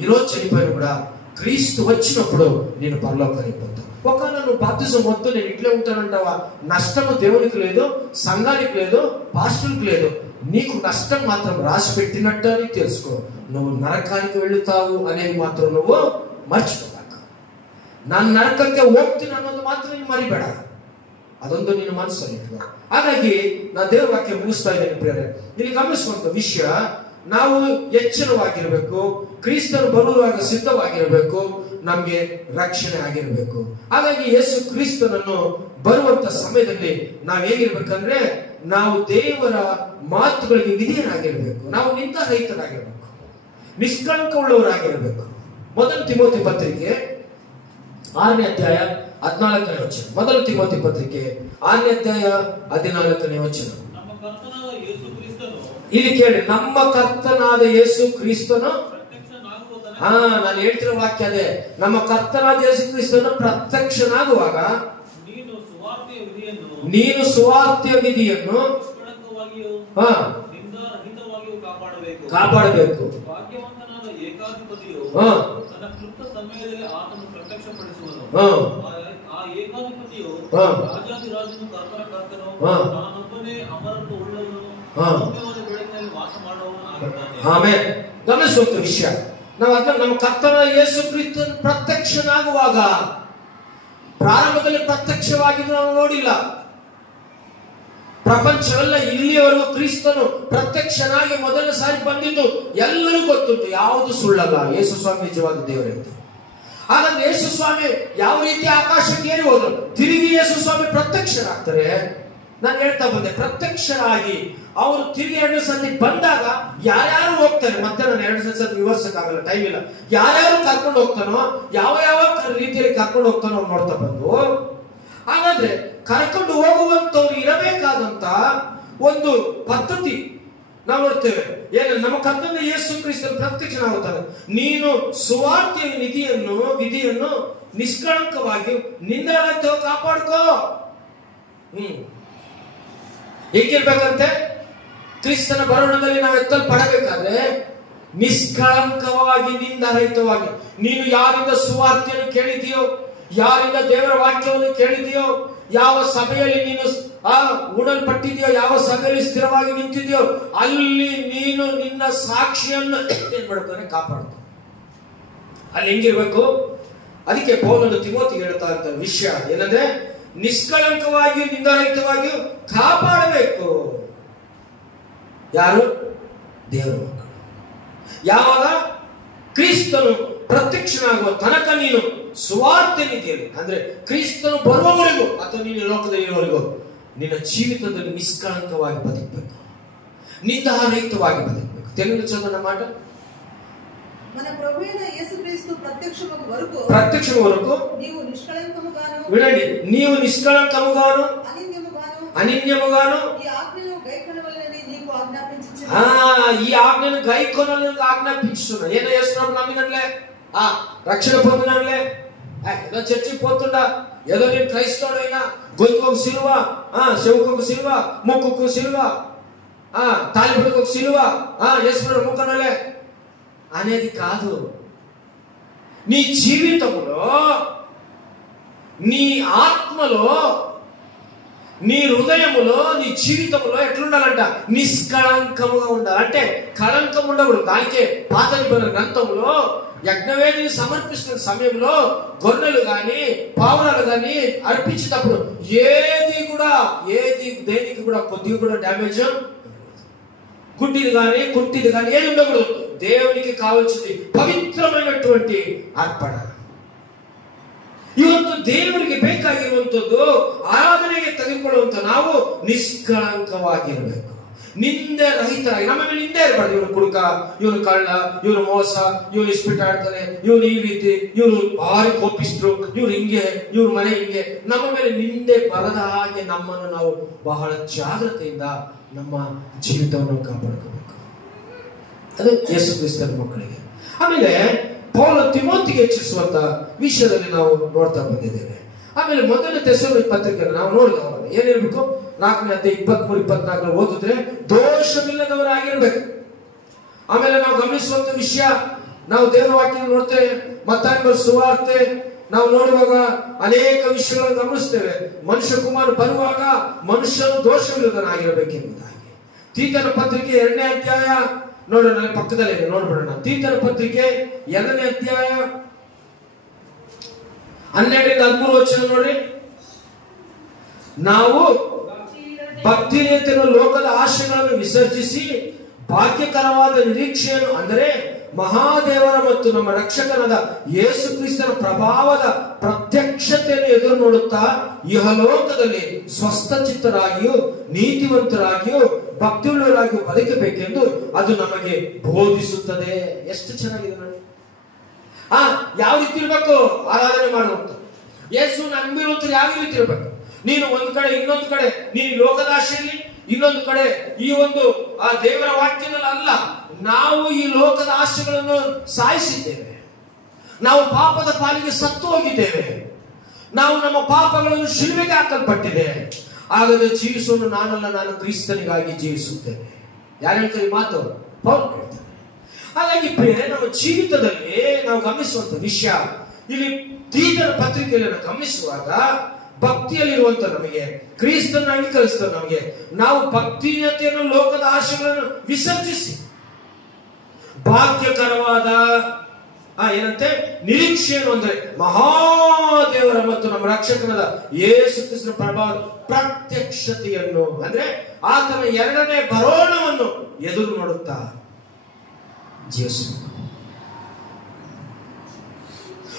ఈరోజు చనిపోయిన కూడా క్రీస్తు వచ్చినప్పుడు నేను పరలోకానికి పోతావు. ఒకవేళ నువ్వు బాప్తిజం వద్దు నేను ఇట్లే ఉంటానంటావా, నష్టము దేవునికి లేదు, సంఘానికి లేదు, పాస్టర్కి లేదు, నీకు నష్టం మాత్రం రాసి పెట్టినట్టు అని తెలుసుకో. నువ్వు నరకానికి వెళుతావు అనేది మాత్రం నువ్వు ಮರ್ಚಿపోಬೇಕ. ನಾನು ನರಕಕ್ಕೆ ಹೋಗ್ತೀನಿ ಅನ್ನೋದು ಮಾತ್ರ ನೀನು ಮರಿಬೇಡ, ಅದೊಂದು ನಿನ್ನ ಮನಸ್ಸಲ್ಲಿ ಇಟ್ಕೋ. ಹಾಗಾಗಿ ನಾ ದೇವರ ವಾಕ್ಯ ಮುಗಿಸ್ತಾ ಇದ್ದೇನೆ ಪ್ರಿಯರೇ. ಇಲ್ಲಿ ಗಮನಿಸುವಂತ ವಿಷಯ, ನಾವು ಎಚ್ಚರವಾಗಿರಬೇಕು, ಕ್ರಿಸ್ತರು ಬರುವಾಗ ಸಿದ್ಧವಾಗಿರಬೇಕು, ನಮ್ಗೆ ರಕ್ಷಣೆ ಆಗಿರಬೇಕು. ಹಾಗಾಗಿ ಯೇಸು ಕ್ರಿಸ್ತನನ್ನು ಬರುವಂತ ಸಮಯದಲ್ಲಿ ನಾವ್ ಹೇಗಿರ್ಬೇಕಂದ್ರೆ ನಾವು ದೇವರ ಮಾತುಗಳಿಗೆ ವಿಧೇಯರಾಗಿರ್ಬೇಕು. ನಾವು ನಿಂದಾರಹಿತರಾಗಿರ್ಬೇಕು, ನಿಷ್ಕಳಂಕವುಳ್ಳವರಾಗಿರ್ಬೇಕು. ಮೊದಲ ತಿಮೋಥಿ ಪತ್ರಿಕೆ 6ನೇ ಅಧ್ಯಾಯ 14ನೇ ವಚನ. ಮೊದಲ ತಿಮೋಥಿ ಪತ್ರಿಕೆ 6ನೇ ಅಧ್ಯಾಯ 14ನೇ ವಚನ. ಇಲ್ಲಿ ಕೇಳಿ, ನಮ್ಮ ಕರ್ತನಾದ ಯೇಸು ಕ್ರಿಸ್ತನು, ನಾನು ಹೇಳ್ತಿರೋ ವಾಕ್ಯ ಅದೇ, ನಮ್ಮ ಕರ್ತನಾದ ಯೇಸು ಕ್ರಿಸ್ತನು ಪ್ರತ್ಯಕ್ಷನಾಗುವಾಗ ನೀನು ಸುವಾರ್ತೆಯ ವಿಧಿಯನ್ನು ಕಾಪಾಡಬೇಕು. ಆಮೇಲೆ ಗಮನಿಸುವಂತ ವಿಷಯ, ನಾವು ಅದನ್ನ ನಮ್ಮ ಕರ್ತನ ಯೇಸು ಕ್ರಿಸ್ತನ ಪ್ರತ್ಯಕ್ಷನಾಗುವಾಗ, ಪ್ರಾರಂಭದಲ್ಲಿ ಪ್ರತ್ಯಕ್ಷವಾಗಿದ್ದು ನಾವು ನೋಡಿಲ್ಲ. ಪ್ರಪಂಚವೆಲ್ಲ ಇಲ್ಲಿಯವರೆಗೂ ಕ್ರಿಸ್ತನು ಪ್ರತ್ಯಕ್ಷನಾಗಿ ಮೊದಲನೇ ಸಾರಿ ಬಂದಿದ್ದು ಎಲ್ಲರಿಗೂ ಗೊತ್ತುಂಟು, ಯಾವುದು ಸುಳ್ಳಲ್ಲ. ಯೇಸು ಸ್ವಾಮಿ ನಿಜವಾದ ದೇವರಂತೆ. ಹಾಗಾದ್ರೆ ಯೇಸು ಸ್ವಾಮಿ ಯಾವ ರೀತಿ ಆಕಾಶಕ್ಕೆ ಏರಿ ಹೋದ್ರು, ತಿರುಗಿ ಯೇಸು ಸ್ವಾಮಿ ಪ್ರತ್ಯಕ್ಷರಾಗ್ತಾರೆ. ನಾನು ಹೇಳ್ತಾ ಬಂದೆ, ಪ್ರತ್ಯಕ್ಷರಾಗಿ ಅವರು ತಿರುಗಿ 2 ಸತಿ ಬಂದಾಗ ಯಾರ್ಯಾರು ಹೋಗ್ತಾರೆ, ಮತ್ತೆ ನಾನು 2 ಸತಿ ವಿವರಿಸಕ್ಕಾಗಲ್ಲ, ಟೈಮ್ ಇಲ್ಲ. ಯಾರ್ಯಾರು ಕರ್ಕೊಂಡು ಹೋಗ್ತಾನೋ, ಯಾವ ರೀತಿಯಲ್ಲಿ ಕರ್ಕೊಂಡು ಹೋಗ್ತಾನೋ ನೋಡ್ತಾ ಬಂದು, ಹಾಗಾದ್ರೆ ಕರ್ಕೊಂಡು ಹೋಗುವಂತವ್ರು ಇರಬೇಕಾದಂತ ಒಂದು ಪದ್ಧತಿ ನಾವು ನೋಡ್ತೇವೆ. ಏನು, ನಮ್ಮ ಕರ್ತನ ಯೇಸು ಕ್ರಿಸ್ತನ ಪ್ರತ್ಯಕ್ಷನಾಗುತ್ತಾನೆ. ನೀನು ಸುವಾರ್ತೆಯ ವಿಧಿಯನ್ನು ನಿಷ್ಕಳಂಕವಾಗಿ ನಿಂದ ಕಾಪಾಡ್ಕೋ. ಹೇಗಿರ್ಬೇಕಂತೆ? ಕ್ರಿಸ್ತನ ಬರೋಣದಲ್ಲಿ ನಾವು ಎತ್ತಲ್ಪಡಬೇಕಾದ್ರೆ ನಿಷ್ಕಳಂಕವಾಗಿ, ನಿಂದರಹಿತವಾಗಿ. ನೀನು ಯಾರಿಂದ ಸುವಾರ್ತೆಯನ್ನು ಕೇಳಿದೆಯೋ, ಯಾರಿಂದ ದೇವರ ವಾಕ್ಯವನ್ನು ಕೇಳಿದೆಯೋ, ಯಾವ ಸಭೆಯಲ್ಲಿ ನೀನು ಉಣಲ್ಪಟ್ಟಿದೆಯೋ, ಯಾವ ಸಭೆಯಲ್ಲಿ ಸ್ಥಿರವಾಗಿ ನಿಂತಿದೆಯೋ, ಅಲ್ಲಿ ನೀನು ನಿನ್ನ ಸಾಕ್ಷಿಯನ್ನು ಏನ್ ಮಾಡ್ತಾನೆ, ಕಾಪಾಡ್ಕೊ. ಅಲ್ಲಿ ಹೆಂಗಿರ್ಬೇಕು? ಅದಕ್ಕೆ ಪೌಲನು ತಿಮೋಥಿಗೆ ಹೇಳ್ತಾ ಇರ್ತಾರೆ ವಿಷಯ ಏನಂದ್ರೆ, ನಿಷ್ಕಳಂಕವಾಗಿಯೂ ನಿಂದಾರಹಿತವಾಗಿಯೂ ಕಾಪಾಡಬೇಕು. ಯಾರು? ದೇವರ ಮಕ್ಕಳು. ಯಾವಾಗ? ಕ್ರಿಸ್ತನು ಪ್ರತ್ಯಕ್ಷನಾಗುವ ತನಕ ನೀನು ಸುವಾರ್ತೆ ನೀತಿಯಲ್ಲಿ, ಅಂದ್ರೆ ಕ್ರಿಸ್ತನು ಬರುವವರೆಗೂ ಅಥವಾ ನೀನು ಲೋಕದಲ್ಲಿ ಇರುವವರೆಗೂ ನಿನ್ನ ಜೀವಿತದಲ್ಲಿ ನಿಷ್ಕಳಂಕವಾಗಿ ಬದುಕಬೇಕು, ನಿಂದಾರಹಿತವಾಗಿ ಬದುಕಬೇಕು. తెలుగు చదవన మాట, మన ప్రభువైన యేసుక్రీస్తు ప్రత్యక్షము వరకు నీవు నిష్కళంకముగాను, వినండి, నీవు నిష్కళంకముగాను అనిన్యముగాను ఈ ఆజ్ఞను గైకొనవలెనని నీకు ఆజ్ఞాపించుచున్నాను. ఈ ఆజ్ఞను గైకొనవలెనని ఆజ్ఞాపించుచున్నా. ఏన యేసుప్రభు నమ్మినట్లే, రక్షణ పొందినట్లే, ఏదో చర్చికి పోతుండా, ఏదో నేను క్రైస్తవుడైనా, గొంతుకు సిలువ, చెవుకు సిలువ, ముక్కుకు సిలువ, తాలిపుడికి సిలువ, యేసుప్రభు ముక్కనలే అనేది కాదు. నీ జీవితంలో, నీ ఆత్మలో, నీ హృదయములో, నీ జీవితంలో ఎట్లుండాలంట? నిష్కళంకముగా ఉండాలి. అంటే కళంకం ఉండకూడదు. దానికే పాత నిబంధన గ్రంథంలో యజ్ఞవేదిని సమర్పిస్తున్న సమయంలో గొర్రెలు గాని పావురాలు గాని అర్పించేటప్పుడు దేనికి కూడా కొద్దిగా కూడా డ్యామేజ్, గుడ్డిది గాని కుంటిది గాని ఏది ఉండకూడదు. దేవునికి కావాల్సింది ಪವಿತ್ರమైనటువంటి ಅರ್ಪಣ. ಇವತ್ತು ದೇವರಿಗೆ ಬೇಕಾಗಿರುವಂತದ್ದು ಆರಾಧನೆಗೆ ತೆಗೆದುಕೊಳ್ಳುವಂತ ನಾವು ನಿಷ್ಕಳಂಕವಾಗಿರಬೇಕು, ನಿಂದೆ ರಹಿತರಾಗಿ. ನಮ್ಮ ಮೇಲೆ ನಿಂದೆ ಇರಬಾರ್ದು. ಇವನು ಕುಡುಕ, ಇವನು ಕಳ್ಳ, ಇವನು ಮೋಸ, ಇವನು ಇಸ್ಪಿಟ್ ಆಡ್ತಾನೆ, ಇವನು ಈ ರೀತಿ, ಇವನು ಭಾರಿ ಕೋಪಿಸ್ಟ್ರು, ಇವ್ರು ಹಿಂಗೆ, ಇವ್ರ ಮನೆ ಹಿಂಗೆ. ನಮ್ಮ ಮೇಲೆ ನಿಂದೆ ಬರದ ಹಾಗೆ ನಮ್ಮನ್ನು ನಾವು ಬಹಳ ಜಾಗ್ರತೆಯಿಂದ ನಮ್ಮ ಜೀವಿತವನ್ನು ಕಾಪಾಡ್ಕೋಬೇಕು. ಅದು ಯೇಸು ಕ್ರಿಸ್ತನ ಮಕ್ಕಳಿಗೆ. ಆಮೇಲೆ ಪೌಲ ತಿಮೋಥಿಗೆ ಹೆಚ್ಚಿಸುವಂತ ವಿಷಯದಲ್ಲಿ ನಾವು ನೋಡ್ತಾ ಬಂದಿದ್ದೇವೆ. ಆಮೇಲೆ ಮೊದಲನೇ ಥೆಸಲೋನಿಕ ಪತ್ರಿಕೆಯನ್ನು ನಾವು ನೋಡಿದವ ಏನಿರ್ಬೇಕು? 4ನೇ ಅಧ್ಯಾಯ 23-24 ಓದಿದ್ರೆ ದೋಷವಿಲ್ಲದವರಾಗಿರ್ಬೇಕು. ಆಮೇಲೆ ನಾವು ಗಮನಿಸುವಂತ ವಿಷಯ, ನಾವು ದೇವರ ವಾಕ್ಯ ನೋಡ್ತೇವೆ, ಮತ್ತಾಯನ ಬರೆದ ಸುವಾರ್ತೆ ನಾವು ನೋಡುವಾಗ ಅನೇಕ ವಿಷಯಗಳನ್ನು ಗಮನಿಸ್ತೇವೆ. ಮನುಷ್ಯ ಕುಮಾರ ಬರುವಾಗ ಮನುಷ್ಯನು ದೋಷವಿಲ್ಲದನಾಗಿರಬೇಕೆಂಬುದಾಗಿ. ತೀತನ ಪತ್ರಿಕೆ 2ನೇ ಅಧ್ಯಾಯ ನೋಡೋಣ, ಪಕ್ಕದಲ್ಲಿ ನೋಡ್ಬಿಡೋಣ. ತೀತನ ಪತ್ರಿಕೆ 2ನೇ ಅಧ್ಯಾಯ 12-13 ವಚನ ನೋಡ್ರಿ. ನಾವು ಭಕ್ತಿನಿಯತೆಯನ್ನು ಲೋಕದ ಆಶೆಗಳನ್ನು ವಿಸರ್ಜಿಸಿ ಭಾಗ್ಯಕರವಾದ ನಿರೀಕ್ಷೆಯನ್ನು, ಅಂದರೆ ಮಹಾದೇವರ ಮತ್ತು ನಮ್ಮ ರಕ್ಷಕನಾದ ಯೇಸು ಕ್ರಿಸ್ತನ ಪ್ರಭಾವದ ಪ್ರತ್ಯಕ್ಷತೆಯನ್ನು ಎದುರು ನೋಡುತ್ತಾ ಇಹಲೋಕದಲ್ಲಿ ಸ್ವಸ್ಥಚಿತ್ತರಾಗಿಯೂ ನೀತಿವಂತರಾಗಿಯೂ ಭಕ್ತಿಯುಳ್ಳವರಾಗಿಯೂ ಬದುಕಬೇಕೆಂದು ಅದು ನಮಗೆ ಬೋಧಿಸುತ್ತದೆ. ಎಷ್ಟು ಚೆನ್ನಾಗಿದೆ ನೋಡಿ. ಯಾವ ರೀತಿ ಇರ್ಬೇಕು ಆರಾಧನೆ ಮಾಡುವಂತ ಯೇಸು ನಂಬಿರುವಂತರು ಯಾವ ರೀತಿ ಇರ್ಬೇಕು? ನೀನು ಒಂದು ಕಡೆ ಇನ್ನೊಂದು ಕಡೆ ನೀನು ಲೋಕದಾಶೆಯಲ್ಲಿ, ಇನ್ನೊಂದು ಕಡೆ ಈ ಒಂದು ಆ ದೇವರ ವಾಕ್ಯದಲ್ಲಿ ಅಲ್ಲ. ನಾವು ಈ ಲೋಕದ ಆಶೆಗಳನ್ನು ಸಾಯಿಸಿದ್ದೇವೆ. ನಾವು ಪಾಪದ ಪಾಲಿಗೆ ಸತ್ತು ಹೋಗಿದ್ದೇವೆ. ನಾವು ನಮ್ಮ ಪಾಪಗಳನ್ನು ಶಿಲುಬೆಗೆ ಹಾಕಲ್ಪಟ್ಟಿದೆ. ಆಗಲೇ ಜೀವಿಸುವುದು ನಾನಲ್ಲ, ನಾನು ಕ್ರಿಸ್ತನಿಗಾಗಿ ಜೀವಿಸುತ್ತೇನೆ. ಯಾರು ಹೇಳ್ತಾರೆ ಈ ಮಾತು? ಪೌಲ್ ಹೇಳ್ತಾರೆ. ಹಾಗಾಗಿ ಪ್ರಿಯರೇ, ನಮ್ಮ ಜೀವಿತದಲ್ಲಿ ನಾವು ಗಮನಿಸುವಂತ ವಿಷಯ ಇಲ್ಲಿ ತೀತನ ಪತ್ರಿಕೆಯಲ್ಲಿ ನಾವು ಗಮನಿಸುವಾಗ, ಭಕ್ತಿಯಲ್ಲಿರುವಂತ ನಮಗೆ, ಕ್ರಿಸ್ತನ ಅಂಗೀಕರಿಸಿದ ನಮಗೆ, ನಾವು ಭಕ್ತಿಯತೆಯನ್ನು ಲೋಕದ ಆಶೆಗಳನ್ನು ವಿಸರ್ಜಿಸಿ ಭಾಗ್ಯಕರವಾದ ಏನಂತೆ ನಿರೀಕ್ಷೆಯನ್ನು ಅಂದ್ರೆ ಮಹಾದೇವರ ಮತ್ತು ನಮ್ಮ ರಕ್ಷಕನಾದ ಯೇಸು ಕ್ರಿಸ್ತನ ಪ್ರಭಾವ ಪ್ರತ್ಯಕ್ಷತೆಯನ್ನು ಅಂದ್ರೆ ಆತನ ಎರಡನೇ ಬರೋಣವನ್ನು ಎದುರು ನೋಡುತ್ತಾ జీవిస్తున్నాం.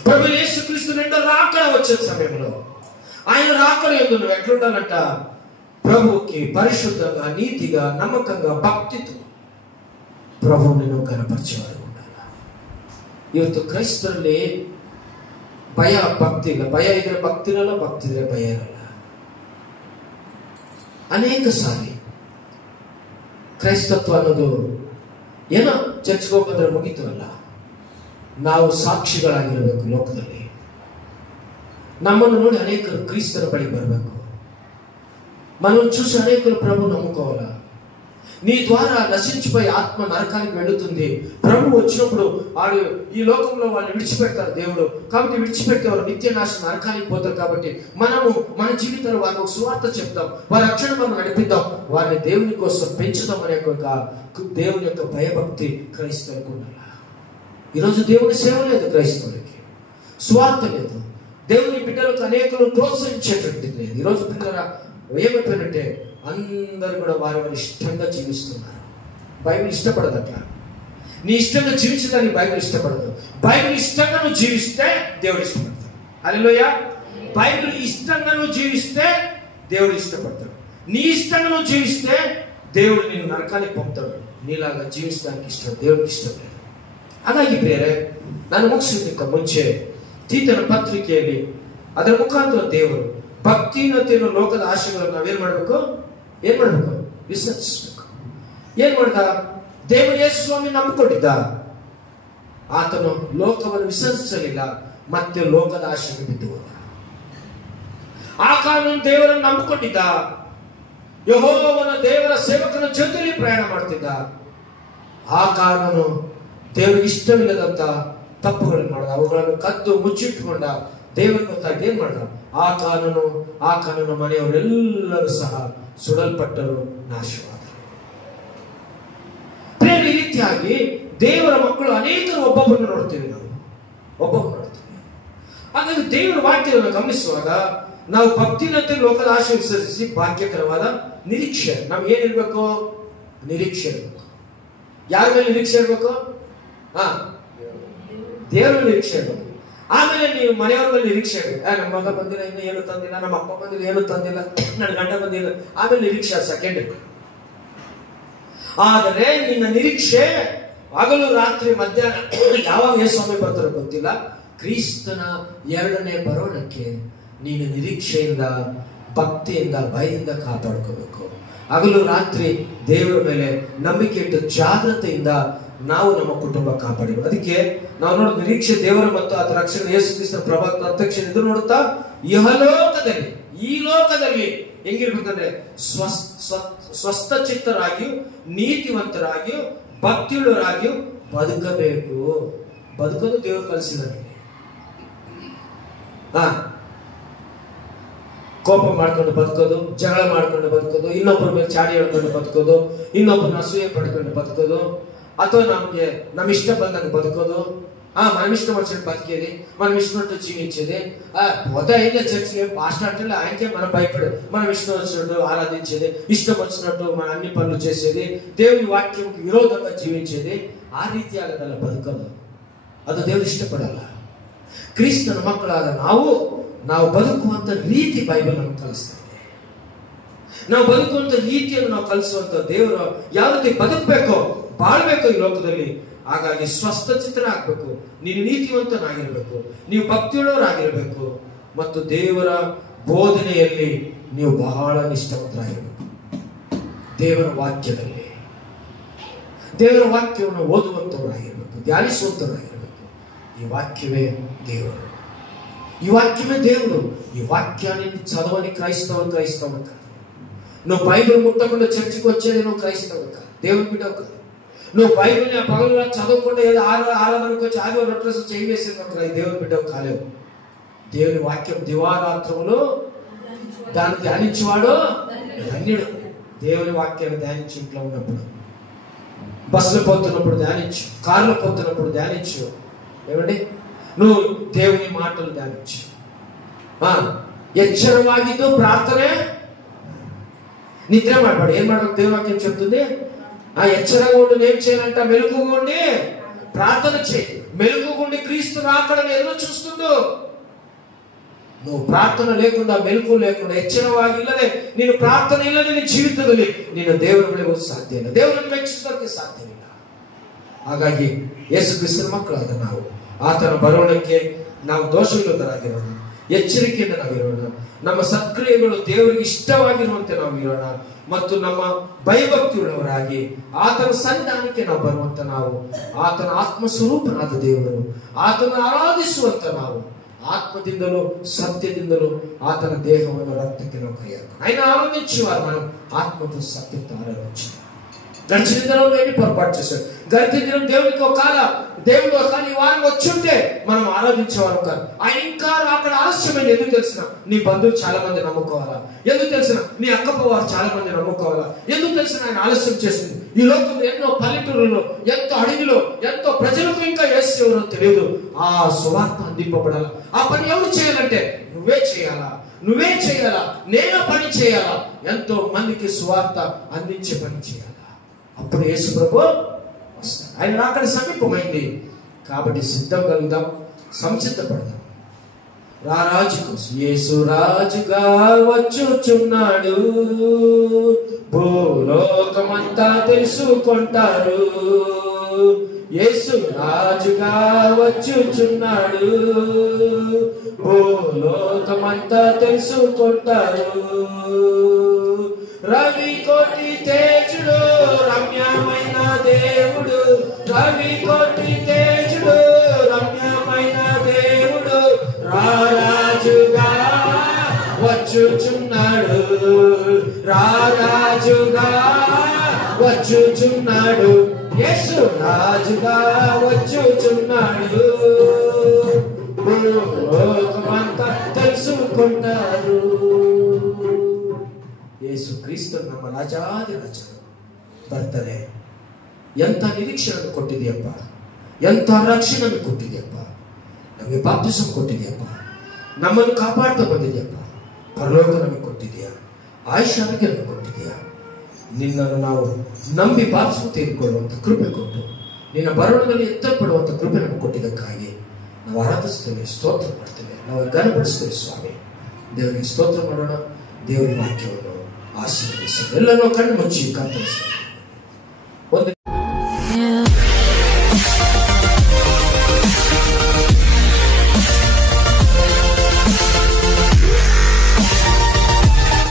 ప్రభు యేసుక్రీస్తు రెండో రాకడ వచ్చే సమయంలో ఆయన రాకడ యందు నువ్వు ఎట్లుండాలంట? ప్రభువుకి పరిశుద్ధంగా, నీతిగా, నమ్మకంగా, భక్తితో ప్రభువుని నువ్వు కనపరిచేవాడు ఉండాలి. ಇವತ್ತು ಕ್ರೈಸ್ತರಲ್ಲಿ ಭಯ ಭಕ್ತಿ ಇಲ್ಲ. ಭಯ ಇದ್ರೆ ಭಕ್ತಿ ಇರಲ್ಲ, ಭಕ್ತಿ ಇದ್ರೆ ಭಯ ಇರಲ್ಲ. ಅನೇಕ ಸಾರಿ ಕ್ರೈಸ್ತತ್ವ ಅನ್ನೋದು ಏನೋ ಚರ್ಚ್ಗೆ ಹೋಗಂದ್ರೆ ಮುಗಿತವಲ್ಲ, ನಾವು ಸಾಕ್ಷಿಗಳಾಗಿರ್ಬೇಕು. ಲೋಕದಲ್ಲಿ నమ్మను ನೋಡಿ అనేకరు క్రీస్తుని బడి బరಬೇಕು. మనం చూసి అనేకరు ప్రభు నమ్ముకోవాలా. నీ ద్వారా నశించిపోయి ఆత్మ నరకానికి వెళుతుంది. ప్రభు వచ్చినప్పుడు వాడు ఈ లోకంలో వాళ్ళని విడిచిపెడతారు దేవుడు. కాబట్టి విడిచిపెట్టి వారు నిత్య నాశనం నరకానికి పోతారు. కాబట్టి మనము మన జీవితంలో వారికి ఒక సువార్త చెప్తాం, వారి రక్షణ మనం నడిపిద్దాం, వారిని దేవుని కోసం పెంచుతాం అనే ఒక దేవుని యొక్క భయభక్తి క్రైస్తవులకు ఉండాలి. ఈరోజు దేవుని సేవ లేదు, క్రైస్తవులకి సువార్త లేదు, దేవుని బిడ్డలకు అనేకలు ప్రోత్సహించేటట్టు లేదు. ఈరోజు పిల్లల ఏమైపోయినట్టే అందరూ కూడా వారి వారి ఇష్టంగా జీవిస్తున్నారు. బైబిల్ ఇష్టపడదు అట్లా. నీ ఇష్టంగా జీవించడానికి బైబిల్ ఇష్టపడదు. బైబిల్ ఇష్టంగా నువ్వు జీవిస్తే దేవుడు ఇష్టపడతాడు. హల్లెలూయా. బైబిల్ ఇష్టంగా నువ్వు జీవిస్తే దేవుడు ఇష్టపడతాడు. నీ ఇష్టంగా నువ్వు జీవిస్తే దేవుడు నిన్ను నరకానికి పంపుతాడు. నీలాగా జీవించడానికి ఇష్టం దేవుడికి ಇಷ್ಟ ಇಲ್ಲ. ಹಾಗಾಗಿ ಪ್ರಿಯರೇ, ನಾನು ಮುಗಿಸೋದಕ್ಕೆ ಮುಂಚೆ ತೀತನ ಪತ್ರಿಕೆಯಲ್ಲಿ ಅದರ ಮುಖಾಂತರ ದೇವರು ಭಕ್ತಿನತೆಯನ್ನು ಲೋಕದ ಆಶೆಗಳನ್ನು ನಾವೇನ್ ಮಾಡಬೇಕು? ವಿಸರ್ಜಿಸಬೇಕು. ಏನ್ ಮಾಡ್ದ? ದೇವರು ಯೇಸು ಸ್ವಾಮಿ ನಂಬಿಕೊಂಡಿದ್ದ. ಆತನು ಲೋಕವನ್ನು ವಿಸರ್ಜಿಸಲಿಲ್ಲ, ಮತ್ತೆ ಲೋಕದ ಆಶೆಗೆ ಬಿದ್ದು ಹೋದ. ಆ ಕಾರಣ ದೇವರನ್ನು ನಂಬಿಕೊಂಡಿದ್ದ. ಯೆಹೋವನ ದೇವರ ಸೇವಕನ ಜೊತೆಯಲ್ಲಿ ಪ್ರಯಾಣ ಮಾಡ್ತಿದ್ದ. ಆ ಕಾರಣನು ದೇವರಿಗೆ ಇಷ್ಟವಿಲ್ಲದಂತ ತಪ್ಪುಗಳನ್ನು ಮಾಡಿದ, ಅವುಗಳನ್ನು ಕದ್ದು ಮುಚ್ಚಿಟ್ಟುಕೊಂಡ. ದೇವರ ಗೊತ್ತಾಗಿ ಏನ್ ಮಾಡ್ದ? ಆ ಕಾನೂನು ಮನೆಯವರೆಲ್ಲರೂ ಸಹ ಸುಡಲ್ಪಟ್ಟರು, ನಾಶವಾದರು. ಈ ರೀತಿಯಾಗಿ ದೇವರ ಮಕ್ಕಳು ಅನೇಕರು ಒಬ್ಬೊಬ್ಬರನ್ನು ನೋಡ್ತೀವಿ. ಹಾಗಾಗಿ ದೇವರ ವಾಕ್ಯವನ್ನು ಗಮನಿಸುವಾಗ ನಾವು ಭಕ್ತಿನಂತೆ ಲೋಕದ ಆಶೆ ವಿಸರ್ಜಿಸಿ ಭಾಗ್ಯಕರವಾದ ನಿರೀಕ್ಷೆ. ನಮ್ಗೆ ಏನಿರ್ಬೇಕು? ನಿರೀಕ್ಷೆ ಇರ್ಬೇಕು. ಯಾರ ಮೇಲೆ ನಿರೀಕ್ಷೆ ಇರ್ಬೇಕು? ದೇವರ ನಿರೀಕ್ಷೆ ಇರ್ಬೇಕು. ಆಮೇಲೆ ನೀವು ಮನೆಯವ್ರ ಮೇಲೆ ನಿರೀಕ್ಷೆ ಇರ್ಬೇಕು. ನಮ್ಮ ಮಗ ಬಂದಿಲ್ಲ, ಇನ್ನು ಏನು ತಂದಿಲ್ಲ, ನಮ್ಮ ಅಪ್ಪ ಬಂದಿಲ್ಲ, ಏನು ತಂದಿಲ್ಲ, ನನ್ನ ಗಂಡ ಬಂದಿಲ್ಲ, ಆಮೇಲೆ ನಿರೀಕ್ಷೆ ಸೆಕೆಂಡ್ ಇರ್ಬೇಕು. ಆದರೆ ನಿನ್ನ ನಿರೀಕ್ಷೆ ಹಗಲು ರಾತ್ರಿ ಮಧ್ಯಾಹ್ನ ಯಾವಾಗ ಯೇಸು ಸ್ವಾಮಿ ಬರ್ತಾರೋ ಗೊತ್ತಿಲ್ಲ, ಕ್ರಿಸ್ತನ ಎರಡನೇ ಬರೋಣಕ್ಕೆ ನೀನು ನಿರೀಕ್ಷೆಯಿಂದ, ಭಕ್ತಿಯಿಂದ, ಭಯದಿಂದ ಕಾಪಾಡ್ಕೋಬೇಕು. ಹಗಲು ರಾತ್ರಿ ದೇವರ ಮೇಲೆ ನಂಬಿಕೆ ಇಟ್ಟು ಜಾಗ್ರತೆಯಿಂದ ನಾವು ನಮ್ಮ ಕುಟುಂಬ ಕಾಪಾಡಬೇಕು. ಅದಕ್ಕೆ ನಾವು ನೋಡೋದು ನಿರೀಕ್ಷೆ ದೇವರ ಮತ್ತು ಆತ ರಕ್ಷಣೆ ಯೇಸು ಕ್ರಿಸ್ತನ ಪ್ರಭಾವ ಪ್ರತ್ಯಕ್ಷ ಎದುರು ನೋಡುತ್ತಾ ಇಹಲೋಕದಲ್ಲಿ, ಈ ಲೋಕದಲ್ಲಿ ಹೆಂಗಿರ್ಬೇಕಂದ್ರೆ ಸ್ವಸ್ಥಚಿತ್ತರಾಗಿಯೂ ನೀತಿವಂತರಾಗಿಯೂ ಭಕ್ತಿಯುಳ್ಳವರಾಗಿಯೂ ಬದುಕಬೇಕು. ಬದುಕೋದು ದೇವರು ಕಲಿಸಿದಾನೆ. ಕೋಪ ಮಾಡ್ಕೊಂಡು ಬದುಕೋದು, ಜಗಳ ಮಾಡ್ಕೊಂಡು ಬದುಕೋದು, ಇನ್ನೊಬ್ಬರ ಮೇಲೆ ಚಾಡಿ ಹೇಳ್ಕೊಂಡು ಬದುಕೋದು, ಇನ್ನೊಬ್ಬರನ್ನ ಅಸೂಯೆ ಪಡ್ಕೊಂಡು ಬದುಕೋದು, ಅಥವಾ ನಮ್ಮ ಇಷ್ಟ ಬಂದಂಗೆ ಬದುಕೋದು, మనం ఇష్టం వచ్చినట్టు బతికేది, మనం ఇష్టం జీవించేది. ఉదయం చర్చికి పాస్టర్ అంటే ఆయనకే మనం భయపడు, మనం ఇష్టం వచ్చినట్టు ఆరాధించేది, ఇష్టం వచ్చినట్టు మన అన్ని పనులు చేసేది, దేవుని వాక్యంకి విరోధంగా జీవించేది. ಆ ರೀತಿಯಾಗದಲ್ಲ ಬದುಕಲು. ಅದು ದೇವರು ಇಷ್ಟಪಡಲ್ಲ. ಕ್ರಿಸ್ತನ ಮಕ್ಕಳಾದ ನಾವು ಬದುಕುವಂತ ರೀತಿ ಬೈಬಲ್ ನಮ್ಗೆ ಕಲಿಸ್ತಾ ಇದೆ. ನಾವು ಬದುಕುವಂತ ರೀತಿಯನ್ನು ನಾವು ಕಲಿಸುವಂತ ದೇವರು ಯಾವ ರೀತಿ ಬದುಕಬೇಕೋ ಬಾಳ್ಬೇಕು ಈ ಲೋಕದಲ್ಲಿ. ಹಾಗಾಗಿ ಸ್ವಸ್ಥಚಿತ್ತರಾಗಬೇಕು, ನೀನು ನೀತಿವಂತನಾಗಿರ್ಬೇಕು, ನೀವು ಭಕ್ತಿಯುಳ್ಳವರಾಗಿರ್ಬೇಕು, ಮತ್ತು ದೇವರ ಬೋಧನೆಯಲ್ಲಿ ನೀವು ಬಹಳ ನಿಷ್ಠವಂತರಾಗಿರ್ಬೇಕು. ದೇವರ ವಾಕ್ಯದಲ್ಲಿ ದೇವರ ವಾಕ್ಯವನ್ನು ಓದುವಂತವರಾಗಿರ್ಬೇಕು, ಧ್ಯಾನಿಸುವಂತವರಾಗಿರ್ಬೇಕು. ಈ ವಾಕ್ಯವೇ ದೇವರು, ఈ వాక్యమే దేవుడు. ఈ వాక్యాన్ని చదవని క్రైస్తవులు కాదు. నువ్వు బైబిల్ ముట్టకుండా చర్చికి వచ్చేది నువ్వు క్రైస్తవుడు కాదు, దేవుని బిడ్డవు కాదు. నువ్వు బైబిల్ని పగలు చదవకుండా ఏదో ఆరాధనకు వచ్చి ఆదివారం రొట్టెలు చేయి వేసిన దేవుని బిడ్డవు కాలేవు. దేవుని వాక్యం దివారాత్రములు దాన్ని ధ్యానించేవాడు ధన్యుడు. దేవుని వాక్యాన్ని ధ్యానించి ఇంట్లో ఉన్నప్పుడు, బస్సులో పోతున్నప్పుడు ధ్యానించు, కారులో పోతున్నప్పుడు ధ్యానించు. ఏమండి, నువ్వు దేవుని మాటలు ధ్యానించు. ఎచ్చరವಾಗಿದ್ದು ప్రార్థನೆ, నిద్ర ಮಾಡಬೇಡ. ఏం ಮಾಡಬೇಕು? దేవుని వాక్యం చెప్తుంది, ఎచ్చరగా ఉండి ఏం చేయాలంట? మెలుగుండి ప్రార్థన చేయి. మెలుగుండి క్రీస్తు రాకడని ఎదురు చూస్తుండు. నువ్వు ಪ್ರಾರ್ಥನ లేకుండా, ಮೆಲುಕು లేకుండా, ಎಚ್ಚರವಾಗಿಲ್ಲದೆ ನೀನು ಪ್ರಾರ್ಥನೆ ಇಲ್ಲದೆ ನಿನ್ನ ಜೀವಿತದಲ್ಲಿ ನೀನು ದೇವರ ಬಳಿಗೆ ಹೋಗಲು ಸಾಧ್ಯ ಇಲ್ಲ, ದೇವರನ್ನು ಮೆಚ್ಚಿಸೋದಕ್ಕೆ ಸಾಧ್ಯವಿಲ್ಲ. ಹಾಗಾಗಿ ಯೇಸು ಕ್ರಿಸ್ತನ ಮಕ್ಕಳಾದ ನಾವು ಆತನ ಬರೋಣಕ್ಕೆ ನಾವು ದೋಷವಿಲ್ಲದರಾಗಿರೋಣ, ಎಚ್ಚರಿಕೆಯಿಂದ ನಾವಿರೋಣ. ನಮ್ಮ ಸತ್ಕ್ರಿಯೆಗಳು ದೇವರಿಗೆ ಇಷ್ಟವಾಗಿರುವಂತೆ ನಾವು ಇರೋಣ, ಮತ್ತು ನಮ್ಮ ಭಯಭಕ್ತಿಯುಳ್ಳವರಾಗಿ ಆತನ ಸನ್ನಿಧಾನಕ್ಕೆ ನಾವು ಬರುವಂತ ನಾವು, ಆತನ ಆತ್ಮಸ್ವರೂಪನಾದ ದೇವರು, ಆತನ ಆರಾಧಿಸುವಂತ ನಾವು, ఆత్మದಿಂದಲೂ సత్యದಿಂದಲೂ ఆతన దేహವನ್ನು రక్తಕ್ಕೆ ನಾವು కయ్యాలి. ఆయన ఆరాధించేవారు, మనం ఆత్మతో సత్యంతో ఆరాధించాలి. గడిచిన దినంలో ఏంటి పొరపాటు చేశారు? గడిచిన దినం దేవుడు ఒకసారి ఈ వారం వచ్చుంటే మనం ఆరాధించేవారు కాదు. ఆయన ఇంకా అక్కడ ఆలస్యమైంది. ఎందుకు తెలిసిన? నీ బంధువులు చాలా మంది నమ్ముకోవాలా? ఎందుకు తెలిసిన? నీ అక్కపోవారు చాలా మంది నమ్ముకోవాలా? ఎందుకు తెలిసిన? ఆయన ఆలస్యం చేసింది. ఈ లోకంలో ఎన్నో పల్లెటూరులో, ఎంతో అడవిలో, ఎంతో ప్రజలకు ఇంకా యేసు ఎవరో తెలియదు. ఆ సువార్త అందింపబడాలా. ఆ పని ఎవరు చేయాలంటే నువ్వే చేయాలా, నేను పని చేయాలా, ఎంతో మందికి సువార్త అందించే పని చేయాలా. అప్పుడు యేసు ప్రభు వస్తాడు. ఆయన అక్కడ సమీపమైంది. కాబట్టి సిద్ధం కలుగుదాం, సంసిద్ధపడదాం. రారాజు కోసం యేసు రాజుగా వచ్చుచున్నాడు, భూలోకమంతా తెలుసుకుంటారు. యేసు రాజుగా వచ్చుచున్నాడు, భూలోకమంతా తెలుసుకుంటారు. రవి కోటి తేజుడు, రమ్యమైన దేవుడు, రవి కోటి తేజుడు, రమ్యమైన దేవుడు, రారాజుగా వచ్చుచున్నాడు, రారాజుగా వచ్చుచున్నాడు. యేసు రాజుగా వచ్చుచున్నాడు, భూలోకమంతా తెలుసుకుంటారు. ಯೇಸು ಕ್ರಿಸ್ತ ನಮ್ಮ ರಾಜಾದಿ ರಾಜರು ಬರ್ತಾರೆ. ಎಂಥ ನಿರೀಕ್ಷೆಯನ್ನು ಕೊಟ್ಟಿದೆಯಪ್ಪ, ಎಂಥ ರಕ್ಷಣೆಯನ್ನು ಕೊಟ್ಟಿದೆಯಪ್ಪ, ನಮಗೆ ಬಾಪ್ತಿಸಂ ಕೊಟ್ಟಿದೆಯಪ್ಪ, ನಮ್ಮನ್ನು ಕಾಪಾಡ್ತಾ ಬಂದಿದೆಯಪ್ಪ, ಪರಲೋಕ ನಮಗೆ ಕೊಟ್ಟಿದೆಯಾ, ಆಯುಷ್ಯಾರಿಗೆ ನಮಗೆ ಕೊಟ್ಟಿದೆಯಾ. ನಿನ್ನನ್ನು ನಾವು ನಂಬಿ ಬಾಪ್ತಿಸಂ ತೆಗೆದುಕೊಳ್ಳುವಂಥ ಕೃಪೆ ಕೊಟ್ಟು ನಿನ್ನ ಬರೋಣದಲ್ಲಿ ಎತ್ತಲ್ಪಡುವಂಥ ಕೃಪೆ ನಮಗೆ ಕೊಟ್ಟಿದ್ದಕ್ಕಾಗಿ ನಾವು ಆರಾಧಿಸ್ತೇವೆ, ಸ್ತೋತ್ರ ಮಾಡ್ತೇವೆ, ನಾವು ಘನಪಡಿಸ್ತೇವೆ. ಸ್ವಾಮಿ, ದೇವರಿಗೆ ಸ್ತೋತ್ರ ಮಾಡೋಣ. ದೇವರ ವಾಕ್ಯವನ್ನು ಆಶೀರ್ವದಿಸಿ ಎಲ್ಲರೂ ಕಣ್ಣು ಮುಚ್ಚಿ ಕರ್ತರಿಸ್ತೇವೆ.